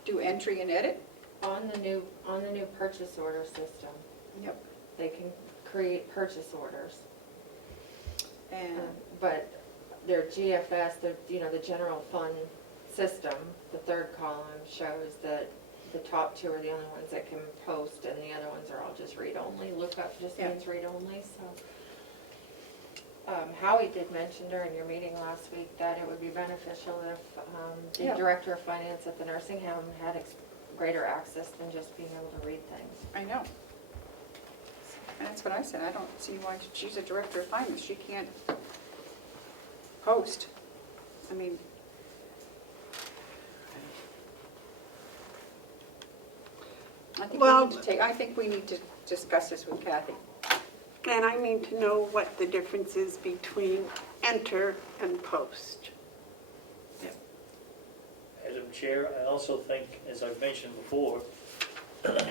do entry and edit? On the new purchase order system, Yep. they can create purchase orders. And But their GFS, the general fund system, the third column shows that the top two are the only ones that can post, and the other ones are all just read-only. Lookup just means read-only, so. Howie did mention during your meeting last week that it would be beneficial if the director of finance at the nursing home had greater access than just being able to read things. I know. And that's what I said. I don't see why she's a director of finance. She can't post. I mean, I think we need to discuss this with Kathy. And I need to know what the difference is between enter and post. Madam Chair, I also think, as I've mentioned before,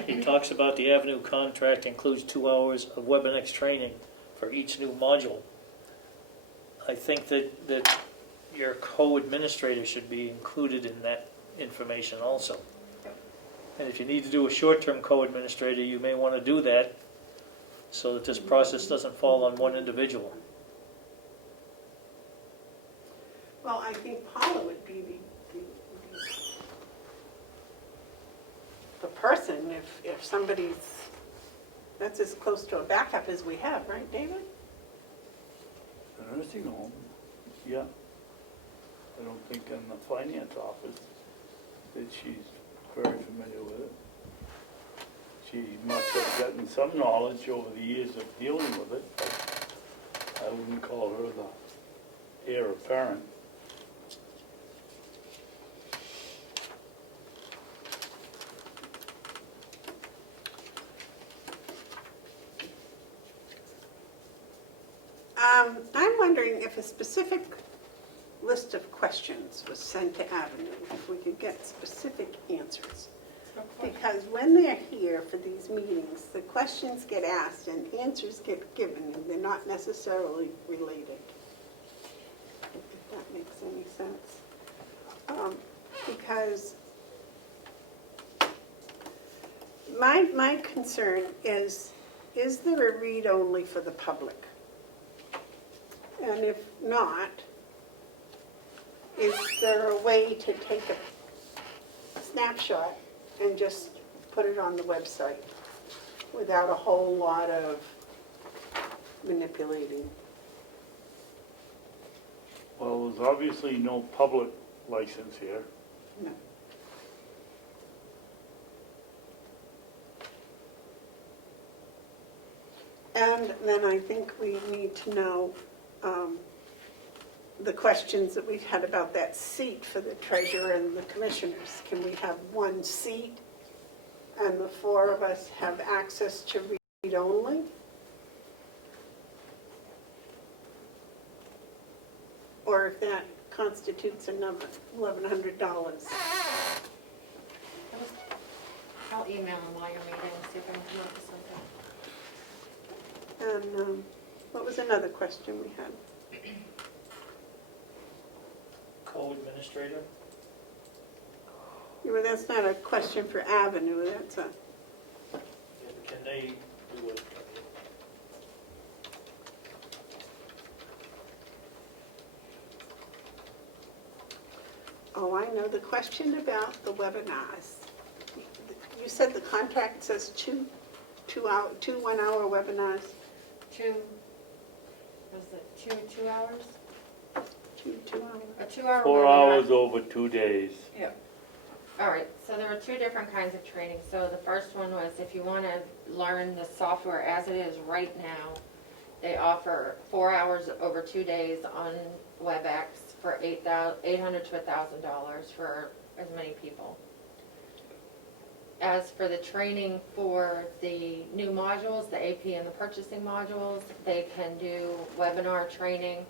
it talks about the Avenue contract includes 2 hours of WebEx training for each new module. I think that your co-administrator should be included in that information also. And if you need to do a short-term co-administrator, you may want to do that so that this process doesn't fall on one individual. Well, I think Paula would be the person if somebody's, that's as close to a backup as we have, right, David? The nursing home, yeah. I don't think in the finance office that she's very familiar with it. She must have gotten some knowledge over the years of dealing with it, but I wouldn't call her the heir apparent. I'm wondering if a specific list of questions was sent to Avenue, if we could get specific answers. Because when they're here for these meetings, the questions get asked and answers get given, and they're not necessarily related. If that makes any sense. Because my concern is there a read-only for the public? And if not, is there a way to take a snapshot and just put it on the website without a whole lot of manipulating? Well, there's obviously no public license here. No. And then I think we need to know the questions that we've had about that seat for the treasurer and the commissioners. Can we have one seat and the four of us have access to read only? Or if that constitutes another $1,100. I'll email them while you're meeting and see if I can come up with something. And what was another question we had? Co-administrator? Yeah, well, that's not a question for Avenue, that's a, Yeah, but can they do it? oh, I know, the question about the webinars. You said the contract says two 1-hour webinars? Was it two hours? Two hours? A 2-hour webinar? 4 hours over 2 days. Yeah. All right, so there were two different kinds of training. So the first one was if you want to learn the software as it is right now, they offer 4 hours over 2 days on WebEx for $800 to $1,000 for as many people. As for the training for the new modules, the AP and the purchasing modules, they can do webinar training,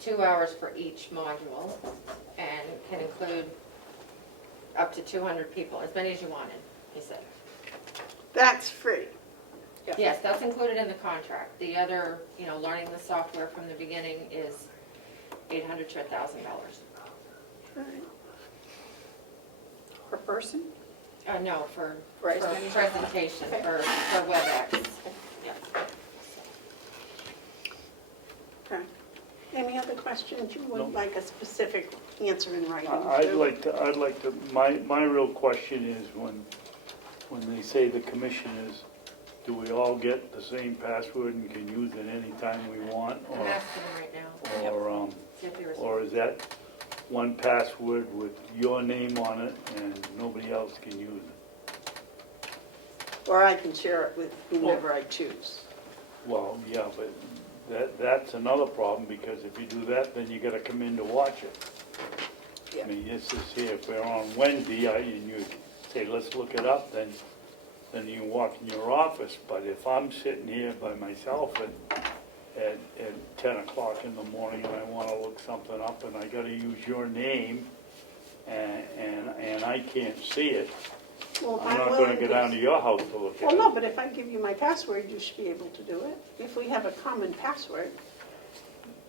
2 hours for each module, and can include up to 200 people, as many as you wanted, he said. That's free. Yes, that's included in the contract. The other, learning the software from the beginning is $800 to $1,000. Right. Per person? No, for Right. presentation, for WebEx. Yeah. Okay. Any other questions you would No. like a specific answer in writing? I'd to? like to, my real question is when they say the commissioners, do we all get the same password and can use it anytime we want? I'm asking them right now. See if they respond. Or is that one password with your name on it and nobody else can use it? Or I can share it with whomever I choose. Well, yeah, but that's another problem, because if you do that, then you gotta come in to watch it. Yeah. I mean, this is here, if we're on Wednesday, and you say, let's look it up, then you walk in your office. But if I'm sitting here by myself at 10 o'clock in the morning and I wanna look something up and I gotta use your name and I can't see it, Well, if I'm not willing gonna go down to your house to look at Well, it. no, but if I give you my password, you should be able to do it. If we have a common password.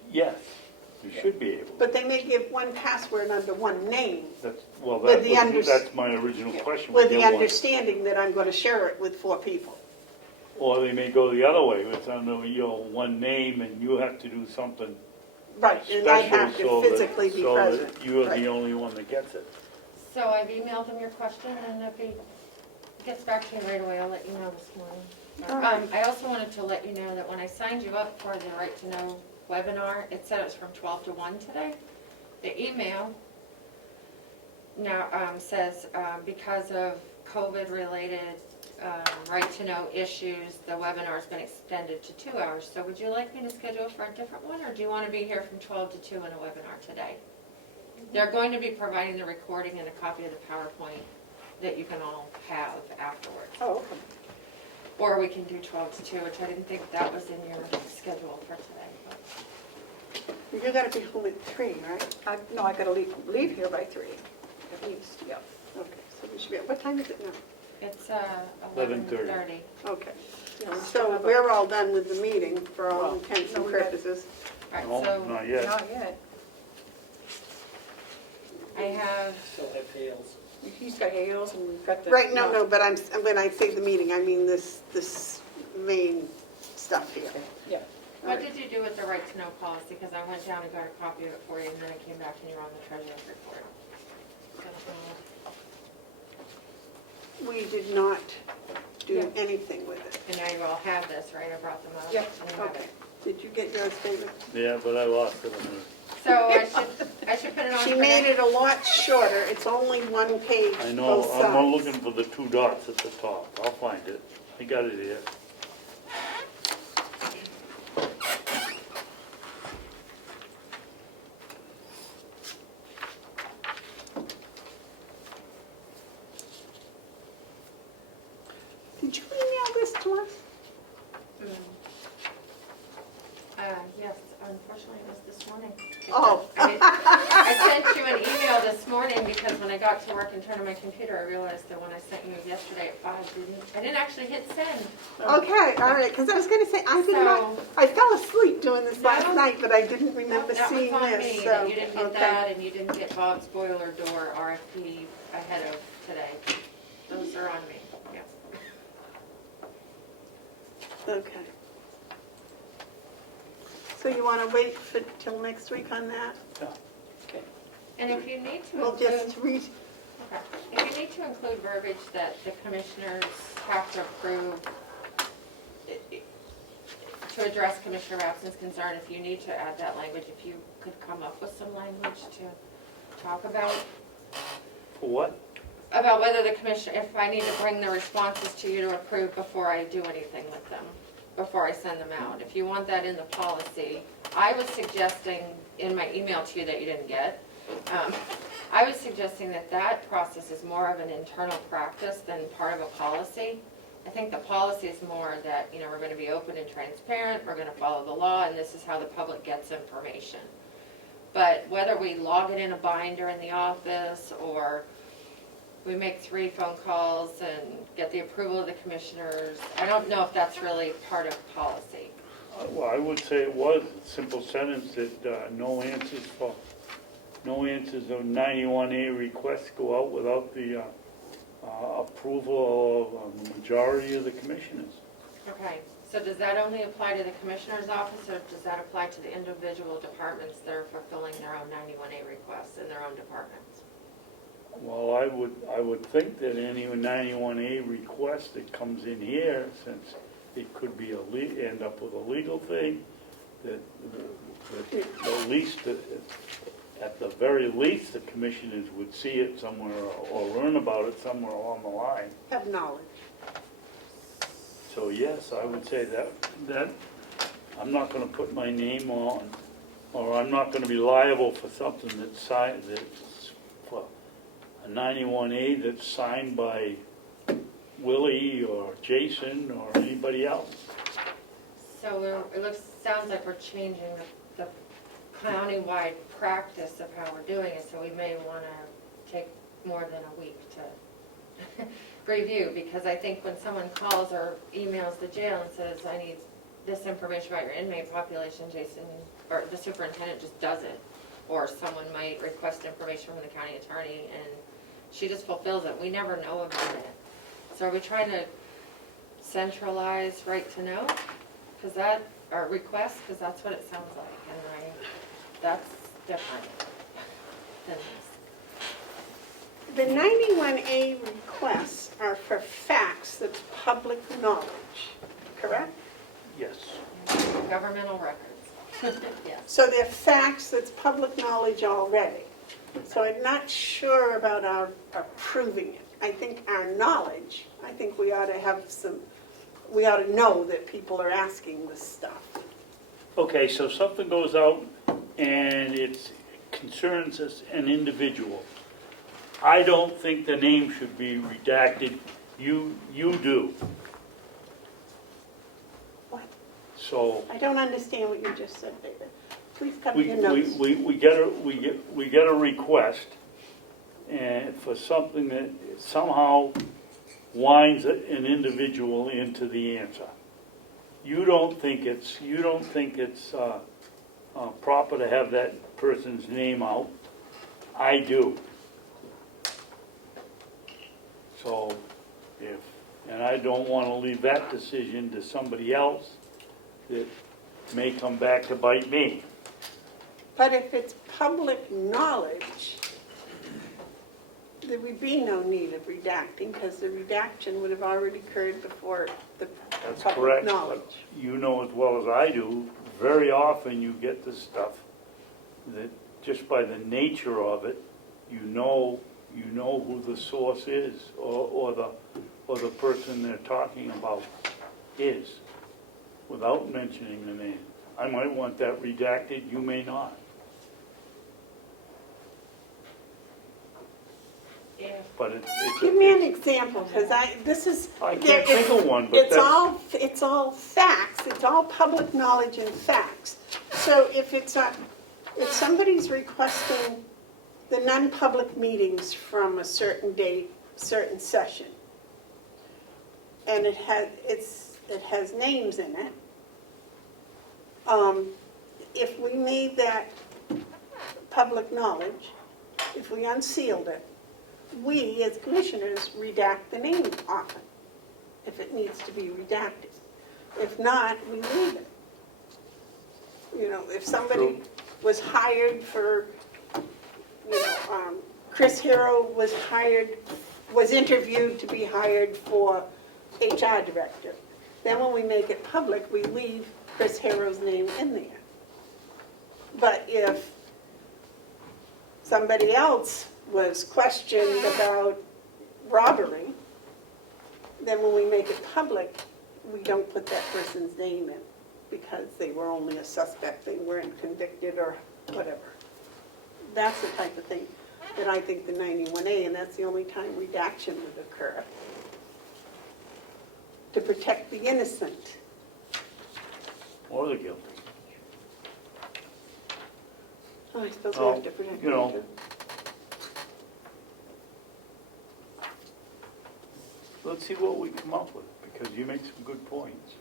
Yes, you should be able. But they may give one password under one name, That's the that's my original question. with We the get one. understanding that I'm going to share it with 4 people. Or they may go the other way, it's under your one name and you have to do something Right, and I have special to physically be so present. that you're Right. the only one that gets it. So I've emailed him your question, and if he gets back to me right away, I'll let you know this morning. All right. I also wanted to let you know that when I signed you up for the Right to Know webinar, it said it was from 12 to 1 today. The email now says because of COVID-related Right to Know issues, the webinar's been extended to 2 hours. So would you like me to schedule for a different one, or do you want to be here from 12 to 2 in a webinar today? They're going to be providing the recording and a copy of the PowerPoint that you can all have afterwards. Oh, okay. Or we can do 12 to 2, which I didn't think that was in your schedule for today. But You got to be home at 3, right? No, I gotta leave here by 3, at least, yeah. Okay, So we should be, what time is it now? It's 11:30. 11:30. Okay. Yeah, we still So have a- we're all done with the meeting for all Well, intents no, and we got- purposes. All No, right, so not yet. Not yet. I have, Still have Hales. He's got Hales and we've got the. Right, no, but when I say the meeting, I mean this main stuff here. Yeah. what did you do with the right to know policy? Because I went down and got a copy of it for you, and then I came back and you're on the treasurer's report. We did not do Yeah. anything with it. And now you all have this, right? I brought them up. Yep. and you have Okay. it. Did you get yours, David? Yeah, but I lost it. So I should put it on. She for made next- it a lot shorter. It's only one page, I know, both I'm sides. looking for the two dots at the top. I'll find it. I got it here. Did you email this to us? Yes, unfortunately it was this morning. Oh. I sent you an email this morning because when I got to work and turned on my computer, I realized that when I sent you yesterday at 5, I didn't actually hit send. Okay, all right, because I was going to say, I did not, So- I fell asleep doing this last No. night, but I didn't remember That was seeing on this, me, so. that you didn't get okay. that and you didn't get Bob's boiler door RFP ahead of today. Those are on me, yeah. Okay. So you want to wait till next week on that? And if you need to We'll include. just read, Okay. If you need to include verbiage that the commissioners have to approve to address Commissioner Rapson's concern, if you need to add that language, if you could come up with some language to talk about For what? whether the commissioner, if I need to bring the responses to you to approve before I do anything with them, before I send them out. If you want that in the policy, I was suggesting in my email to you that you didn't get, I was suggesting that process is more of an internal practice than part of a policy. I think the policy is more that, we're going to be open and transparent, we're going to follow the law, and this is how the public gets information. But whether we log it in a binder in the office, or we make 3 phone calls and get the approval of the commissioners, I don't know if that's really part of policy. Well, I would say it was a simple sentence that no answers of 91A requests go out without the approval of the majority of the commissioners. Okay, so does that only apply to the commissioner's office, or does that apply to the individual departments that are fulfilling their own 91A requests in their own departments? Well, I would think that any 91A request that comes in here, since it could be end up with a legal thing, that the least, at the very least, the commissioners would see it somewhere or learn about it somewhere along the line. have knowledge. So yes, I would say that I'm not going to put my name on, or I'm not going to be liable for something that's for a 91A that's signed by Willie or Jason or anybody else. So sounds like we're changing the county-wide practice of how we're doing it, so we may want to take more than a week to review, because I think when someone calls or emails the jail and says, I need this information about your inmate population, Jason, or the superintendent just does it, or someone might request information from the county attorney and she just fulfills it. We never know about it. So are we trying to centralize right to know? Because that, or request, because that's what it sounds like, and that's different than this. The 91A requests are for facts that's public knowledge, correct? Yes. Governmental records. Yes. So they're facts that's public knowledge already. So I'm not sure about our approving it. I think our knowledge, I think we ought to know that people are asking this stuff. Okay, so something goes out and it concerns us an individual. I don't think the name should be redacted. You do. What? So I don't understand what you just said, David. Please cover we your notes. get a request and it for something that somehow winds an individual into the answer. You don't think it's proper to have that person's name out. I do. So and I don't want to leave that decision to somebody else that may come back to bite me. But if it's public knowledge, there would be no need of redacting, because the redaction would have already occurred before the That's public correct. knowledge. But you know as well as I do, very often you get this stuff that just by the nature of it, you know who the source is, or the person they're talking about is, without mentioning the name. I might want that redacted, you may not. But Give me an example, because I can't think of one, but it's all facts, it's all public knowledge and facts. So if somebody's requesting the non-public meetings from a certain date, certain session, and it has names in it, if we made that public knowledge, if we unsealed it, we, as commissioners, redact the name often, if it needs to be redacted. If not, we leave it. You know, if somebody was hired for, Chris Hero was interviewed to be hired for HR director. Then when we make it public, we leave Chris Hero's name in there. But if somebody else was questioned about robbery, then when we make it public, we don't put that person's name in, because they were only a suspect, they weren't convicted or whatever. That's the type of thing that I think the 91A, and that's the only time redaction would occur, to protect the innocent. or the guilty. Oh, I suppose we have to protect them too. Let's see what we come up with, because you make some good points.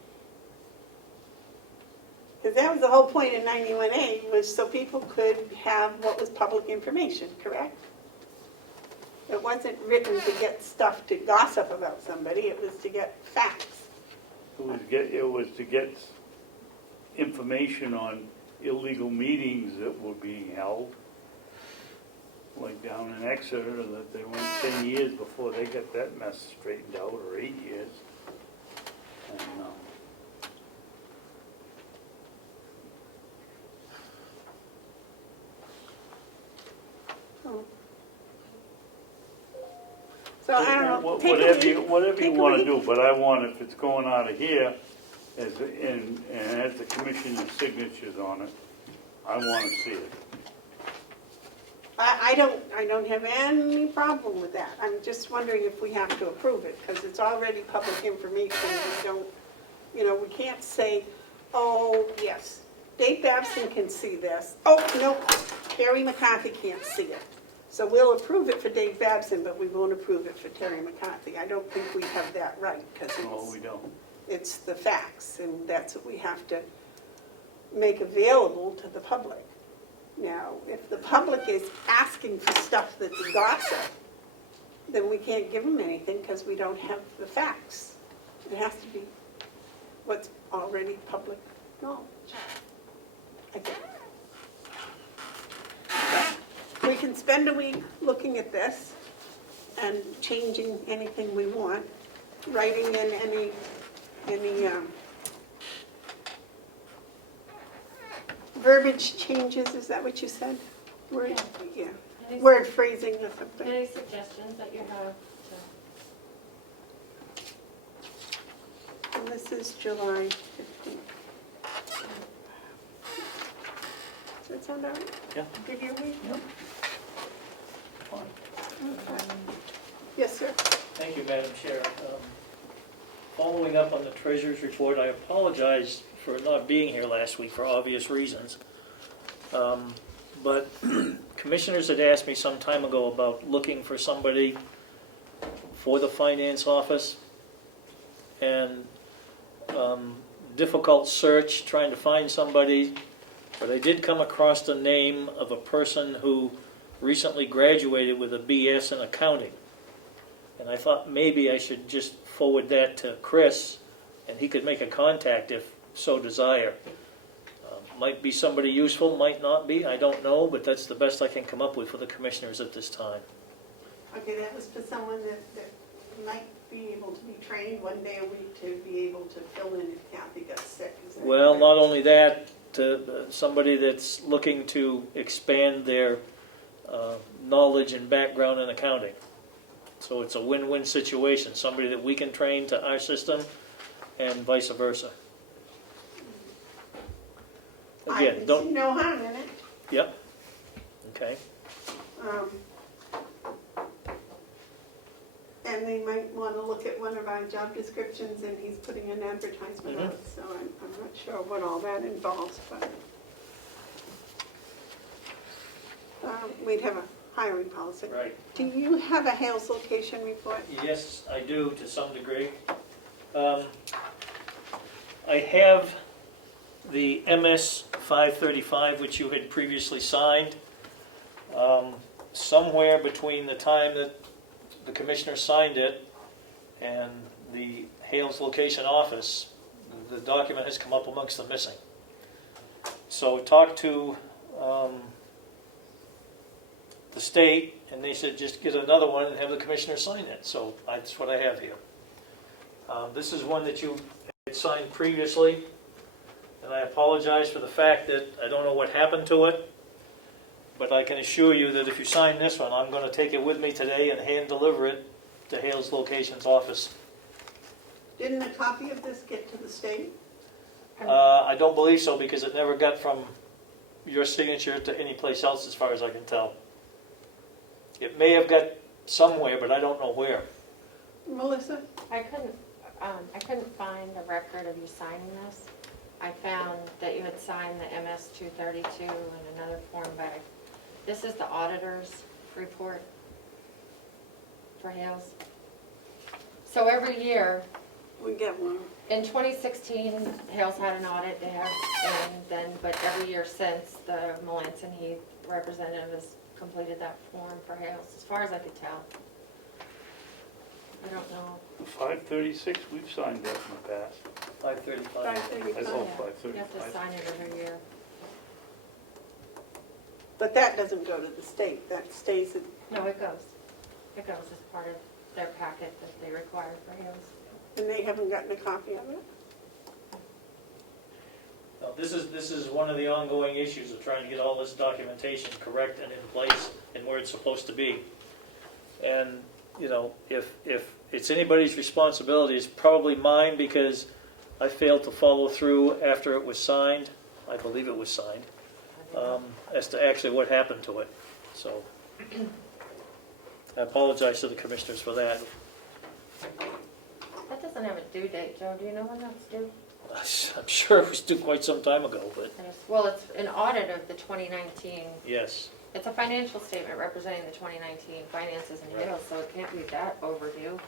Because that was the whole point in 91A, was so people could have what was public information, correct? It wasn't written to get stuff to gossip about somebody, it was to get facts. It was to get information on illegal meetings that were being held, like down in Exeter, that they went 10 years before they got that mess straightened out, or 8 years. And, So I don't know, take a whatever you take a want to week. do, but I want, if it's going out of here, and has the commissioner's signatures on it, I want to see it. I don't have any problem with that. I'm just wondering if we have to approve it, because it's already public information. We don't, we can't say, oh, yes, Dave Babson can see this. Oh, no, Terry McCarthy can't see it. So we'll approve it for Dave Babson, but we won't approve it for Terry McCarthy. I don't think we have that right, because No, we don't. it's the facts, and that's what we have to make available to the public. Now, if the public is asking for stuff that's gossip, then we can't give them anything because we don't have the facts. It has to be what's already public knowledge, I think. We can spend a week looking at this and changing anything we want, writing in any verbiage changes, is that what you said? Word, yeah. Word phrasing or something. Any suggestions that you have? And this is July 15th. Does that sound all right? Yeah. Give you a week? Yep. Okay. Yes, sir. Thank you, Madam Chair. Following up on the treasurer's report, I apologize for not being here last week for obvious reasons. But commissioners had asked me some time ago about looking for somebody for the finance office, and difficult search trying to find somebody, but I did come across the name of a person who recently graduated with a BS in accounting. And I thought maybe I should just forward that to Chris, and he could make a contact if so desire. Might be somebody useful, might not be, I don't know, but that's the best I can come up with for the commissioners at this time. Okay, that was for someone that might be able to be trained one day a week to be able to fill in if Kathy got sick. Is that Well, correct? not only that, to somebody that's looking to expand their knowledge and background in accounting. So it's a win-win situation, somebody that we can train to our system and vice versa. I Again, can don't, see no harm in it. yep, okay. And they might want to look at one of our job descriptions, and he's putting an advertisement Mhm. out, so I'm not sure what all that involves, but we'd have a hiring policy. Right. Do you have a Hales location report? Yes, I do, to some degree. I have the MS 535, which you had previously signed. Somewhere between the time that the commissioner signed it and the Hales location office, the document has come up amongst the missing. So talked to the state, and they said just get another one and have the commissioner sign it. So that's what I have here. This is one that you had signed previously, and I apologize for the fact that I don't know what happened to it, but I can assure you that if you sign this one, I'm going to take it with me today and hand deliver it to Hales Location's office. Didn't a copy of this get to the state? I don't believe so, because it never got from your signature to any place else as far as I can tell. It may have got somewhere, but I don't know where. Melissa? I couldn't find a record of you signing this. I found that you had signed the MS 232 and another form, but this is the auditor's report for Hales. So every year, We get one. in 2016, Hales had an audit there, but every year since, the Melanson Heath representative has completed that form for Hales, as far as I could tell. I don't know. 536, we've signed that in the past. 535. 535. That's all You have to 535. sign it every year. But that doesn't go to the state, that stays in, No, it goes. It goes as part of their packet that they require for Hales. and they haven't gotten a copy of it? Now, this is one of the ongoing issues of trying to get all this documentation correct and in place and where it's supposed to be. And, you know, if it's anybody's responsibility, it's probably mine, because I failed to follow through after it was signed. I believe it was signed, as to actually what happened to it. So I apologize to the commissioners for that. That doesn't have a due date, Joe. Do you know when that's due? I'm sure it was due quite some time ago, but Well, it's an audit of the 2019. yes. It's a financial statement representing the 2019 finances in Hales, so it can't be that overdue.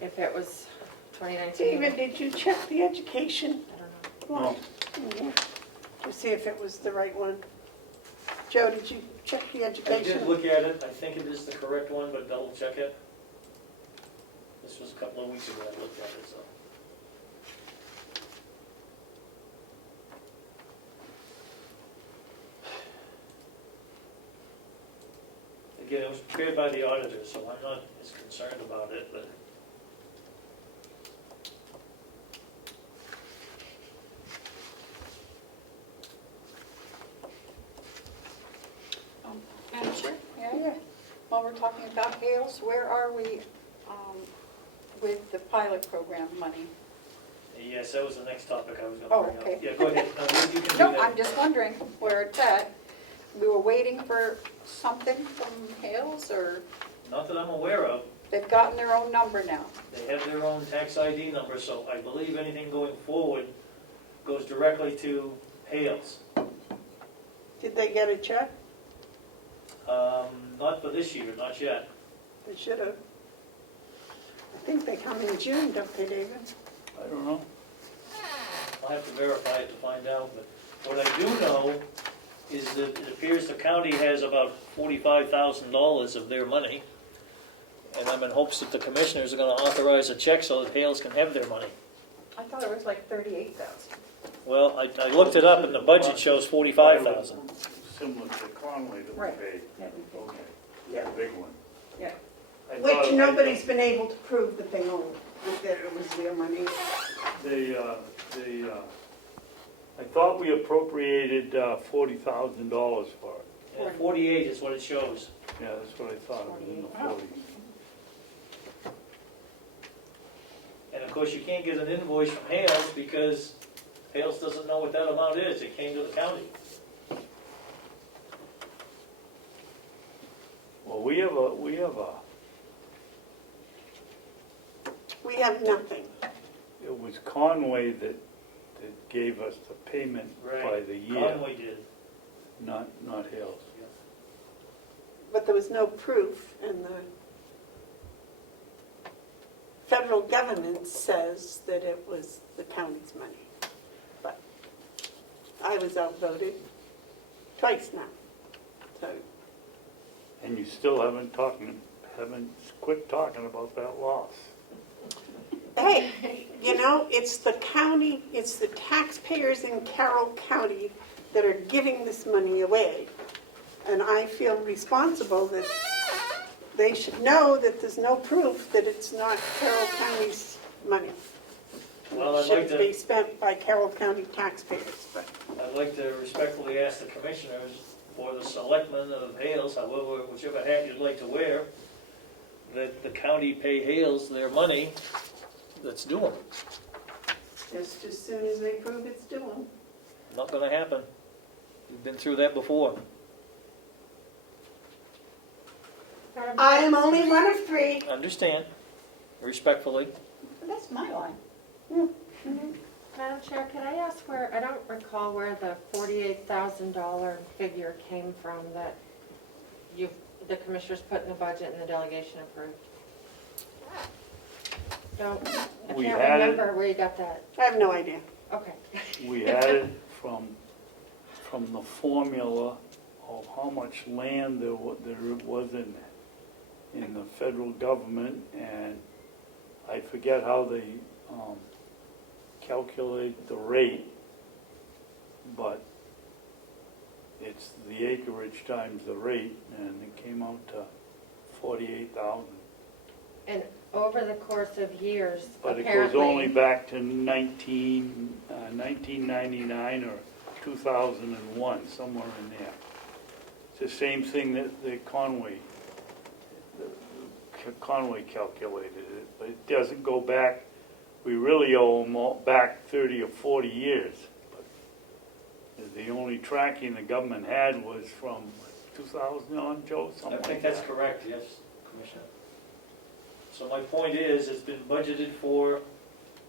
If it was 2019. David, did you check the education I don't know. one? To see if it was the right one? Joe, did you check the I education? did look at it. I think it is the correct one, but double check it. This was a couple of weeks ago I looked at it, so. Again, it was prepared by the auditor, so I'm not as concerned about it, but. Madam Chair? Yeah. While we're talking about Hales, where are we with the pilot program money? Yes, that was the next topic I was going Oh, to bring up. okay. Yeah, go ahead. No, you can do No, that. I'm just wondering where it's at. We were waiting for something from Hales, or Not that I'm aware of. they've gotten their own number now? They have their own tax ID number, so I believe anything going forward goes directly to Hales. Did they get a check? Not for this year, not yet. They should have. I think they come in June, don't they, David? I don't know. I'll have to verify it to find out, but what I do know is that it appears the county has about $45,000 of their money, and I'm in hopes that the commissioners are gonna authorize a check so that Hales can have their money. I thought it was like 38,000. Well, I looked it up and the budget shows 45,000. Similar to Conway that we Right. paid. Yeah. Okay, Yeah. the big one. Yeah. I Which thought- nobody's been able to prove that they own, that it was their money. I thought we appropriated $40,000 for it. Yeah, 48 is what it shows. Yeah, that's what I thought, it was in the 40s. And of course, you can't get an invoice from Hales because Hales doesn't know what that amount is. It came to the county. Well, we have nothing. it was Conway that gave us the payment by Right. the year, Conway did. not Hales. But there was no proof, and the federal government says that it was the county's money. But I was outvoted twice now, so. And you still haven't quit talking about that loss. Hey, you know, it's the county, it's the taxpayers in Carroll County that are giving this money away. And I feel responsible that they should know that there's no proof that it's not Carroll County's money. Well, It should be spent by Carroll County taxpayers, but I'd like to respectfully ask the commissioners or the selectmen of Hales, however, whichever hat you'd like to wear, that the county pay Hales their money that's due 'em. just as soon as they prove it's due them. Not gonna happen. We've been through that before. I am only one of three. Understand, respectfully. That's my line. Madam Chair, can I ask where, I don't recall where the $48,000 figure came from that the commissioners put in the budget and the delegation approved? I We can't had it- remember where you got that. I have no idea. Okay. We had it from the formula of how much land there was in the federal government, and I forget how they calculate the rate, but it's the acreage times the rate, and it came out to 48,000. And over the course of years, But it apparently. goes only back to 1999 or 2001, somewhere in there. It's the same thing that Conway calculated it, but it doesn't go back, we really owe them back 30 or 40 years. But the only tracking the government had was from 2000 on, Joe, I something think like that's that. correct, yes, Commissioner. So my point is, it's been budgeted for,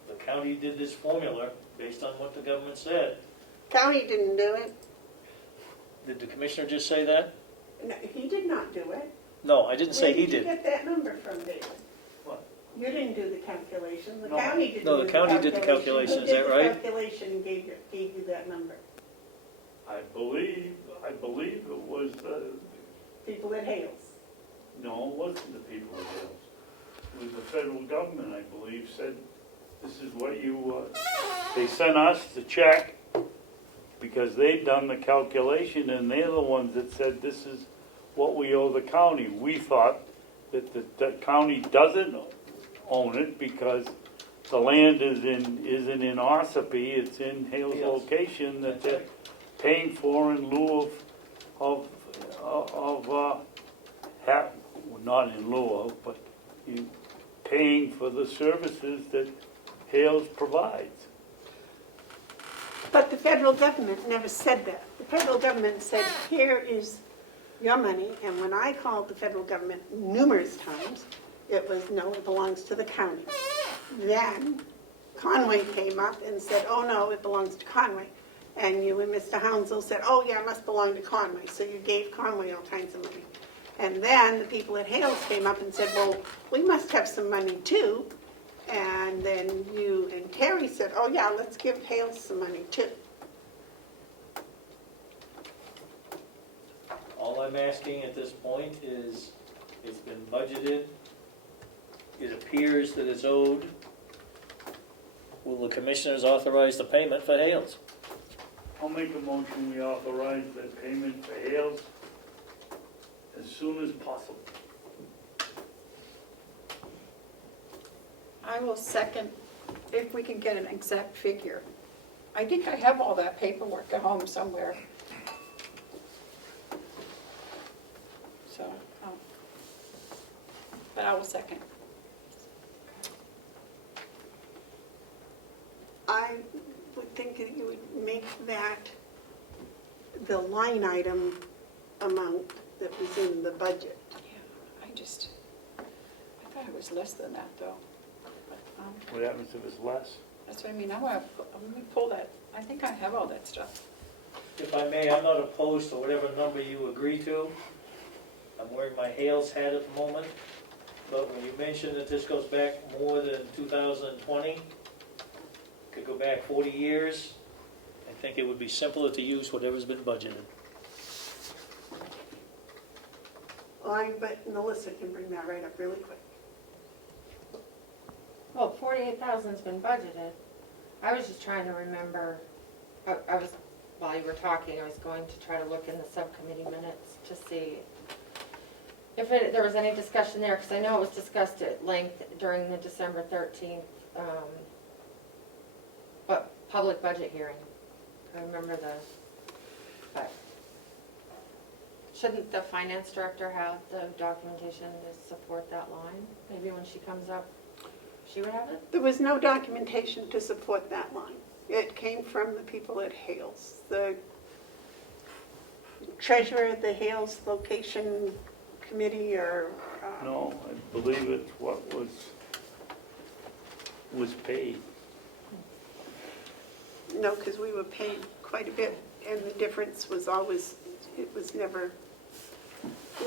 the county did this formula based on what the government said. County didn't do it. Did the commissioner just say that? No, he did not do it. No, I didn't say he Where did you did. get that number from, David? What? You didn't do the calculation, the No. county didn't do No, the the calculation. county did the calculation, is that Who right? did the calculation and gave you that number? I believe it was, People at Hales. no, it wasn't the people of Hills. It was the federal government, I believe, said, this is what you, they sent us the check because they'd done the calculation, and they're the ones that said, this is what we owe the county. We thought that the county doesn't own it because the land isn't in Ossipee, it's in Hales Hales. location that That's they're right. paying for in lieu of not in lieu of, but you paying for the services that Hales provides. But the federal government never said that. The federal government said, here is your money, and when I called the federal government numerous times, it was, no, it belongs to the county. Then Conway came up and said, oh no, it belongs to Conway. And you and Mr. Hounsel said, oh yeah, it must belong to Conway, so you gave Conway all kinds of money. And then the people at Hales came up and said, well, we must have some money too. And then you and Terry said, oh yeah, let's give Hales some money too. All I'm asking at this point is, it's been budgeted, it appears that it's owed. Will the commissioners authorize the payment for Hales? I'll make a motion, we authorize the payment for Hales as soon as possible. I will second if we can get an exact figure. I think I have all that paperwork at home somewhere. So, but I will second. I would think that you would make that the line item amount that was in the budget. Yeah, I thought it was less than that though. But, What happens if it's less? that's what I mean, let me pull that, I think I have all that stuff. If I may, I'm not opposed to whatever number you agree to. I'm wearing my Hales hat at the moment, but when you mentioned that this goes back more than 2020, could go back 40 years, I think it would be simpler to use whatever's been budgeted. But Melissa can bring that right up really quick. Well, 48,000's been budgeted. I was just trying to remember, I was, while you were talking, I was going to try to look in the subcommittee minutes to see if there was any discussion there, because I know it was discussed at length during the December 13th but public budget hearing. I remember but shouldn't the finance director have the documentation to support that line? Maybe when she comes up, she would have it? There was no documentation to support that line. It came from the people at Hales. The treasurer of the Hales location committee or... No, I believe it's what was paid. No, because we were paid quite a bit, and the difference was always, it was never,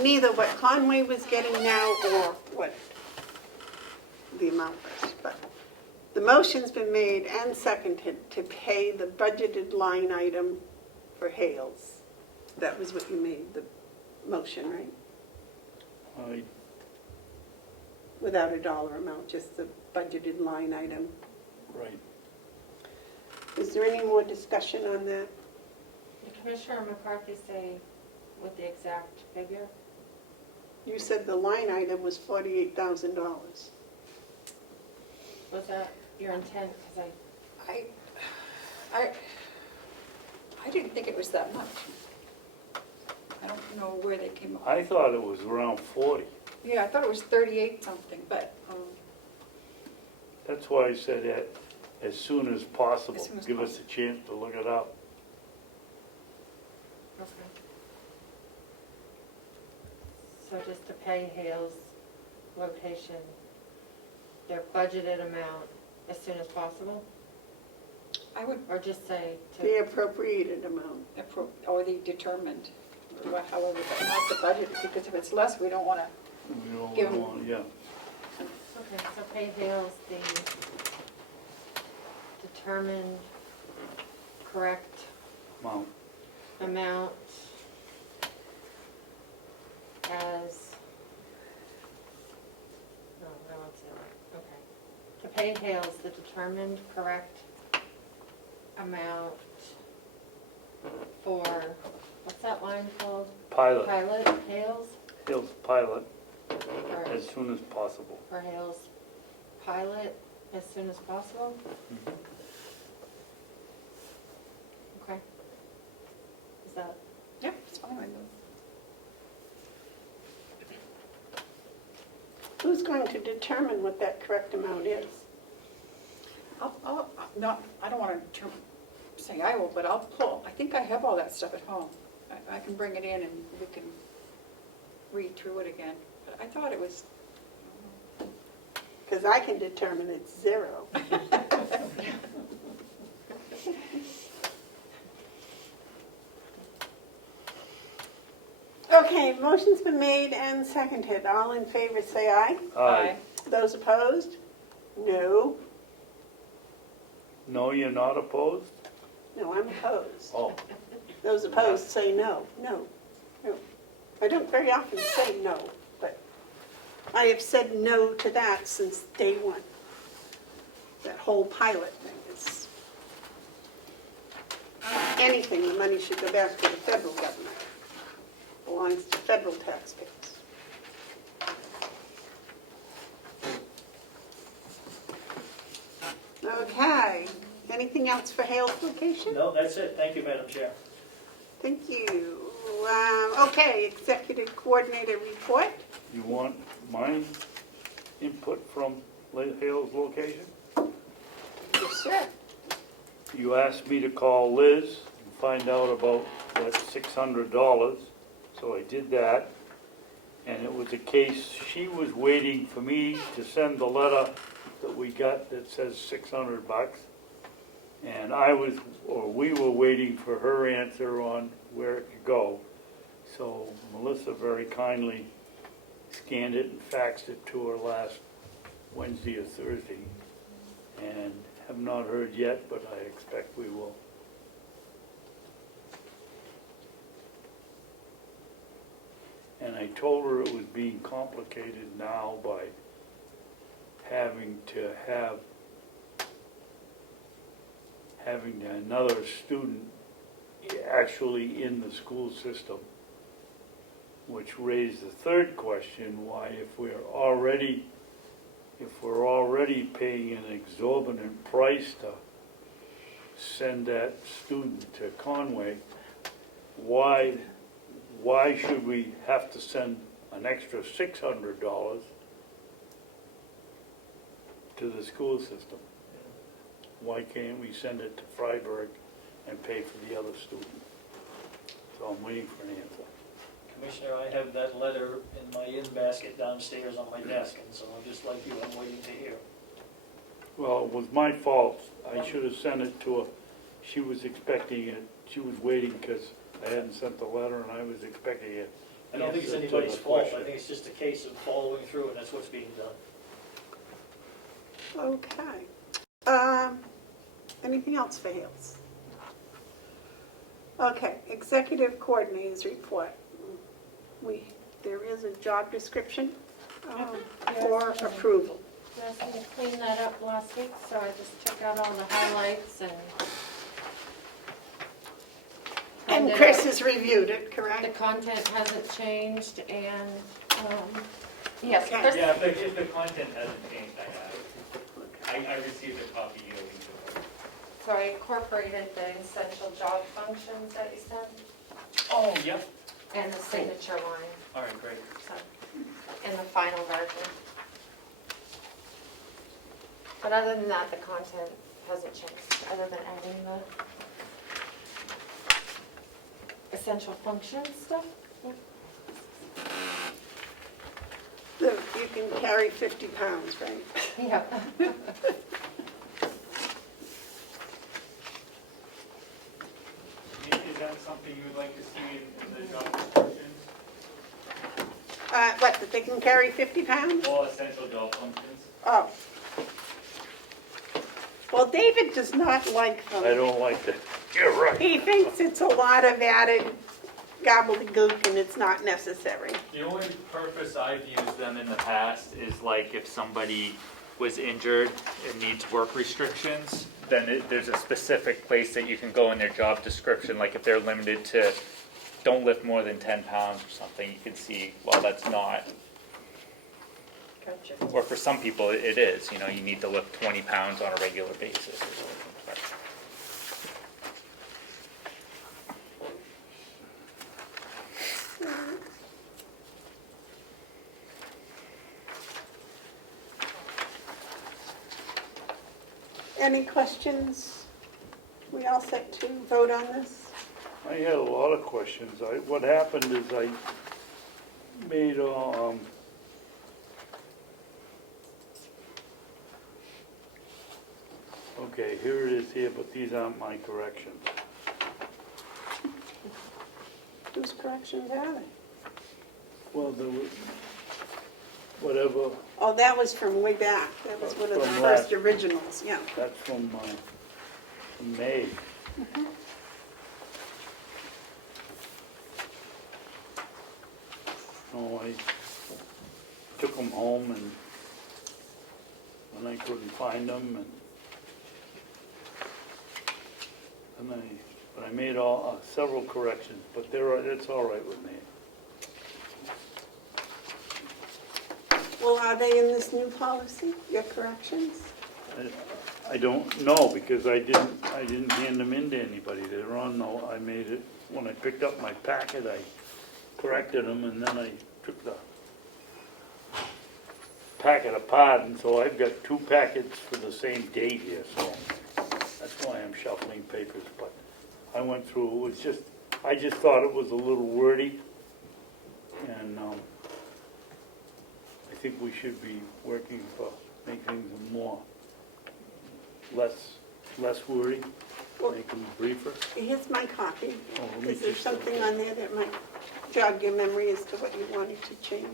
neither what Conway was getting now or what the amount was. But the motion's been made and seconded to pay the budgeted line item for Hales. That was what you made the motion, right? Without a dollar amount, just the budgeted line item. Right. Is there any more discussion on that? Did Commissioner McCarthy say with the exact figure? You said the line item was $48,000. Was that your intent? Because I didn't think it was that much. I don't know where they came up. I thought it was around 40. Yeah, I thought it was 38 something, but, That's why I said that as soon as possible. As soon as Give us a chance to look it up. Okay. So just to pay Hales location, their budgeted amount as soon as possible? I would, Or just say The to, appropriated amount. or the determined, or however, but not the budget, because if it's less, we don't want to, We don't Give 'em- want, yeah. okay, so pay Hales the determined correct Amount. amount as, no, I won't say that, okay. To pay Hales the determined correct amount for, what's that line called? Pilot. Pilot, Hales? Hales pilot Or as soon as possible. for Hales pilot as soon as possible? Okay. Is that, yeah, it's fine. Who's going to determine what that correct amount is? I don't want to say I will, but I'll pull, I think I have all that stuff at home. I can bring it in and we can read through it again. But I thought it was, Because I can determine it's zero. Okay, motion's been made and seconded. All in favor, say aye. Aye. Those opposed? No. No, you're not opposed? No, I'm opposed. Oh, Those opposed say no. No. No. I don't very often say no, but I have said no to that since day one. That whole pilot thing is, anything, the money should go back to the federal government. Belongs to federal taxpayers. Okay, anything else for Hale's location? No, that's it. Thank you, Madam Chair. Thank you. Okay, executive coordinator report. you want my input from Hale's location? Yes, sir. You asked me to call Liz and find out about that $600, so I did that. And it was a case, she was waiting for me to send the letter that we got that says $600. And we were waiting for her answer on where it could go. So Melissa very kindly scanned it and faxed it to her last Wednesday or Thursday. And have not heard yet, but I expect we will. And I told her it was being complicated now by having another student actually in the school system, which raised the third question, why if we're already paying an exorbitant price to send that student to Conway, why should we have to send an extra $600 to the school system? Why can't we send it to Freiburg and pay for the other student? So I'm waiting for an answer. Commissioner, I have that letter in my in-basket downstairs on my desk, and so I'm just like you, I'm waiting to hear. Well, it was my fault. I should have sent it to her. She was expecting it. She was waiting because I hadn't sent the letter and I was expecting it. I don't think it's Answer to anybody's the fault, question. I think it's just a case of following through, and that's what's being done. Okay. Anything else for Hales? Okay, executive coordinators report. There is a job description for approval. You asked me to clean that up last week, so I just took out all the highlights and. And Chris has reviewed it, correct? The content hasn't changed and, yes, Okay. Chris, Yeah, if the content hasn't changed, I have it. I received a copy a week ago. so I incorporated the essential job functions that you sent Oh, yep. and the signature line, All right, great. so, in the final version. But other than that, the content hasn't changed, other than adding the essential function stuff. Look, you can carry 50 pounds, right? Yeah. Is that something you would like to see in the job descriptions? What, that they can carry 50 pounds? All essential job functions? Oh. Well, David does not like them. I don't like that. You're right. He thinks it's a lot of added gobbledygook and it's not necessary. The only purpose I've used them in the past is like if somebody was injured and needs work restrictions, then there's a specific place that you can go in their job description, like if they're limited to don't lift more than 10 pounds or something, you can see, well, that's not. Gotcha. Or for some people, it is, you know, you need to lift 20 pounds on a regular basis or something. Any questions? We all set to vote on this? I had a lot of questions. What happened is I made, okay, here it is here, but these aren't my corrections. Whose corrections are they? Well, there was, whatever, Oh, that was from way back. That was one of the From first last- originals, yeah. that's from May. No, I took them home and I couldn't find them but I made several corrections, but it's all right with me. Well, are they in this new policy, your corrections? I don't know, because I didn't hand them in to anybody. They're on, no, I made it, when I picked up my packet, I corrected them, and then I took the packet apart, and so I've got two packets for the same date here, so that's why I'm shuffling papers, but I went through, it was just, I just thought it was a little wordy, and I think we should be working for making things less wordy, make them briefer. Here's my copy. Oh, let me Is there just- something okay. on there that might jog your memory as to what you wanted to change?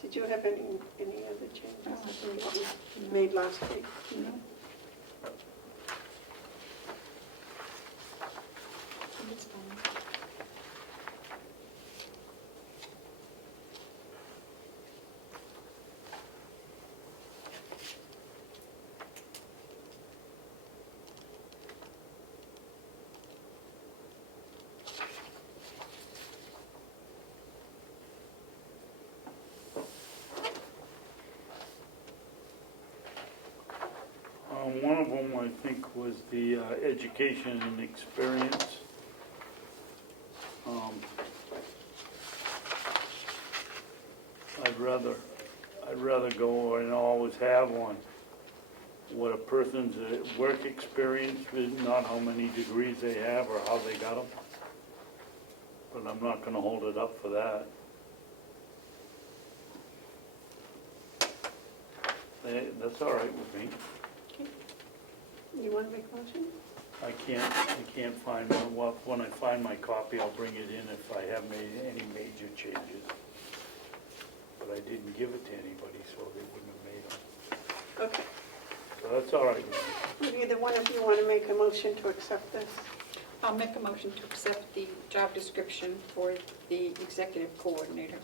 Did you have any other changes from what we made last week? No. One of them, I think, was the education and experience. I'd rather go and always have one, what a person's work experience is, not how many degrees they have or how they got them. But I'm not gonna hold it up for that. That's all right with me. You want to make a motion? I can't find one. Well, when I find my copy, I'll bring it in if I have made any major changes. But I didn't give it to anybody, so they wouldn't have made them. Okay. So that's all right with me. Would either one of you want to make a motion to accept this? I'll make a motion to accept the job description for the executive coordinator.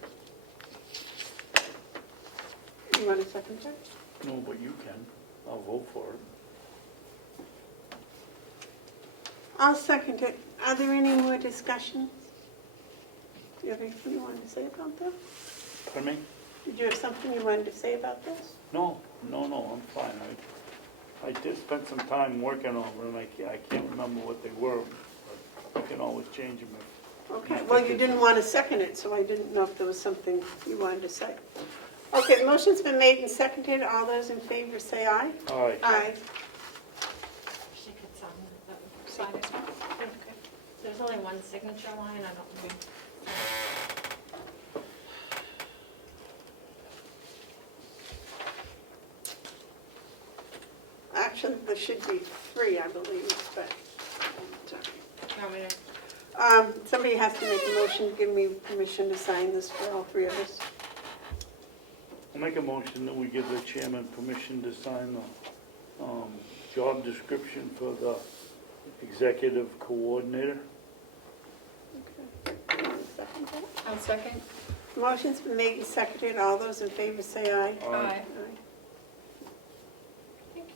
You want a second that? No, but you can. I'll vote for it. I'll second it. Are there any more discussions? Do you have anything you wanted to say about this? Pardon me? Did you have something you wanted to say about this? No, I'm fine. I did spend some time working over them. I can't remember what they were, but you can always change them. Okay, well, you didn't want to second it, so I didn't know if there was something you wanted to say. Okay, the motion's been made and seconded. All those in favor say aye. All right. Aye. She could sign it. That would be Sign great. this one? Okay. There's only one signature line, I don't know. Actually, there should be three, I believe, but, sorry. You want me to? Somebody has to make a motion to give me permission to sign this for all three of us. I'll make a motion that we give the chairman permission to sign the job description for the executive coordinator. Okay. You want to second that? I'll second. Motion's been made and seconded. All those in favor say aye. Aye. Aye. Thank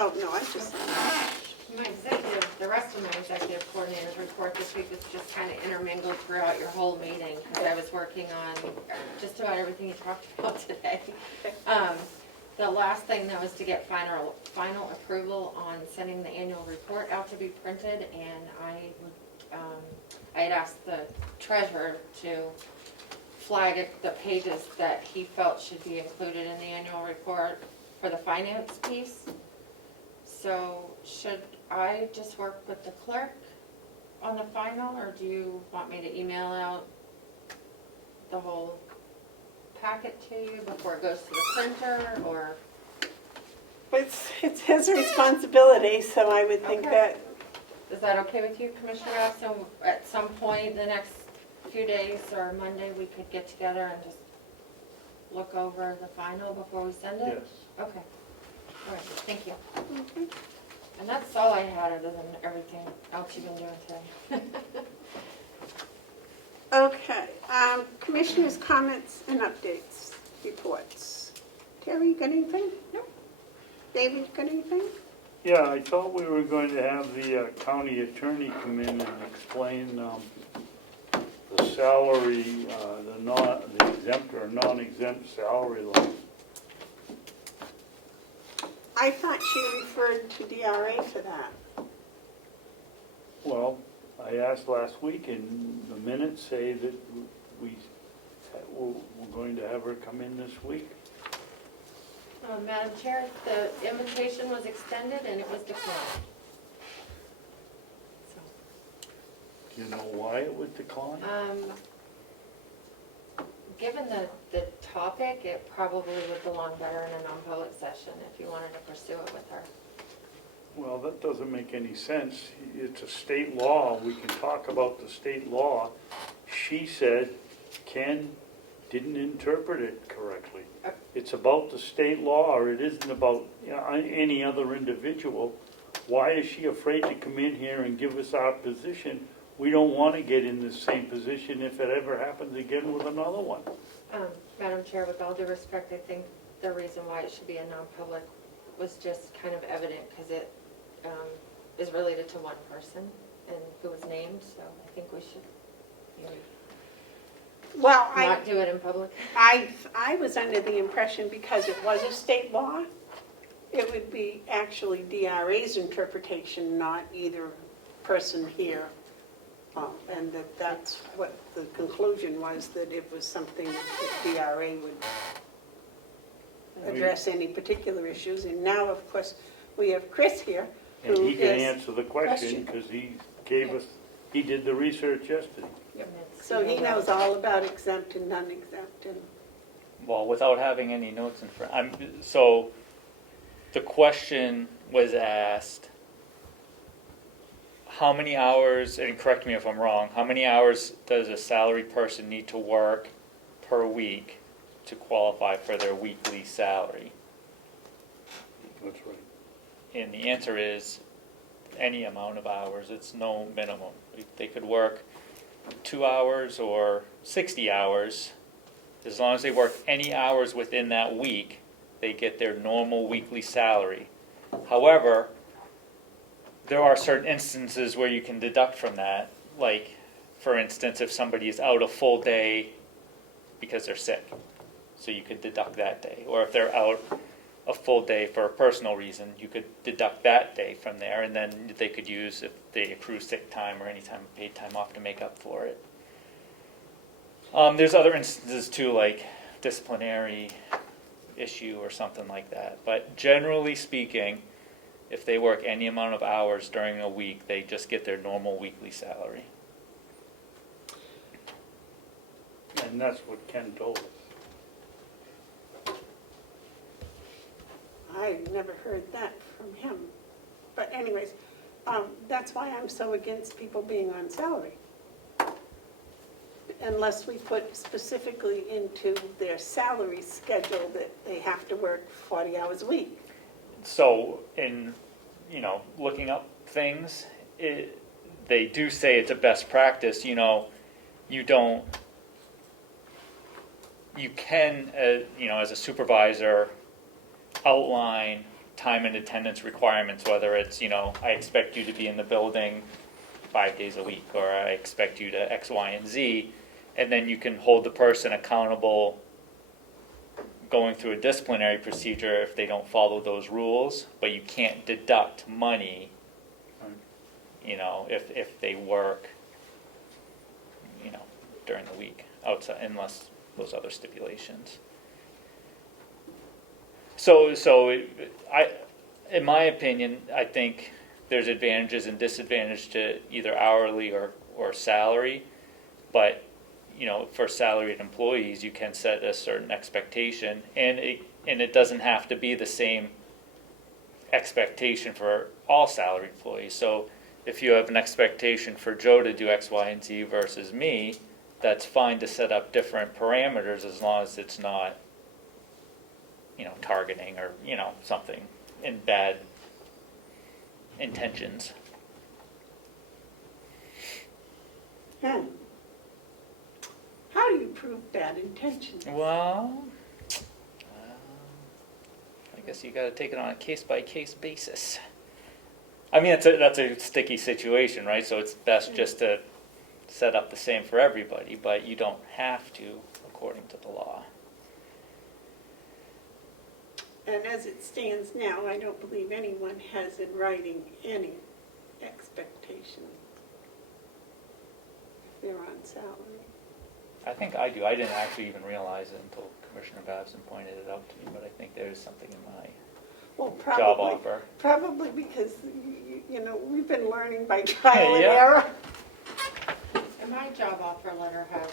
Oh, no, I just signed it. My executive, the rest of my executive coordinator's report this week is just kind of intermingled throughout your whole meeting, because I was working on just about everything you talked about today. The last thing that was to get final approval on sending the annual report out to be printed, and I had asked the treasurer to flag the pages that he felt should be included in the annual report for the finance piece. So should I just work with the clerk on the final, or do you want me to email out the whole packet to you before it goes to the printer, or? It's his responsibility, so I would think Okay. that, Is that okay with you, Commissioner Gaston? At some point the next few days or Monday, we could get together and just look over the final before we send it? Yes. Okay. All right, thank you. And that's all I had, other than everything else you've been doing today. okay. Commissioners' comments and updates, reports. Terry, you got anything? No. David, you got anything? Yeah, I thought we were going to have the county attorney come in and explain the salary, the exempt or non-exempt salary line. I thought she referred to DRA for that. Well, I asked last week, and the minutes say that we're going to have her come in this week. Madam Chair, the invitation was extended and it was declined. Do you know why it was declined? Given the topic, it probably would belong better in a non-public session if you wanted to pursue it with her. Well, that doesn't make any sense. It's a state law. We can talk about the state law. She said Ken didn't interpret it correctly. It's about the state law, or it isn't about any other individual. Why is she afraid to come in here and give us our position? We don't want to get in the same position if it ever happens again with another one. Madam Chair, with all due respect, I think the reason why it should be a non-public was just kind of evident because it is related to one person and who was named, so I think we should Well, not do it in public. I was under the impression because it was a state law, it would be actually DRA's interpretation, not either person here. And that's what the conclusion was, that it was something that DRA would address any particular issues. And now, of course, we have Chris here, And who he can is, answer the question because he did the research yesterday. so he knows all about exempt and non-exempt. And Well, without having any notes in front, so the question was asked, how many hours, and correct me if I'm wrong, how many hours does a salaried person need to work per week to qualify for their weekly salary? That's right. And the answer is any amount of hours. It's no minimum. They could work 2 hours or 60 hours. As long as they work any hours within that week, they get their normal weekly salary. However, there are certain instances where you can deduct from that. Like, for instance, if somebody is out a full day because they're sick, so you could deduct that day. Or if they're out a full day for a personal reason, you could deduct that day from there, and then they could use, if they accrue sick time or any time paid time off, to make up for it. There's other instances too, like disciplinary issue or something like that. But generally speaking, if they work any amount of hours during a week, they just get their normal weekly salary. And that's what Ken told us. I never heard that from him. But anyways, that's why I'm so against people being on salary. Unless we put specifically into their salary schedule that they have to work 40 hours a week. So in, looking up things, they do say it's a best practice. You can, as a supervisor, outline time and attendance requirements, whether it's, I expect you to be in the building 5 days a week, or I expect you to X, Y, and Z, and then you can hold the person accountable going through a disciplinary procedure if they don't follow those rules, but you can't deduct money, if they work, during the week, outside, unless those other stipulations. So in my opinion, I think there's advantages and disadvantages to either hourly or salary, but for salaried employees, you can set a certain expectation, and it doesn't have to be the same expectation for all salaried employees. So if you have an expectation for Joe to do X, Y, and Z versus me, that's fine to set up different parameters as long as it's not, targeting or, something in bad intentions. And how do you prove bad intentions? Well, I guess you got to take it on a case-by-case basis. I mean, that's a sticky situation, right? So it's best just to set up the same for everybody, but you don't have to, according to the law. And as it stands now, I don't believe anyone has in writing any expectation if they're on salary. I think I do. I didn't actually even realize it until Commissioner Babson pointed it out to me, but I think there's something in my Well, job offer. Probably because, we've been learning by trial and Yeah. error. And my job offer letter has,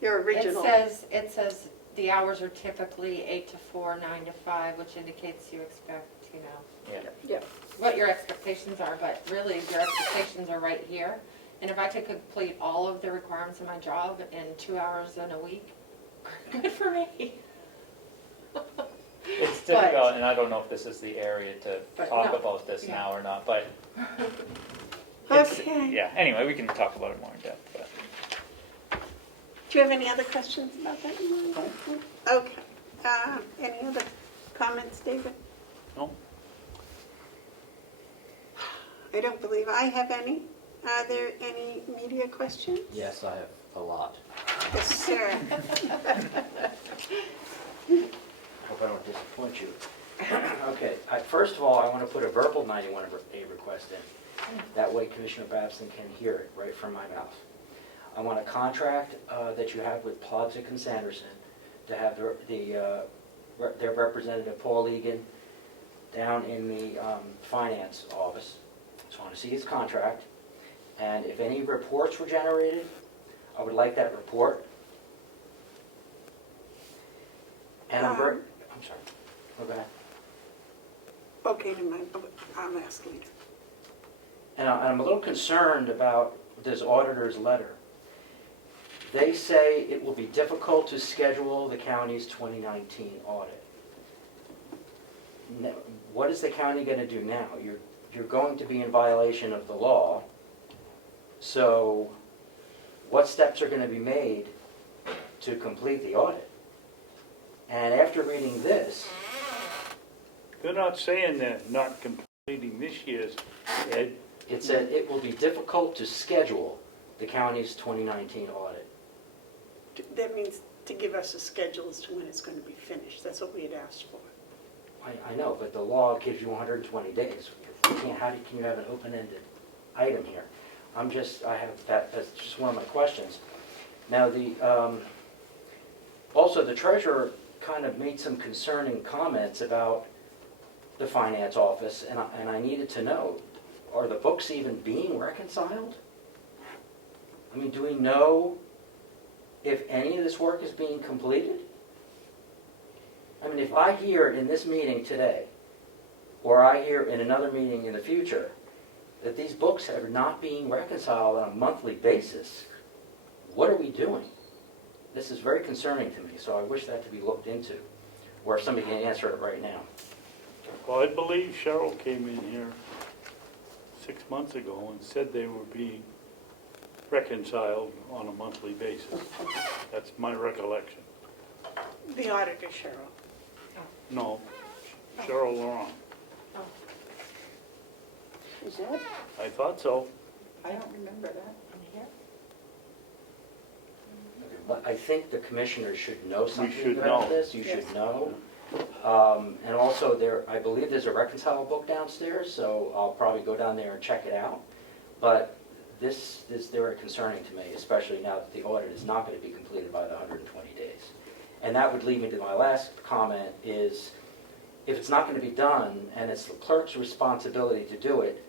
Your original. it says the hours are typically 8 to 4, 9 to 5, which indicates you expect, Yeah. Yeah. what your expectations are, but really your expectations are right here. And if I could complete all of the requirements of my job in 2 hours in a week, good for me. It's difficult, and I don't know if this is the area to But talk no. about this Yeah. now or not, but Okay. yeah. Anyway, we can talk about it more in depth. But Do you have any other questions about that? Okay. Any other comments, David? No? I don't believe I have any. Are there any media questions? Yes, I have a lot. Yes, sir. Hope I don't disappoint you. Okay, first of all, I want to put a verbal 91A request in. That way Commissioner Babson can hear it right from my mouth. I want a contract that you have with Plodzik and Sanderson to have their representative, Paul Egan, down in the finance office. So I want to see his contract. And if any reports were generated, I would like that report. And I'm sorry. Go ahead. Okay, never mind. I'll ask later. And I'm a little concerned about this auditor's letter. They say it will be difficult to schedule the county's 2019 audit. Now, what is the county going to do now? You're going to be in violation of the law. So what steps are going to be made to complete the audit? And after reading this, They're not saying they're not completing this year's, Ed. it said it will be difficult to schedule the county's 2019 audit. That means to give us a schedule as to when it's going to be finished. That's what we had asked for. I know, but the law gives you 120 days. How can you have an open-ended item here? That's just one of my questions. Now, also the treasurer kind of made some concerning comments about the finance office, and I needed to know, are the books even being reconciled? I mean, do we know if any of this work is being completed? I mean, if I hear in this meeting today, or I hear in another meeting in the future, that these books are not being reconciled on a monthly basis, what are we doing? This is very concerning to me, so I wish that to be looked into, or if somebody can answer it right now. Well, I believe Cheryl came in here 6 months ago and said they were being reconciled on a monthly basis. That's my recollection. The auditor, Cheryl. No, Cheryl Laurent. Is that? I thought so. I don't remember that. But I think the commissioners should know something should about know. this. You should know. And also, I believe there's a reconcile book downstairs, so I'll probably go down there and check it out. But this is very concerning to me, especially now that the audit is not going to be completed by the 120 days. And that would lead me to my last comment is, if it's not going to be done and it's the clerk's responsibility to do it,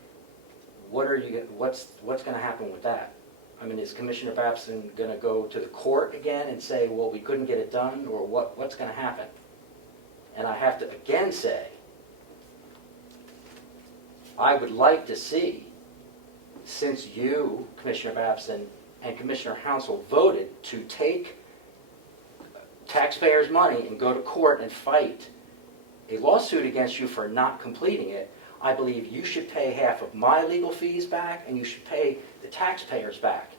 what's going to happen with that? I mean, is Commissioner Babson going to go to the court again and say, well, we couldn't get it done, or what's going to happen? And I have to again say, I would like to see, since you, Commissioner Babson, and Commissioner Hounsel voted to take taxpayers' money and go to court and fight a lawsuit against you for not completing it, I believe you should pay half of my legal fees back and you should pay the taxpayers back.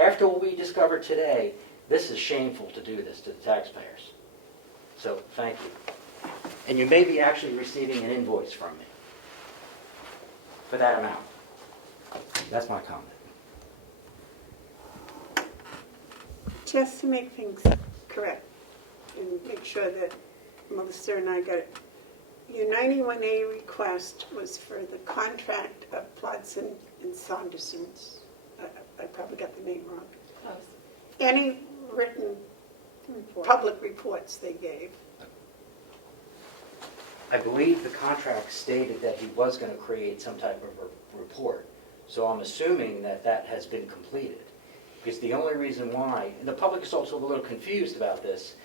After what we discovered today, this is shameful to do this to the taxpayers. So, thank you. And you may be actually receiving an invoice from me for that amount. That's my comment. Just to make things correct and make sure that Melissa and I got it. Your 91A request was for the contract of Plodson and Saunderson's. I probably got the name wrong. Close. Any written public reports they gave. I believe the contract stated that he was going to create some type of report. So I'm assuming that that has been completed. Because the only reason why, and the public is also a little confused about this,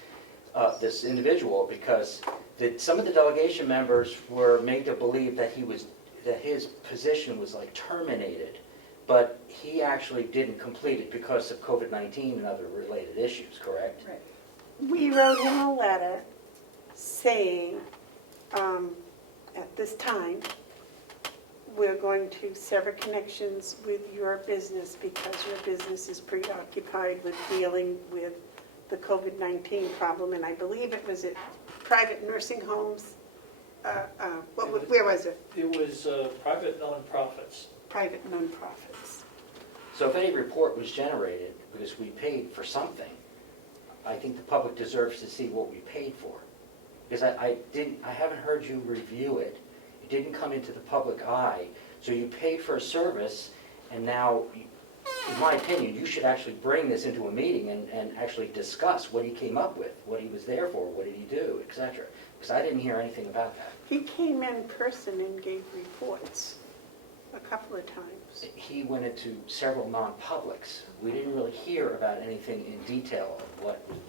this individual, because some of the delegation members were made to believe that his position was like terminated, but he actually didn't complete it because of COVID-19 and other related issues, correct? Right. We wrote him a letter saying, at this time, we're going to sever connections with your business because your business is preoccupied with dealing with the COVID-19 problem, and I believe it was at private nursing homes. Where was it? It was private nonprofits. Private nonprofits. So if any report was generated, because we paid for something, I think the public deserves to see what we paid for. Because I haven't heard you review it. It didn't come into the public eye. So you paid for a service, and now, in my opinion, you should actually bring this into a meeting and actually discuss what he came up with, what he was there for, what did he do, etc. Because I didn't hear anything about that. He came in person and gave reports a couple of times. He went into several non-publics. We didn't really hear about anything in detail of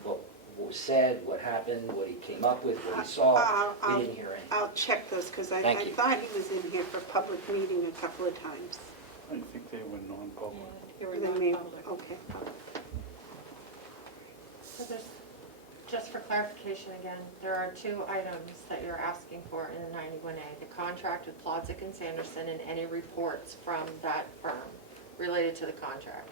what was said, what happened, what he came up with, what he saw. We didn't hear anything. I'll check those because I Thank you. thought he was in here for public meeting a couple of times. I think they were non-public. They were Then maybe- non-public. Okay. So there's, just for clarification again, there are two items that you're asking for in the 91A. The contract with Plodzik and Sanderson and any reports from that firm related to the contract.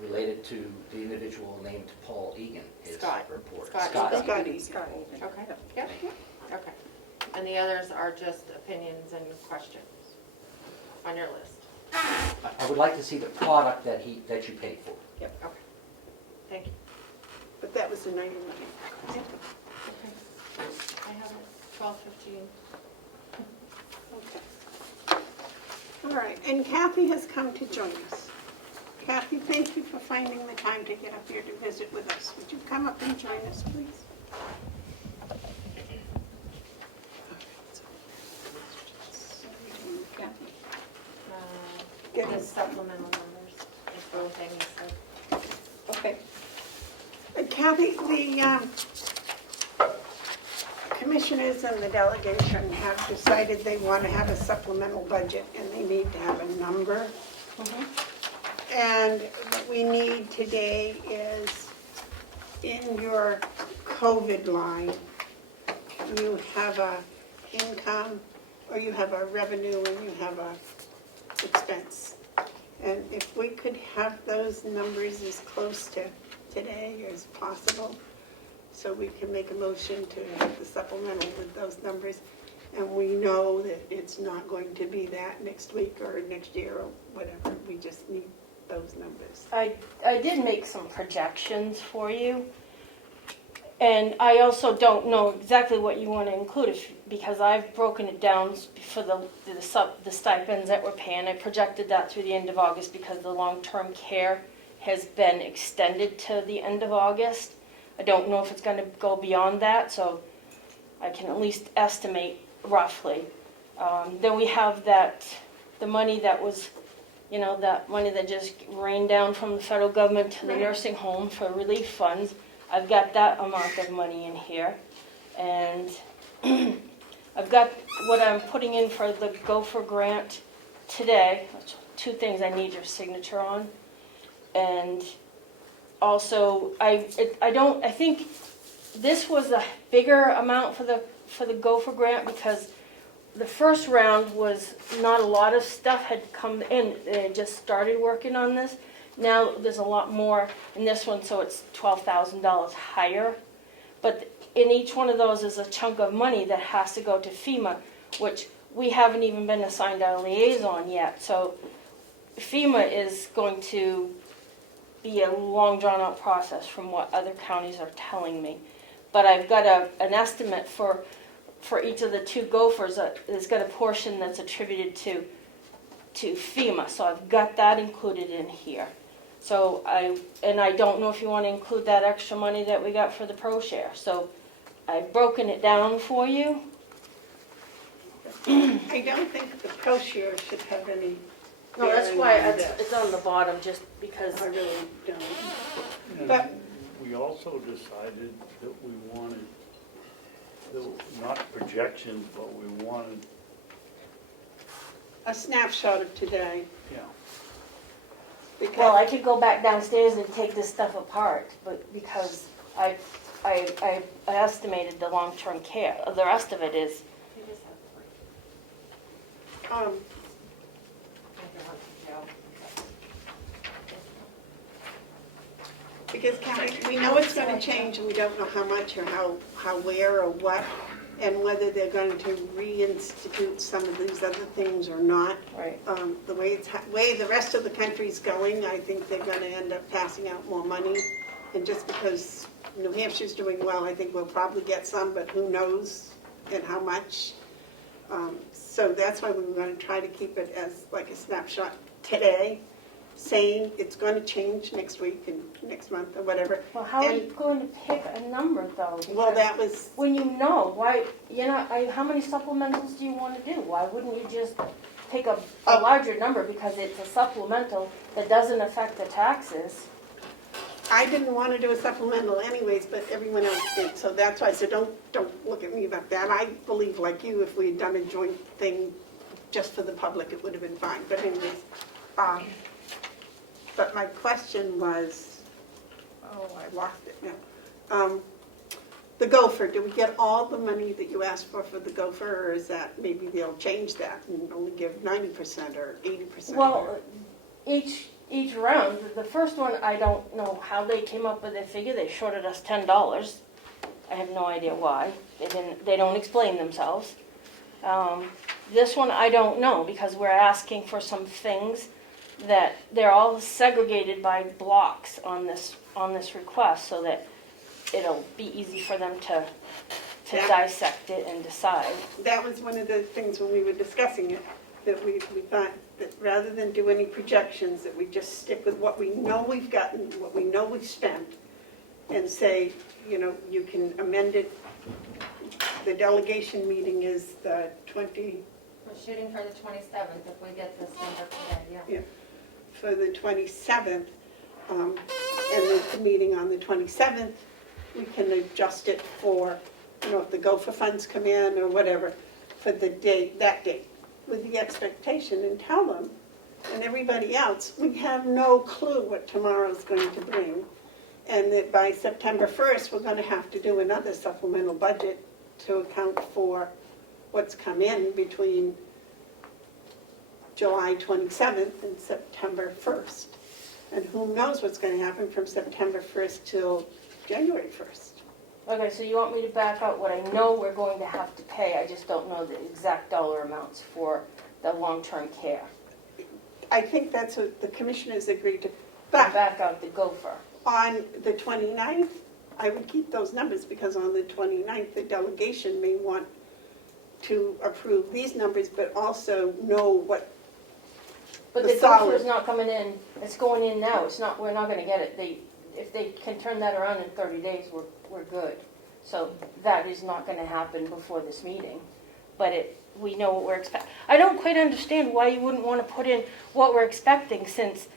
Related to the individual named Paul Egan, his Scott. report. Scott. Scotty. Okay, yep, okay. And the others are just opinions and questions on your list. I would like to see the product that you paid for. Yep, okay. Thank you. But that was the 91. Okay. I have it, 12:15. Okay. All right, and Kathy has come to join us. Kathy, thank you for finding the time to get up here to visit with us. Would you come up and join us, please? Kathy. Get The us. supplemental numbers, is the only thing you said. Okay. Kathy, the commissioners and the delegation have decided they want to have a supplemental budget and they need to have a number. And what we need today is in your COVID line, you have a income, or you have a revenue and you have a expense. And if we could have those numbers as close to today as possible, so we can make a motion to have the supplemental with those numbers. And we know that it's not going to be that next week or next year or whatever. We just need those numbers. I did make some projections for you, And I also don't know exactly what you want to include, because I've broken it down for the stipends that we're paying. I projected that through the end of August because the long-term care has been extended to the end of August. I don't know if it's going to go beyond that, so I can at least estimate roughly. Then we have the money that was, that money that just rained down from the federal government to the nursing home for relief funds. I've got that amount of money in here. And I've got what I'm putting in for the Gopher grant today. Two things I need your signature on. And also, I think this was a bigger amount for the Gopher grant because the first round was not a lot of stuff had come in. They just started working on this. Now there's a lot more in this one, so it's $12,000 higher. But in each one of those is a chunk of money that has to go to FEMA, which we haven't even been assigned our liaison yet. So FEMA is going to be a long drawn-out process from what other counties are telling me. But I've got an estimate for each of the two Gophers. It's got a portion that's attributed to FEMA, so I've got that included in here. So I don't know if you want to include that extra money that we got for the pro share. So I've broken it down for you. I don't think the pro share should have any. No, that's bearing why on this. it's on the bottom, just because. I really don't. And But- we also decided that we wanted, not projections, but we wanted, A snapshot of today. yeah. Well, Because I could go back downstairs and take this stuff apart, but because I estimated the long-term care. The rest of it is. Because Kathy, we know it's going to change and we don't know how much or how, where or what, and whether they're going to reinstitute some of these other things or not. Right. The way the rest of the country's going, I think they're going to end up passing out more money. And just because New Hampshire's doing well, I think we'll probably get some, but who knows and how much. So that's why we were going to try to keep it as like a snapshot today, saying it's going to change next week and next month or whatever. Well, how are you going to pick a number though? Well, Because that was, when you know, why, how many supplementals do you want to do? Why wouldn't you just pick a larger number because it's a supplemental that doesn't affect the taxes? I didn't want to do a supplemental anyways, but everyone else did, so that's why I said, don't look at me about that. I believe like you, if we had done a joint thing just for the public, it would have been fine, but anyways. But my question was, I lost it now. The Gopher, do we get all the money that you asked for the Gopher, or is that, maybe they'll change that and only give 90% or 80%? Well, each round, the first one, I don't know how they came up with their figure. They shorted us $10. I have no idea why. They don't explain themselves. This one, I don't know, because we're asking for some things that they're all segregated by blocks on this request, so that it'll be easy for them to dissect it and decide. That was one of the things when we were discussing it, that we thought that rather than do any projections, that we just stick with what we know we've gotten, what we know we've spent, and say, you can amend it. The delegation meeting is the 20. We're shooting for the 27th if we get this number today, yeah. For the 27th, and the meeting on the 27th, we can adjust it for, if the Gopher funds come in or whatever, for the date, that date, with the expectation, and tell them, and everybody else, we have no clue what tomorrow's going to bring, and that by September 1st, we're going to have to do another supplemental budget to account for what's come in between July 27th and September 1st. And who knows what's going to happen from September 1st till January 1st. Okay, so you want me to back out what I know we're going to have to pay, I just don't know the exact dollar amounts for the long-term care. I think that's what the commissioners agreed to. But But back out the Gopher. on the 29th, I would keep those numbers, because on the 29th, the delegation may want to approve these numbers, but also know what, But The the solid. gopher's not coming in, it's going in now, it's not, we're not gonna get it. If they can turn that around in 30 days, we're good. So that is not gonna happen before this meeting. But we know what we're expecting. I don't quite understand why you wouldn't wanna put in what we're expecting, since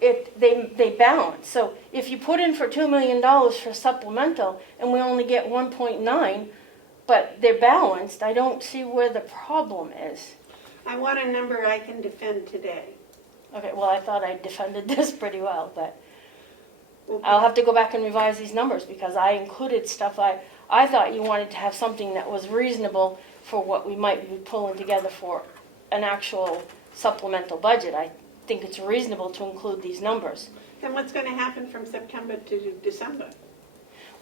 they balance. So if you put in for $2 million for supplemental and we only get 1.9, but they're balanced, I don't see where the problem is. I want a number I can defend today. Okay, well, I thought I defended this pretty well, but I'll have to go back and revise these numbers, because I included stuff I thought you wanted to have something that was reasonable for what we might be pulling together for an actual supplemental budget. I think it's reasonable to include these numbers. Then what's going to happen from September to December?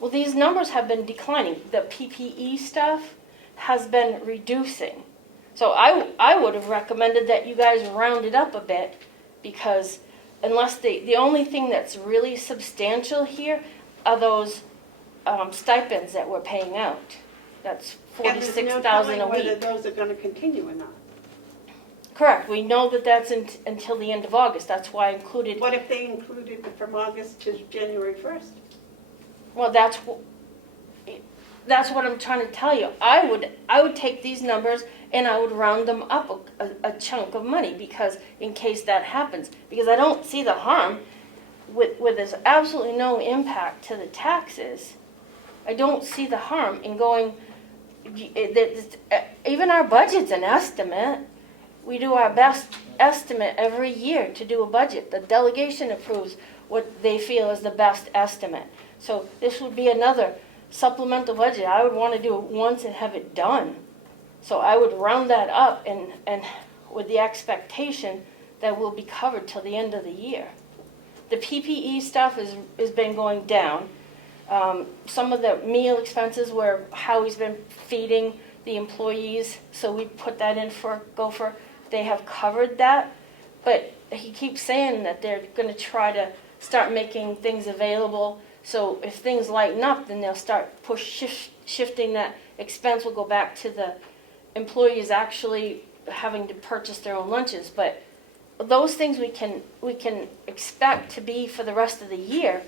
Well, these numbers have been declining. The PPE stuff has been reducing. So I would have recommended that you guys round it up a bit, because unless the only thing that's really substantial here are those stipends that we're paying out. That's And there's no $46,000 telling a whether week. those are going to continue or not. Correct. We know that that's until the end of August. That's why I included. What if they included it from August to January 1st? Well, that's what I'm trying to tell you. I would take these numbers and I would round them up a chunk of money, because in case that happens, because I don't see the harm with there's absolutely no impact to the taxes. I don't see the harm in going. Even our budget's an estimate. We do our best estimate every year to do a budget. The delegation approves what they feel is the best estimate. So this would be another supplemental budget. I would want to do it once and have it done. So I would round that up and with the expectation that we'll be covered till the end of the year. The PPE stuff has been going down. Some of the meal expenses were how he's been feeding the employees, so we put that in for Gopher. They have covered that, but he keeps saying that they're going to try to start making things available. So if things lighten up, then they'll start shifting that expense will go back to the employees actually having to purchase their own lunches. But those things we can expect to be for the rest of the year,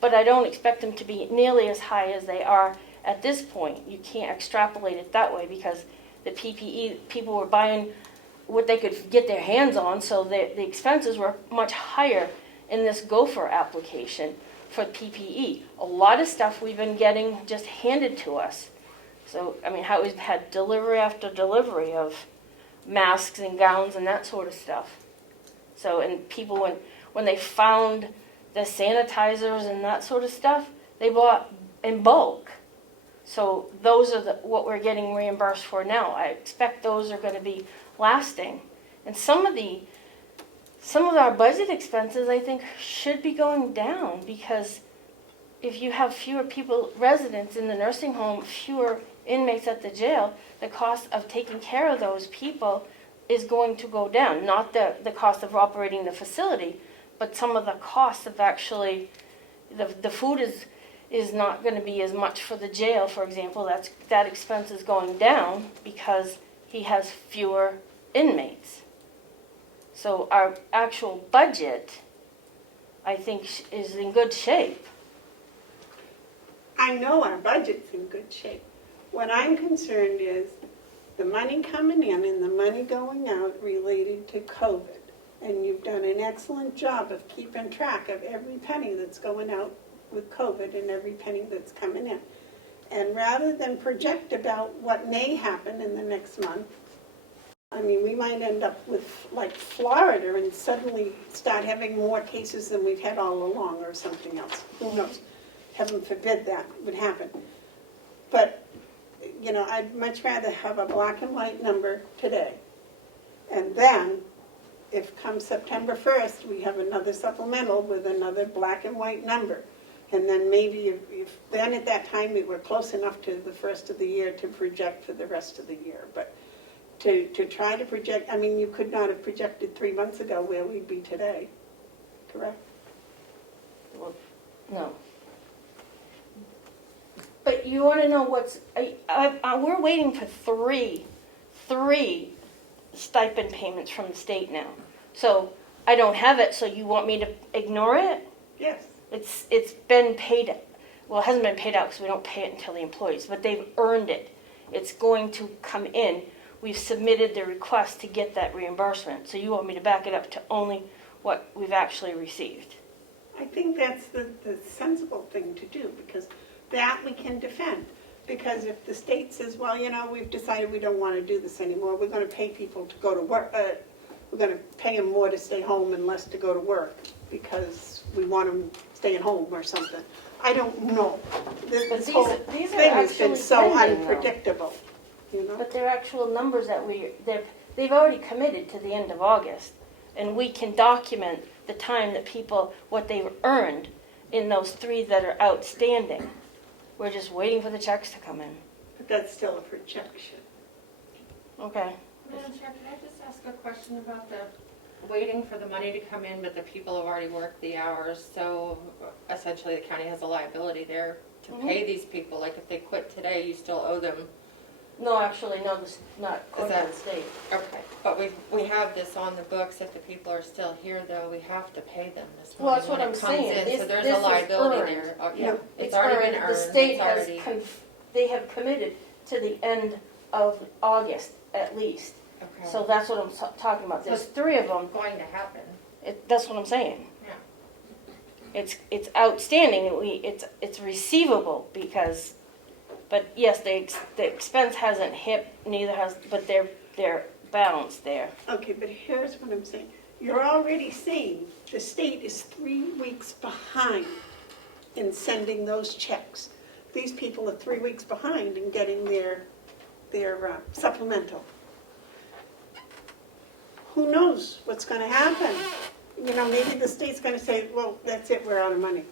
but I don't expect them to be nearly as high as they are at this point. You can't extrapolate it that way, because the PPE, people were buying what they could get their hands on, so the expenses were much higher in this Gopher application for PPE. A lot of stuff we've been getting just handed to us. So, I mean, how we've had delivery after delivery of masks and gowns and that sort of stuff. So, and people, when they found the sanitizers and that sort of stuff, they bought in bulk. So those are what we're getting reimbursed for now. I expect those are going to be lasting. And some of our budget expenses, I think, should be going down, because if you have fewer residents in the nursing home, fewer inmates at the jail, the cost of taking care of those people is going to go down. Not the cost of operating the facility, but some of the costs of actually, the food is not going to be as much for the jail, for example. That expense is going down because he has fewer inmates. So our actual budget, I think, is in good shape. I know our budget's in good shape. What I'm concerned is the money coming in and the money going out related to COVID. And you've done an excellent job of keeping track of every penny that's going out with COVID and every penny that's coming in. And rather than project about what may happen in the next month, I mean, we might end up with, like, Florida and suddenly start having more cases than we've had all along, or something else. Who knows? Heaven forbid that would happen. But, you know, I'd much rather have a black and white number today. And then, if come September 1st, we have another supplemental with another black and white number. And then maybe if then at that time we were close enough to the first of the year to project for the rest of the year. But to try to project, I mean, you could not have projected 3 months ago where we'd be today, correct? Well, no. But you want to know what's, we're waiting for three stipend payments from the state now. So I don't have it, so you want me to ignore it? Yes. It's been paid, well, it hasn't been paid out because we don't pay it until the employees, but they've earned it. It's going to come in. We've submitted the request to get that reimbursement. So you want me to back it up to only what we've actually received? I think that's the sensible thing to do, because that we can defend. Because if the state says, well, you know, we've decided we don't want to do this anymore, we're going to pay people to go to work, we're going to pay them more to stay home and less to go to work, because we want them staying home or something. I don't know. This these- whole these are thing has been actually so pending, though. unpredictable, you know? But they're actual numbers that they've already committed to the end of August. And we can document the time that people, what they've earned in those three that are outstanding. We're just waiting for the checks to come in. But that's still a projection. Okay. Madam Chair, can I just ask a question about the waiting for the money to come in, but the people have already worked the hours, so essentially the county has a liability there to pay these people, like if they quit today, you still owe them. No, actually, no, this is not going to the state. Okay, but we have this on the books, if the people are still here though, we have to pay them this Well, money that's what when I'm it comes saying. in, This- so there's this a is liability earned. there. Oh, Yeah. yeah, it's already been earned, The state it's has, already. they have committed to the end of August at least. Okay. So that's what I'm talking about. There's three of them. Going to happen, That's what I'm saying. yeah. It's outstanding. It's receivable because, but yes, the expense hasn't hit. Neither has, but they're balanced there. Okay, but here's what I'm saying. You're already seeing the state is 3 weeks behind in sending those checks. These people are 3 weeks behind in getting their supplemental. Who knows what's going to happen? You know, maybe the state's going to say, well, that's it, we're out of money.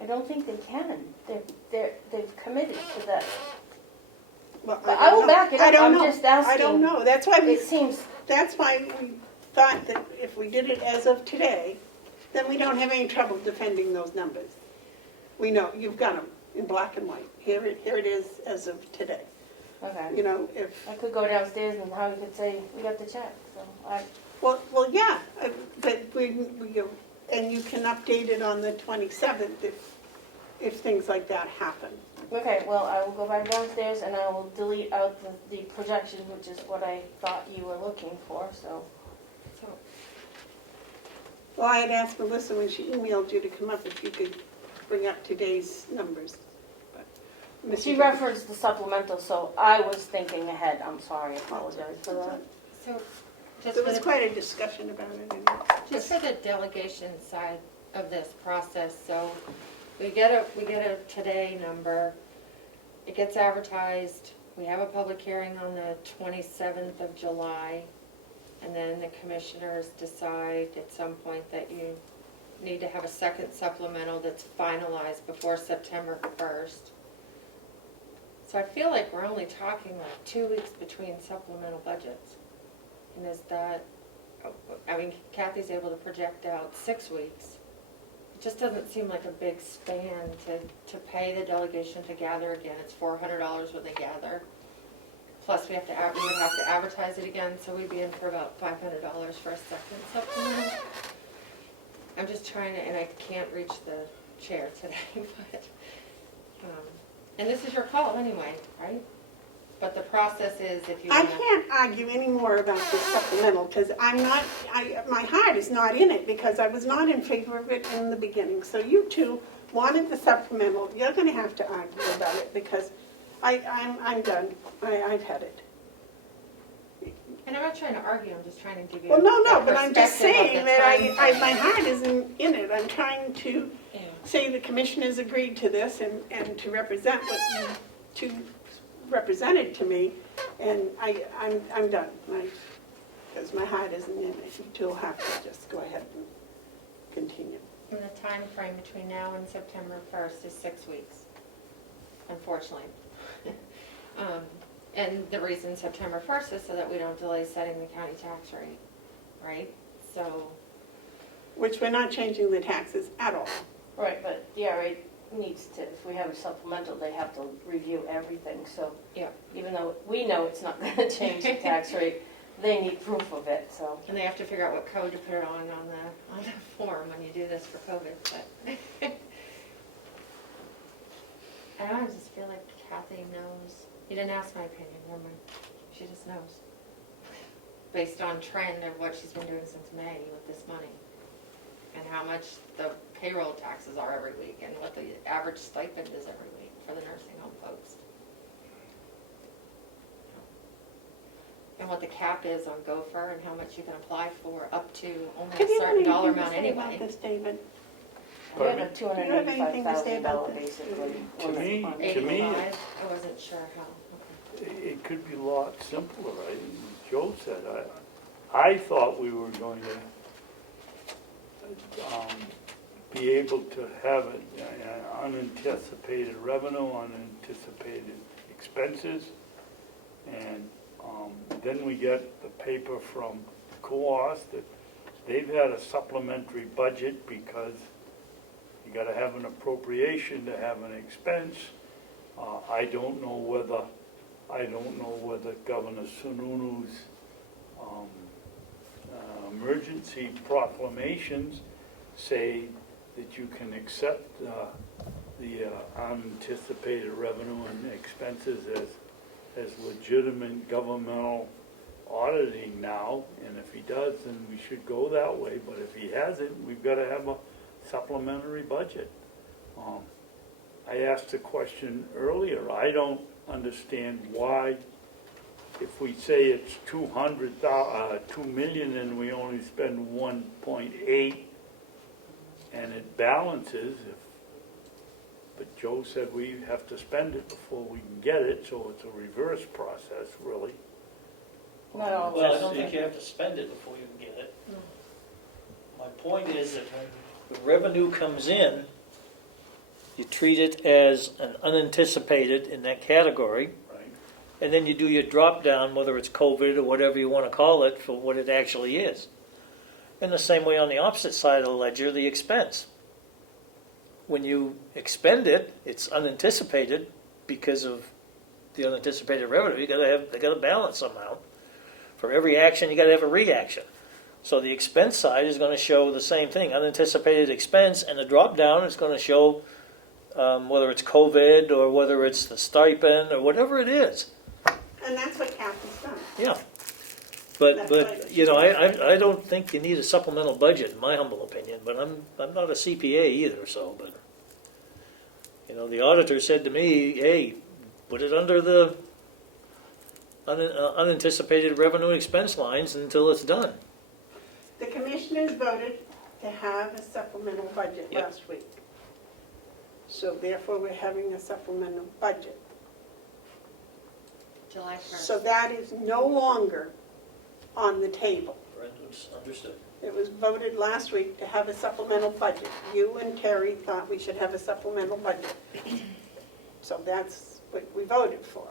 I don't think they can. They've committed to that. Well, But I will don't know. back it I up. don't I'm know. just asking. I don't know. That's why we It seems thought that if we did it as of today, then we don't have any trouble defending those numbers. We know, you've got them in black and white. Here it is as of today. okay. You know, if, I could go downstairs and Howie could say we got the check. So well, yeah, but and you can update it on the 27th if things like that happen. okay. Well, I will go back downstairs and I will delete out the projection, which is what I thought you were looking for. So. Well, I had asked Melissa when she emailed you to come up if you could bring up today's numbers. But She referenced the supplemental, so I was thinking ahead. I'm sorry, I apologize for that. So, just There for was the, quite a discussion about it anyway. just for the delegation side of this process, so we get a today number, it gets advertised, we have a public hearing on the 27th of July, and then the commissioners decide at some point that you need to have a second supplemental that's finalized before September 1st. So I feel like we're only talking like 2 weeks between supplemental budgets. And is that, I mean, Kathy's able to project out 6 weeks. It just doesn't seem like a big span to pay the delegation to gather again. It's $400 when they gather. Plus we would have to advertise it again, so we'd be in for about $500 for a second supplemental. I'm just trying to, and I can't reach the chair today, but, and this is your call anyway, right? But the process is if you I want to. can't argue any more about this supplemental because my heart is not in it because I was not in favor of it in the beginning. So you two wanted the supplemental. You're going to have to argue about it because I'm done. I've had it. And I'm not trying to argue, I'm just trying to give you. Well, no, a but I'm just perspective of saying the that time my heart isn't in it. I'm trying to Yeah. say the commissioners agreed to this and to represent what you two represented to me, and I'm done. Because my heart isn't in it. You two will have to just go ahead and continue. And the time frame between now and September 1st is 6 weeks, unfortunately. And the reason September 1st is so that we don't delay setting the county tax rate, right? So, Which we're not changing the taxes at all. Right, but yeah, right. needs to, if we have a supplemental, they have to review everything, so. Yeah. Even though we know it's not gonna change the tax rate, they need proof of it, so. And they have to figure out what code to put it on the form when you do this for COVID, but. I don't know, I just feel like Kathy knows. You didn't ask my opinion, never mind. She just knows. Based on trend of what she's been doing since May with this money. And how much the payroll taxes are every week and what the average stipend is every week for the nursing home folks. And what the cap is on Gopher and how much you can apply for up to only Have a you got certain dollar anything to amount say about anyway. this, David? We have a Do you have anything to say about $285,000 this? basically. To limit me- on to it. me- 85, I wasn't sure how. Okay. It could be a lot simpler, Joe said, I thought we were going to be able to have an unanticipated revenue, unanticipated expenses, and then we get the paper from COAS that they've had a supplementary budget because you gotta have an appropriation to have an expense. I don't know whether Governor Sununu's emergency proclamations say that you can accept the unanticipated revenue and expenses as legitimate governmental auditing now, and if he does, then we should go that way, but if he hasn't, we've got to have a supplementary budget. I asked a question earlier, I don't understand why, if we say it's 2 million and we only spend 1.8 and it balances, but Joe said we have to spend it before we can get it, so it's a reverse process, really. Not all Well, I of don't us. think you have to spend it before you can get it. My point is that when the revenue comes in, you treat it as an unanticipated in that category, Right. and then you do your drop down, whether it's COVID or whatever you want to call it, for what it actually is. In the same way on the opposite side of the ledger, the expense. When you expend it, it's unanticipated because of the unanticipated revenue. They got to balance somehow. For every action, you got to have a reaction. So the expense side is going to show the same thing, unanticipated expense, and the drop down is going to show whether it's COVID or whether it's the stipend or whatever it is. And that's what Kathy's done. Yeah. That's But right. you know, I don't think you need a supplemental budget, in my humble opinion. But I'm not a CPA either, so. But you know, the auditor said to me, "Hey, put it under the unanticipated revenue and expense lines until it's done." The commissioners voted to have a supplemental budget Yep. last week. So therefore, we're having a supplemental budget. July 1st. So that is no longer on the table. Understood. It was voted last week to have a supplemental budget. You and Terry thought we should have a supplemental budget. So that's what we voted for.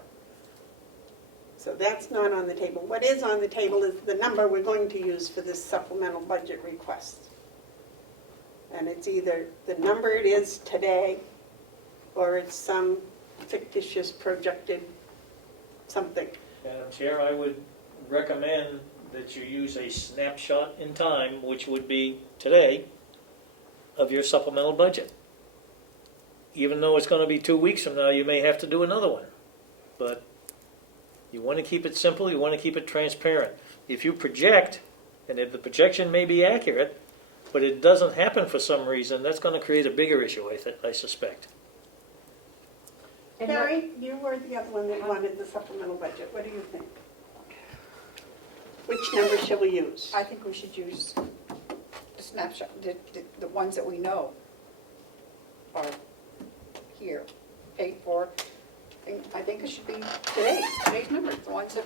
So that's not on the table. What is on the table is the number we're going to use for this supplemental budget request. And it's either the number it is today, or it's some fictitious projected something. Madam Chair, I would recommend that you use a snapshot in time, which would be today, of your supplemental budget. Even though it's going to be 2 weeks from now, you may have to do another one. But you want to keep it simple, you want to keep it transparent. If you project, and if the projection may be accurate, but it doesn't happen for some reason, that's going to create a bigger issue, I suspect. Terry, you were the other one that wanted the supplemental budget. What do you think? Which number shall we use? I think we should use the snapshot, the ones that we know are here, paid for. I think it should be today's numbers, the ones that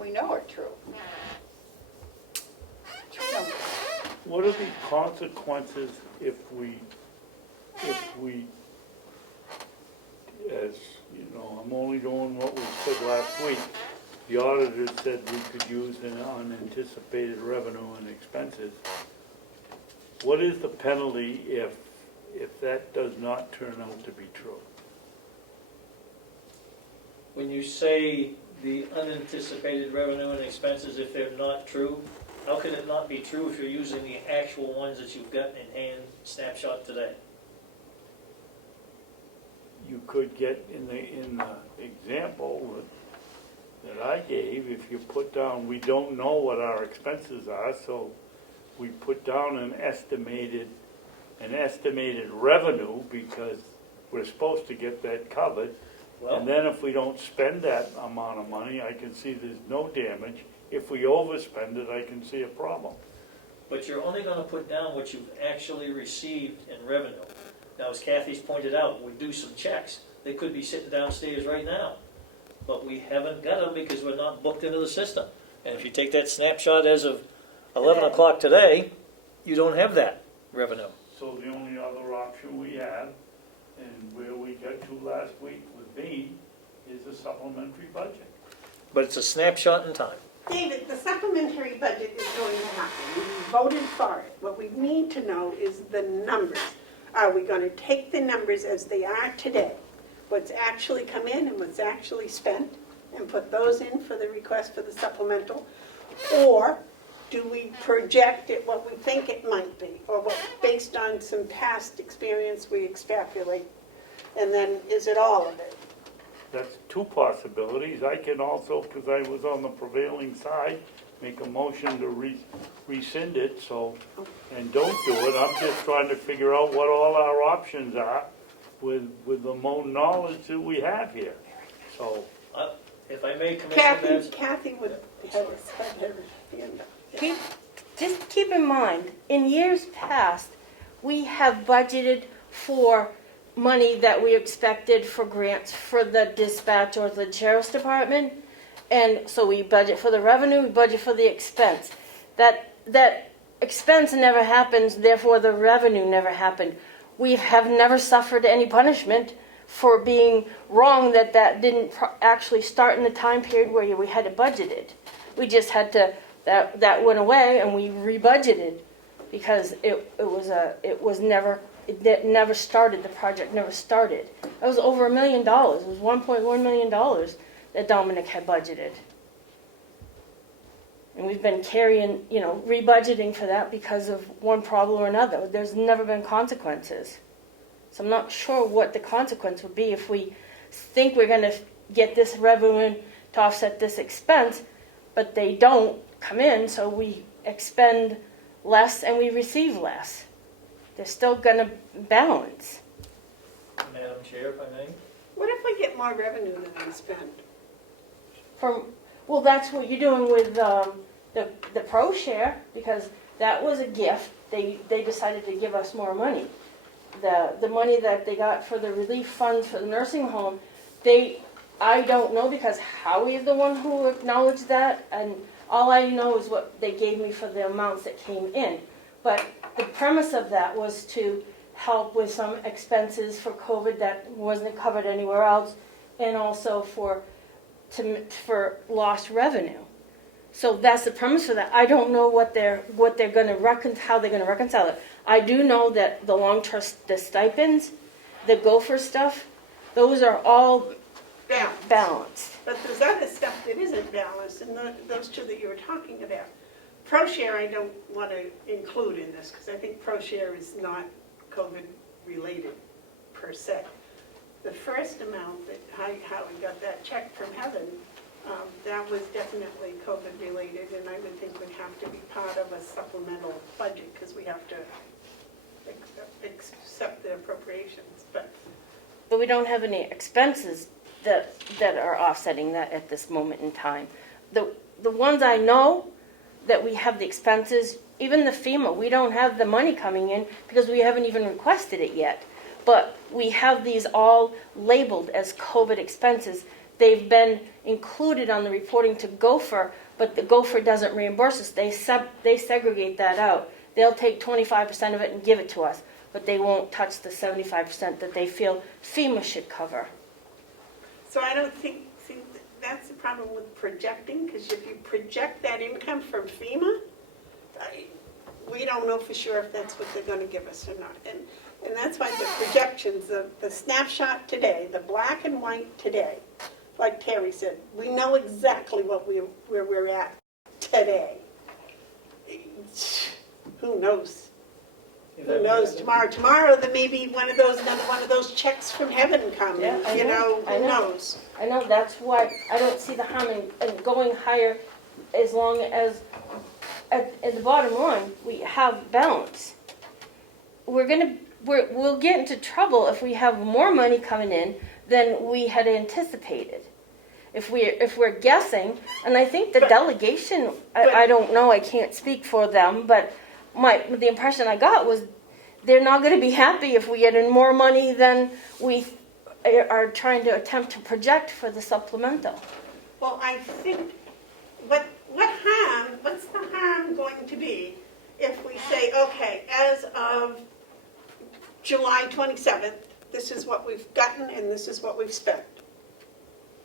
we know are true. True numbers. What are the consequences if we, as, you know, I'm only doing what we said last week. The auditor said we could use an unanticipated revenue and expenses. What is the penalty if if that does not turn out to be true. When you say the unanticipated revenue and expenses, if they're not true, how can it not be true if you're using the actual ones that you've got in hand snapshot today? You could get in the example that I gave, if you put down, we don't know what our expenses are, so we put down an estimated revenue because we're supposed to get that covered. And Well, then if we don't spend that amount of money, I can see there's no damage. If we overspend it, I can see a problem. but you're only gonna put down what you've actually received in revenue. Now, as Kathy's pointed out, we do some checks. They could be sitting downstairs right now, but we haven't got them because we're not booked into the system. And if you take that snapshot as of 11 o'clock today, you don't have that revenue. So the only other option we have, and where we got to last week with me, is a supplementary budget. But it's a snapshot in time. David, the supplementary budget is going to happen. We voted for it. What we need to know is the numbers. Are we going to take the numbers as they are today, what's actually come in and what's actually spent, and put those in for the request for the supplemental? Or do we project it what we think it might be, or what, based on some past experience, we extrapolate? And then is it all of it? That's two possibilities. I can also, because I was on the prevailing side, make a motion to rescind it, so, and don't do it. I'm just trying to figure out what all our options are with the more knowledge that we have here. So, If I may, Commissioner Babs, Kathy would have her hand up. Just keep in mind, in years past, we have budgeted for money that we expected for grants for the dispatch or the sheriff's department. And so we budget for the revenue, we budget for the expense. That expense never happens, therefore the revenue never happened. We have never suffered any punishment for being wrong that didn't actually start in the time period where we had it budgeted. We just had to, that went away and we rebudgeted because it never started, the project never started. It was over $1 million, it was $1.1 million that Dominic had budgeted. And we've been carrying, rebudgeting for that because of one problem or another. There's never been consequences. So I'm not sure what the consequence would be if we think we're going to get this revenue to offset this expense, but they don't come in, so we expend less and we receive less. They're still going to balance. Madam Chair, if I may. What if we get more revenue than we spend? Well, that's what you're doing with the pro share, because that was a gift. They decided to give us more money. The money that they got for the relief funds for the nursing home, I don't know, because Howie is the one who acknowledged that, and all I know is what they gave me for the amounts that came in. But the premise of that was to help with some expenses for COVID that wasn't covered anywhere else, and also for lost revenue. So that's the premise for that. I don't know what they're going to how they're going to reconcile it. I do know that the long-term the stipends, the gopher stuff, those are all balanced. But there's other stuff that isn't balanced, and those two that you were talking about. ProShare I don't want to include in this, because I think ProShare is not COVID related per se. The first amount that how we got that check from heaven, that was definitely COVID related, and I would think would have to be part of a supplemental budget, because we have to accept the appropriations. But we don't have any expenses that are offsetting that at this moment in time. The ones I know that we have the expenses, even the FEMA, we don't have the money coming in because we haven't even requested it yet. But we have these all labeled as COVID expenses. They've been included on the reporting to Gopher, but the Gopher doesn't reimburse us. They segregate that out. They'll take 25% of it and give it to us, but they won't touch the 75% that they feel FEMA should cover. so I don't think that's the problem with projecting, because if you project that income from FEMA, we don't know for sure if that's what they're going to give us or not. And And that's why the projections, the snapshot today, the black and white today, like Terry said, we know exactly where we're at today. Who knows? Who knows tomorrow? Tomorrow there may be another one of those checks from heaven coming. Yeah, I You know, I who know. knows? I know, that's why I don't see the harm in going higher, as long as, at the bottom line, we have balance. We'll get into trouble if we have more money coming in than we had anticipated. If we're guessing, and I think the delegation, I don't know, I can't speak for them, but the impression I got was they're not going to be happy if we get in more money than we are trying to attempt to project for the supplemental. Well, I think, what's the harm going to be if we say, okay, as of July 27th, this is what we've gotten and this is what we've spent.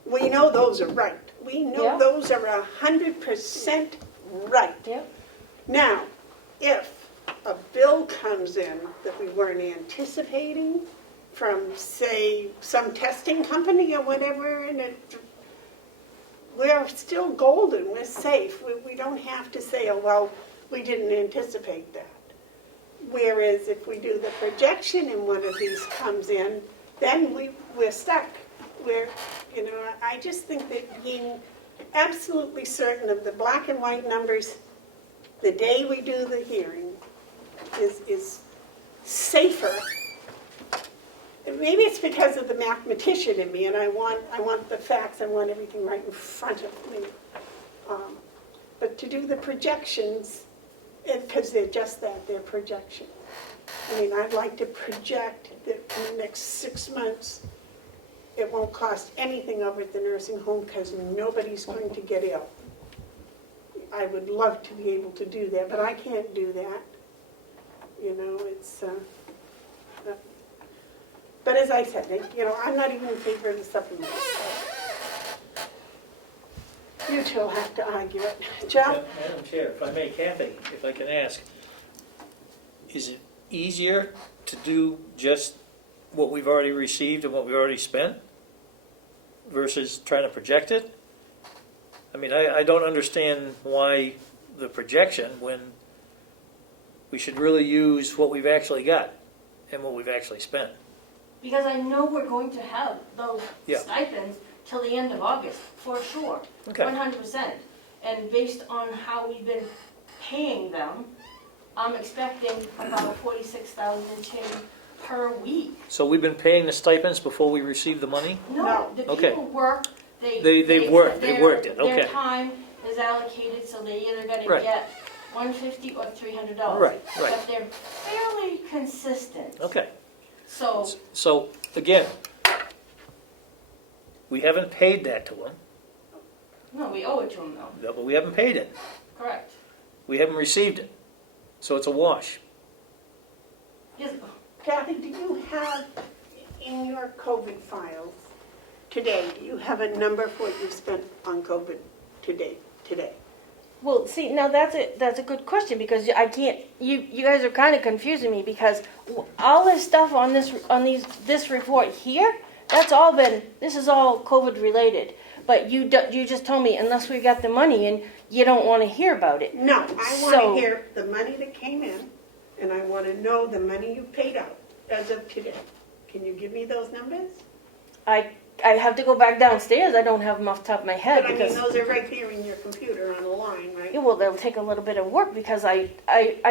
We know those are right. We know Yeah. those are 100% right. Yeah. Now, if a bill comes in that we weren't anticipating from, say, some testing company or whatever, and we're still golden, we're safe. We don't have to say, oh, well, we didn't anticipate that. Whereas if we do the projection and one of these comes in, then we're stuck. I just think that being absolutely certain of the black and white numbers the day we do the hearing is safer. And maybe it's because of the mathematician in me, and I want the facts, I want everything right in front of me. But to do the projections, because they're just that, they're projections. I mean, I'd like to project that in the next 6 months, it won't cost anything over at the nursing home because nobody's going to get ill. I would love to be able to do that, but I can't do that. It's... But as I said, I'm not even in favor of the supplement. You two will have to argue it. Joe? Madam Chair, if I may, Kathy, if I can ask, is it easier to do just what we've already received and what we've already spent versus trying to project it? I mean, I don't understand why the projection when we should really use what we've actually got and what we've actually spent. Because I know we're going to have those Yeah. stipends till the end of August, for sure, Okay. 100%. And based on how we've been paying them, I'm expecting about 46,000 and change per week. So we've been paying the stipends before we receive the money? No, the Okay. people work, They've worked it, okay. Their time is allocated, so they're either gonna Right. get $150 or $300. Right. But they're fairly consistent. Okay. So, So, again, we haven't paid that to them, no, we owe it to them though, but we haven't paid it. correct. We haven't received it. So it's a wash. Yes, Kathy, do you have in your COVID files today, do you have a number for what you've spent on COVID today? well, see, now that's a good question, because I can't, you guys are kind of confusing me, because all this stuff on this report here, this is all COVID related. But you just told me unless we got the money and you don't want to hear about it. No, I want to hear the money that came in, and I want to know the money you paid out as of today. Can you give me those numbers? I have to go back downstairs. I don't have them off the top of my head. But I mean, because, those are right there in your computer on the line, right? yeah, well, they'll take a little bit of work, because I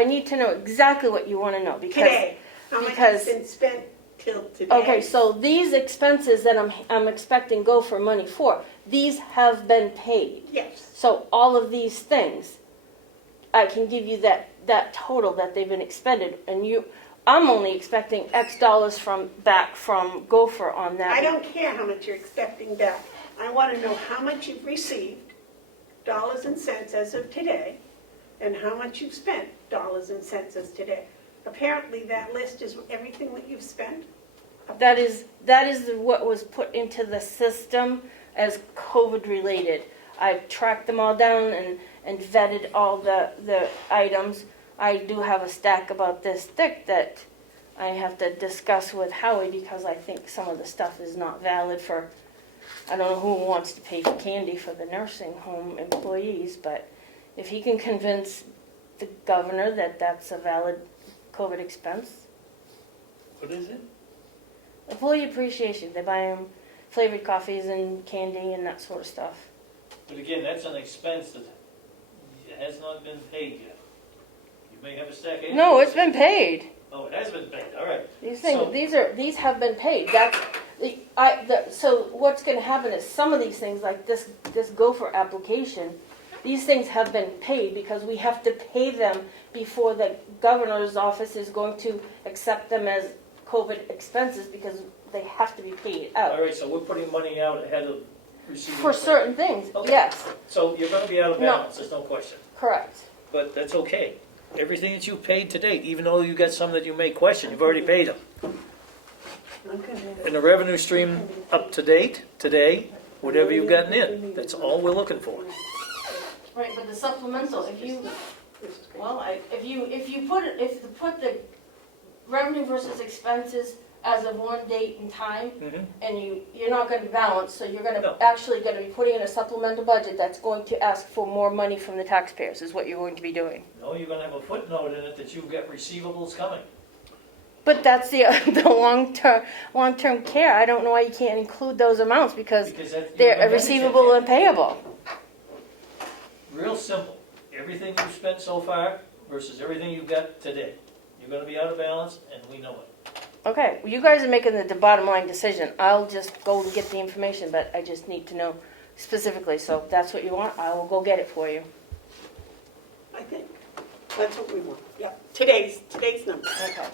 need to know exactly what you want to know. Because, Today, how much has been spent till today? okay, so these expenses that I'm expecting gopher money for, these have been paid. Yes. So all of these things, I can give you that total that they've been expended, and I'm only expecting X dollars back from gopher on that. I don't care how much you're expecting back. I want to know how much you've received, dollars and cents as of today, and how much you've spent, dollars and cents as today. Apparently that list is everything that you've spent. That is what was put into the system as COVID related. I've tracked them all down and vetted all the items. I do have a stack about this thick that I have to discuss with Howie because I think some of the stuff is not valid for, I don't know who wants to pay for candy for the nursing home employees, but if he can convince the governor that that's a valid COVID expense. What is it? Employee appreciation, they buy them flavored coffees and candy and that sort of stuff. But again, that's an expense that has not been paid yet. You may have a stack of. No, it's been paid. Oh, it has been paid, all right. These things, So- these have been paid. That's so what's going to happen is some of these things, like this gopher application, these things have been paid because we have to pay them before the governor's office is going to accept them as COVID expenses because they have to be paid All out right, so we're putting money out ahead of receiving. for certain things. Okay. Yes, So you're gonna be out of No. balance, there's no question. correct. But that's okay. Everything that you've paid to date, even though you got some that you may question, you've already paid them. And the revenue stream up to date, today, whatever you've gotten in, that's all we're looking for. Right, but the supplemental, if you put the revenue versus expenses as of one date and time, and you're not gonna be balanced, so you're No. actually gonna be putting in a supplemental budget that's going to ask for more money from the taxpayers, is what you're going to be doing. No, you're gonna have a footnote in it that you've got receivables coming. But that's the long-term care, I don't know why you can't include those amounts, because Because that. they're receivable and payable. Real simple. Everything you've spent so far versus everything you've got today. You're gonna be out of balance, and we know it. Okay, well, you guys are making the bottom line decision. I'll just go and get the information, but I just need to know specifically. So if that's what you want, I will go get it for you. I think that's what we want. Yeah, today's number. Okay.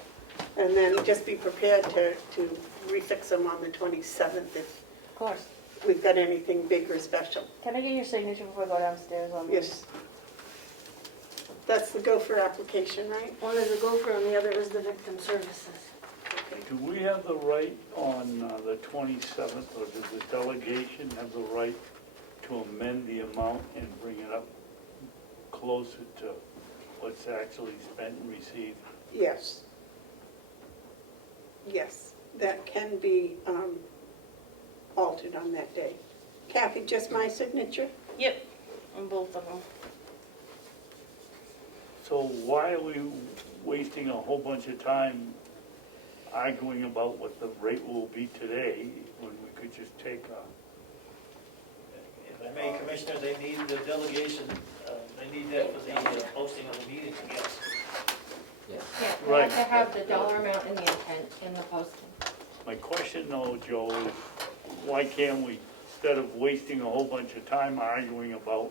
And then just be prepared to refix them on the 27th if Of course. we've got anything big or special. Can I get your signature before I go downstairs on this? Yes. That's the gopher application, right? One is the gopher and the other is the victim services. Okay. Do we have the right on the 27th, or does the delegation have the right to amend the amount and bring it up closer to what's actually spent and received? Yes. Yes, that can be altered on that day. Kathy, just my signature? Yep, on both of them. So why are we wasting a whole bunch of time arguing about what the rate will be today when we could just take a... If I may, Commissioner, they need the delegation, they need that for the posting of the meetings, I guess. Yeah, they Right. have to have the dollar amount and the intent in the posting. My question though, Joe, is why can't we, instead of wasting a whole bunch of time arguing about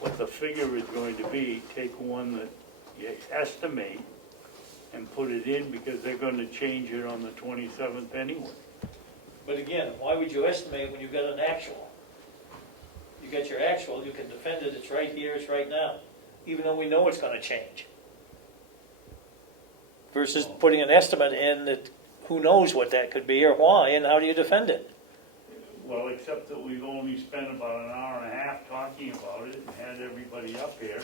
what the figure is going to be, take one that you estimate and put it in, because they're going to change it on the 27th anyway. But again, why would you estimate when you've got an actual? You got your actual, you can defend it, it's right here, it's right now, even though we know it's gonna change. Versus putting an estimate in that, who knows what that could be or why, and how do you defend it? Well, except that we've only spent about an hour and a half talking about it and had everybody up here,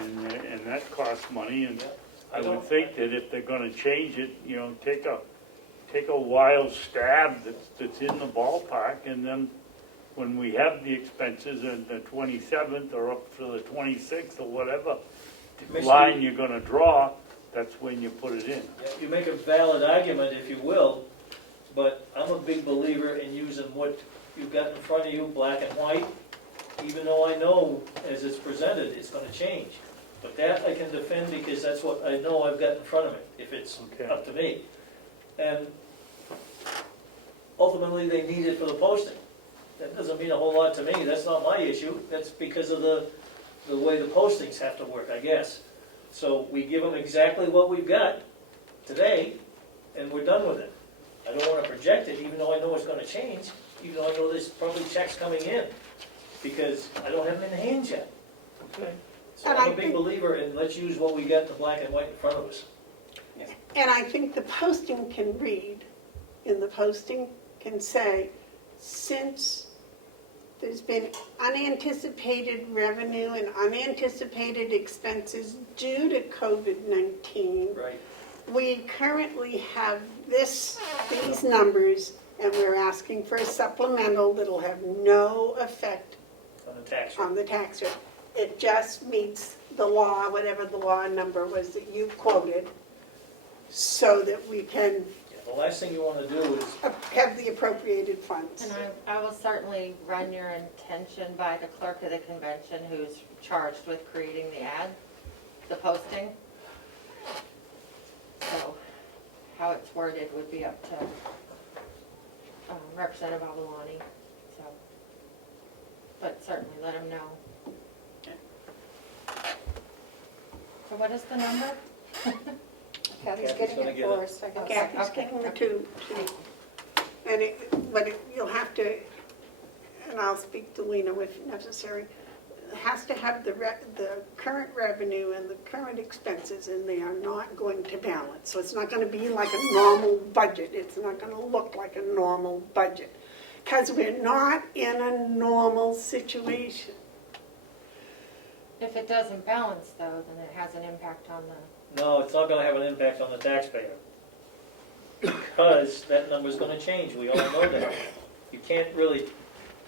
and that costs money, and I would think that if they're gonna change it, you know, take a wild stab that's in the ballpark, and then when we have the expenses on the 27th or up to the 26th or whatever line you're gonna draw, that's when you put it in. You make a valid argument, if you will, but I'm a big believer in using what you've got in front of you, black and white, even though I know as it's presented, it's gonna change. But that I can defend because that's what I know I've got in front of me, if it's Okay. up to me. And ultimately, they need it for the posting. That doesn't mean a whole lot to me, that's not my issue, that's because of the way the postings have to work, I guess. So we give them exactly what we've got today, and we're done with it. I don't want to project it, even though I know it's going to change, even though I know there's probably checks coming in, because I don't have them in hand yet. Okay. So I'm a big believer in let's use what we got in the black and white in front of us. And I think the posting can read, in the posting, can say, since there's been unanticipated revenue and unanticipated expenses due to COVID-19, Right. We currently have these numbers, and we're asking for a supplemental that'll have no effect On the tax rate. on the tax rate. It just meets the law, whatever the law number was that you quoted, so that we can Yeah, the last thing you want to do is, have the appropriated funds. And I will certainly run your intention by the clerk of the convention who's charged with creating the ad, the posting. So how it's worded would be up to Representative Avaloni, so. But certainly let him know. So what is the number? Kathy's Kathy's getting gonna it get for it. us, I guess. Kathy's Okay, getting the okay. two. And you'll have to, and I'll speak to Lena if necessary, it has to have the current revenue and the current expenses, and they are not going to balance. So it's not going to be like a normal budget. It's not going to look like a normal budget, because we're not in a normal situation. If it doesn't balance though, then it has an impact on the, no, it's not going to have an impact on the taxpayer. Because that number's going to change, we all know that. You can't really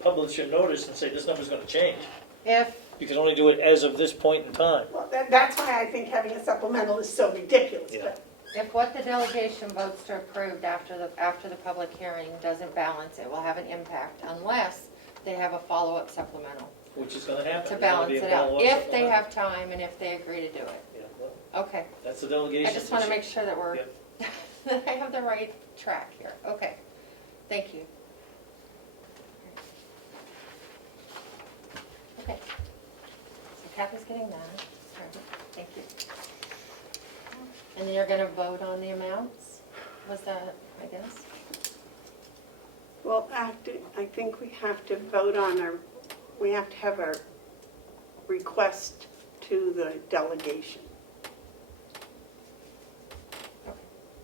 publish a notice and say this number's going to change. if, You can only do it as of this point in time. Well, that's why I think having a supplemental is so ridiculous. Yeah. But if what the delegation votes to approve after the public hearing doesn't balance, it will have an impact unless they have a follow-up supplemental Which is going to happen. to There'll balance be a it out, follow-up if they supplemental. have time and if they agree to do it. Yeah, well, Okay, that's the delegation. I just want to make sure that we're, Yep. that I have the right track here. Okay, thank you. Okay, so Kathy's getting that. All right, thank you. And then you're going to vote on the amounts? Was that, I guess? Well, I think we have to vote on we have to have a request to the delegation.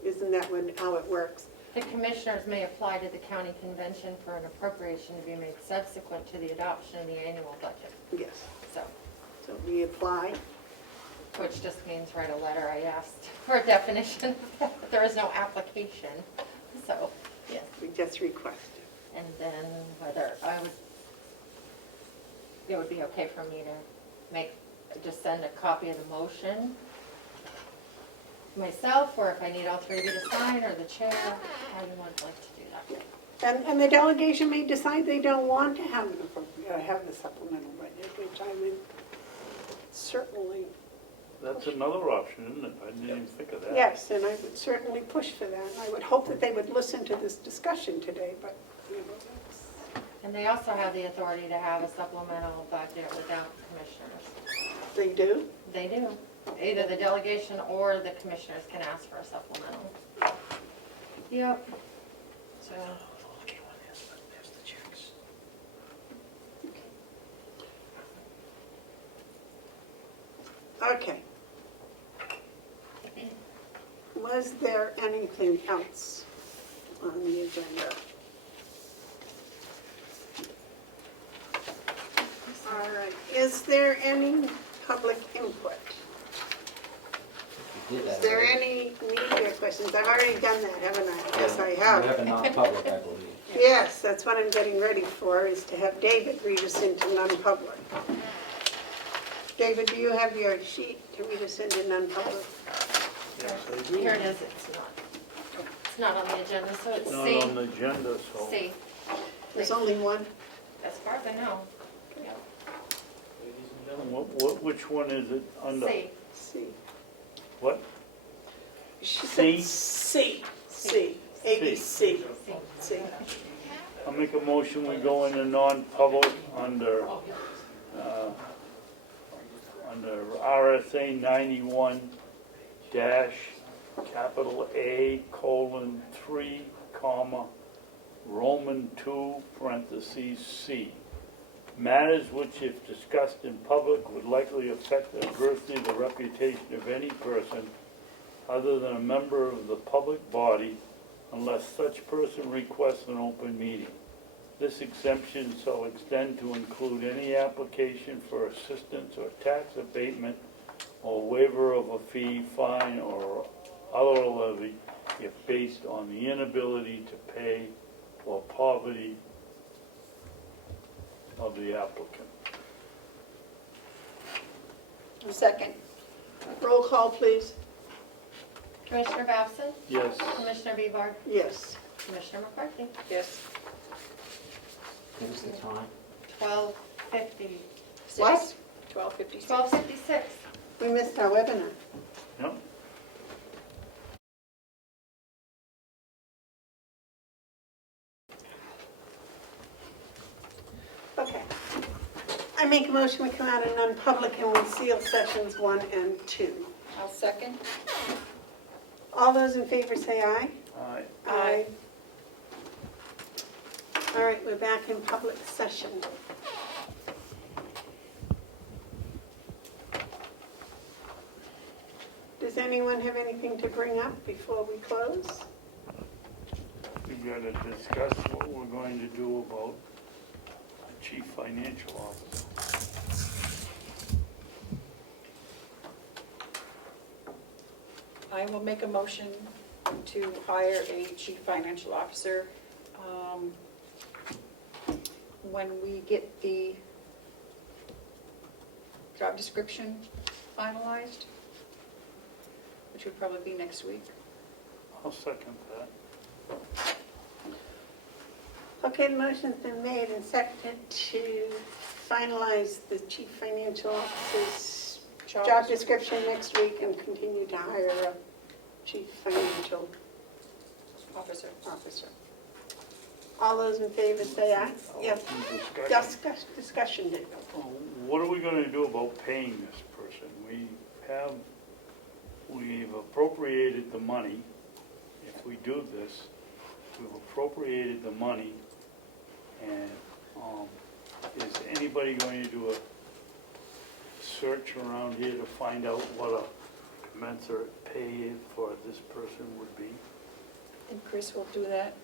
Isn't that how it works? The commissioners may apply to the county convention for an appropriation to be made subsequent to the adoption of the annual budget. Yes. So, So we apply. which just means write a letter. I asked for a definition, but there is no application. So, yes. We just request it. And then whether it would be okay for me to just send a copy of the motion myself, or if I need all three of you to sign, or the chair, how you would like to do that. And the delegation may decide they don't want to have have the supplemental budget, which I would certainly, That's another option, isn't it? I didn't even think of that. yes, and I would certainly push for that. And I would hope that they would listen to this discussion today, but, you know, that's. And they also have the authority to have a supplemental budget without the commissioners. They do? They do. Either the delegation or the commissioners can ask for a supplemental. Yep. So, There's the checks. Okay. Was there anything else on the agenda? All right, is there any public input? You did that Is there already. any media questions? I've already done that, haven't I? Yes, I You have. have a non-public, I believe. Yes, that's what I'm getting ready for, is to have David read us into non-public. David, do you have your sheet to read us into non-public? Yes, I do. here it is. It's not on the agenda, so it's Not C. on the agenda, so. C. There's only one. As far as I know. Yep. Ladies and gentlemen. Which one is it under? C. C. What? She C? said C. C. ABC. C. C. I'll make a motion, we go into non-public under RSA 91 dash capital A colon 3 comma Roman 2 parentheses C. Matters which, if discussed in public, would likely affect adversely the reputation of any person other than a member of the public body, unless such person requests an open meeting. This exemption shall extend to include any application for assistance or tax abatement or waiver of a fee, fine, or other levy if based on the inability to pay or poverty of the applicant. Second. Roll call, please. Commissioner Babson? Yes. Commissioner Biebar? Yes. Commissioner McCarthy? Yes. What was the time? 12:50. What? 12:56. 12:56. We missed our webinar. Yep. Okay. I make a motion, we come out of non-public and we seal sessions 1 and 2. I'll second. All those in favor say aye. Aye. Aye. All right, we're back in public session. Does anyone have anything to bring up before we close? We've got to discuss what we're going to do about the chief financial officer. I will make a motion to hire a chief financial officer when we get the job description finalized, which would probably be next week. I'll second that. Okay, the motion's been made and seconded to finalize the chief financial officer's job description next week and continue to hire a chief financial Officer. officer. All those in favor say aye. Yes. Discussion. Discussion, David. What are we going to do about paying this person? We've appropriated the money. If we do this, we've appropriated the money, and is anybody going to do a search around here to find out what a commensurate pay for this person would be? And Chris will do that.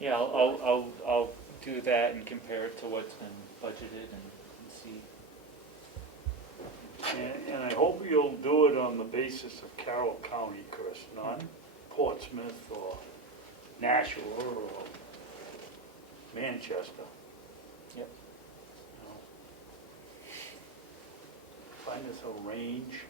Yeah, I'll do that and compare it to what's been budgeted and see. And I hope you'll do it on the basis of Carroll County, Chris, not Portsmouth or Nashua or Manchester. Yep. You know, find us a range.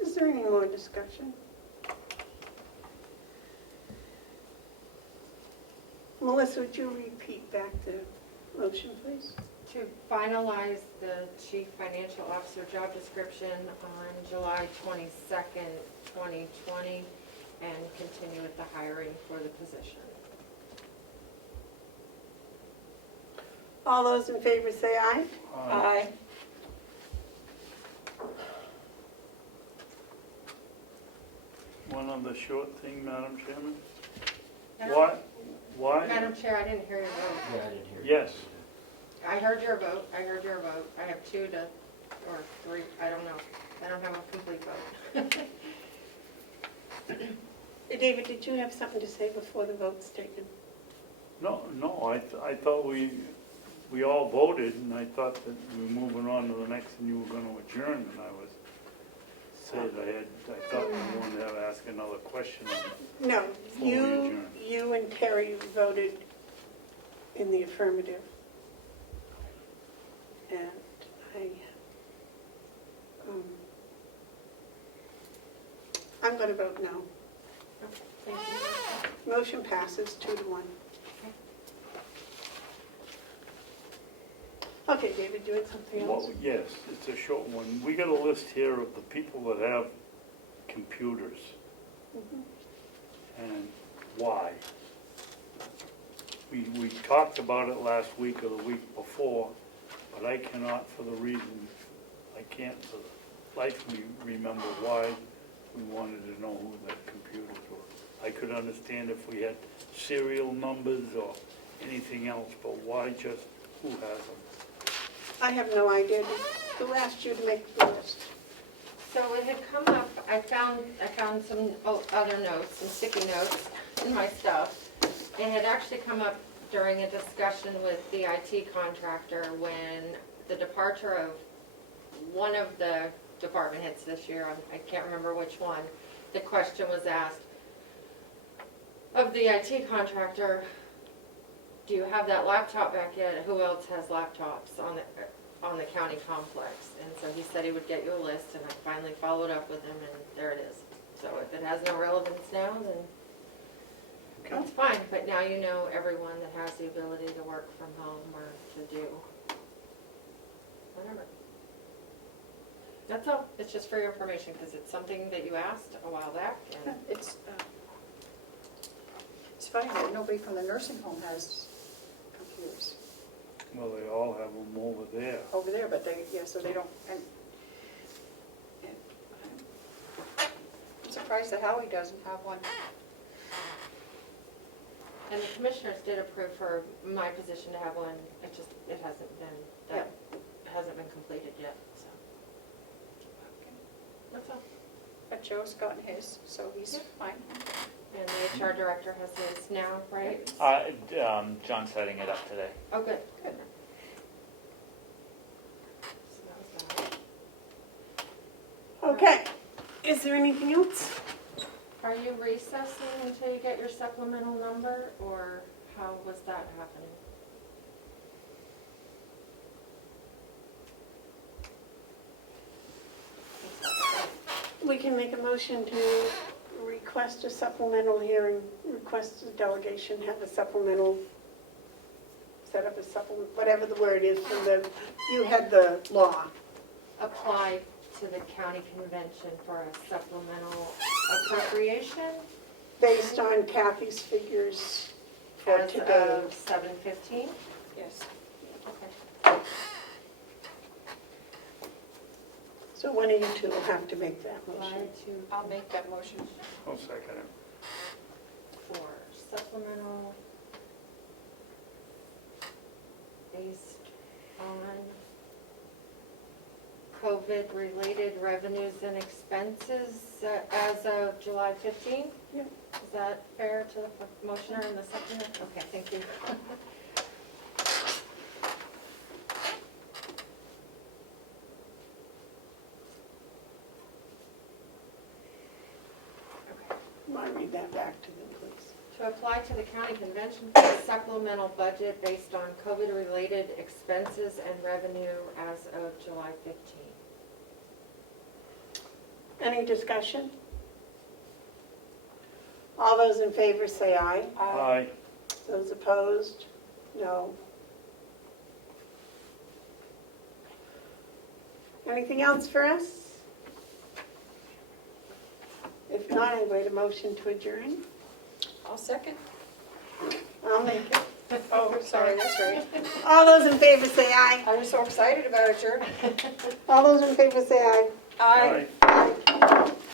Is there any more discussion? Melissa, would you repeat back the motion, please? To finalize the chief financial officer job description on July 22nd, 2020, and continue with the hiring for the position. All those in favor say aye. Aye. One other short thing, Madam Chairman. Madam- Why? Madam Chair, I didn't hear your vote. Yeah, I didn't hear. Yes. I heard your vote. I have 2 to, or 3, I don't know. I don't have a complete vote. David, did you have something to say before the vote's taken? No, I thought we all voted, and I thought that we were moving on to the next, and you were going to adjourn, and I thought you wanted to ask another question on it. No, Before we adjourn. you and Terry voted in the affirmative. And I'm going to vote no. Thank you. Motion passes 2-1. Okay, David, you had something else? Well, yes, it's a short one. We got a list here of the people that have computers Mhm. and why. We talked about it last week or the week before, but I cannot for the reason, I can't for the life of me remember why we wanted to know who the computers were. I could understand if we had serial numbers or anything else, but why just who has them? I have no idea. Who asked you to make the list? So it had come up, I found some other notes, some sticky notes in my stuff. It had actually come up during a discussion with the IT contractor when the departure of one of the department heads this year, I can't remember which one, the question was asked of the IT contractor, do you have that laptop back yet? Who else has laptops on the county complex? And so he said he would get you a list, and I finally followed up with him, and there it is. So if it has no relevance now, then that's fine, but now you know everyone that has the ability to work from home or to do whatever. That's all, it's just for your information, because it's something that you asked a while back, and It's funny that nobody from the nursing home has computers Well, they all have them over there. over there, but they, yeah, so they don't, and I'm surprised that Howie doesn't have one. and the commissioners did approve for my position to have one, it hasn't been completed yet, so. That's all. But Joe's gotten his, so he's fine. And the HR director has his now, right? John's setting it up today. Oh, good. Good. So that was that. Okay, is there anything else? Are you recessing until you get your supplemental number, or how was that happening? We can make a motion to request a supplemental hearing, request a delegation, have a supplemental, set up a supplement, whatever the word is from the, you had the law. Apply to the county convention for a supplemental appropriation Based on Kathy's figures for as today. of 7/15? Yes. Okay. So one of you two will have to make that Apply motion. to, I'll make that motion. I'll second it. for supplemental based on COVID-related revenues and expenses as of July 15th? Yeah. Is that fair to the motioner and the seconder? Okay, thank you. Want to read that back to them, please? To apply to the county convention for a supplemental budget based on COVID-related expenses and revenue as of July 15th. Any discussion? All those in favor say aye. Aye. Those opposed? No. Anything else for us? If not, I wait a motion to adjourn. I'll second. I'll make it. Oh, sorry, that's right. All those in favor say aye. I was so excited about adjourning. All those in favor say aye. Aye. Aye.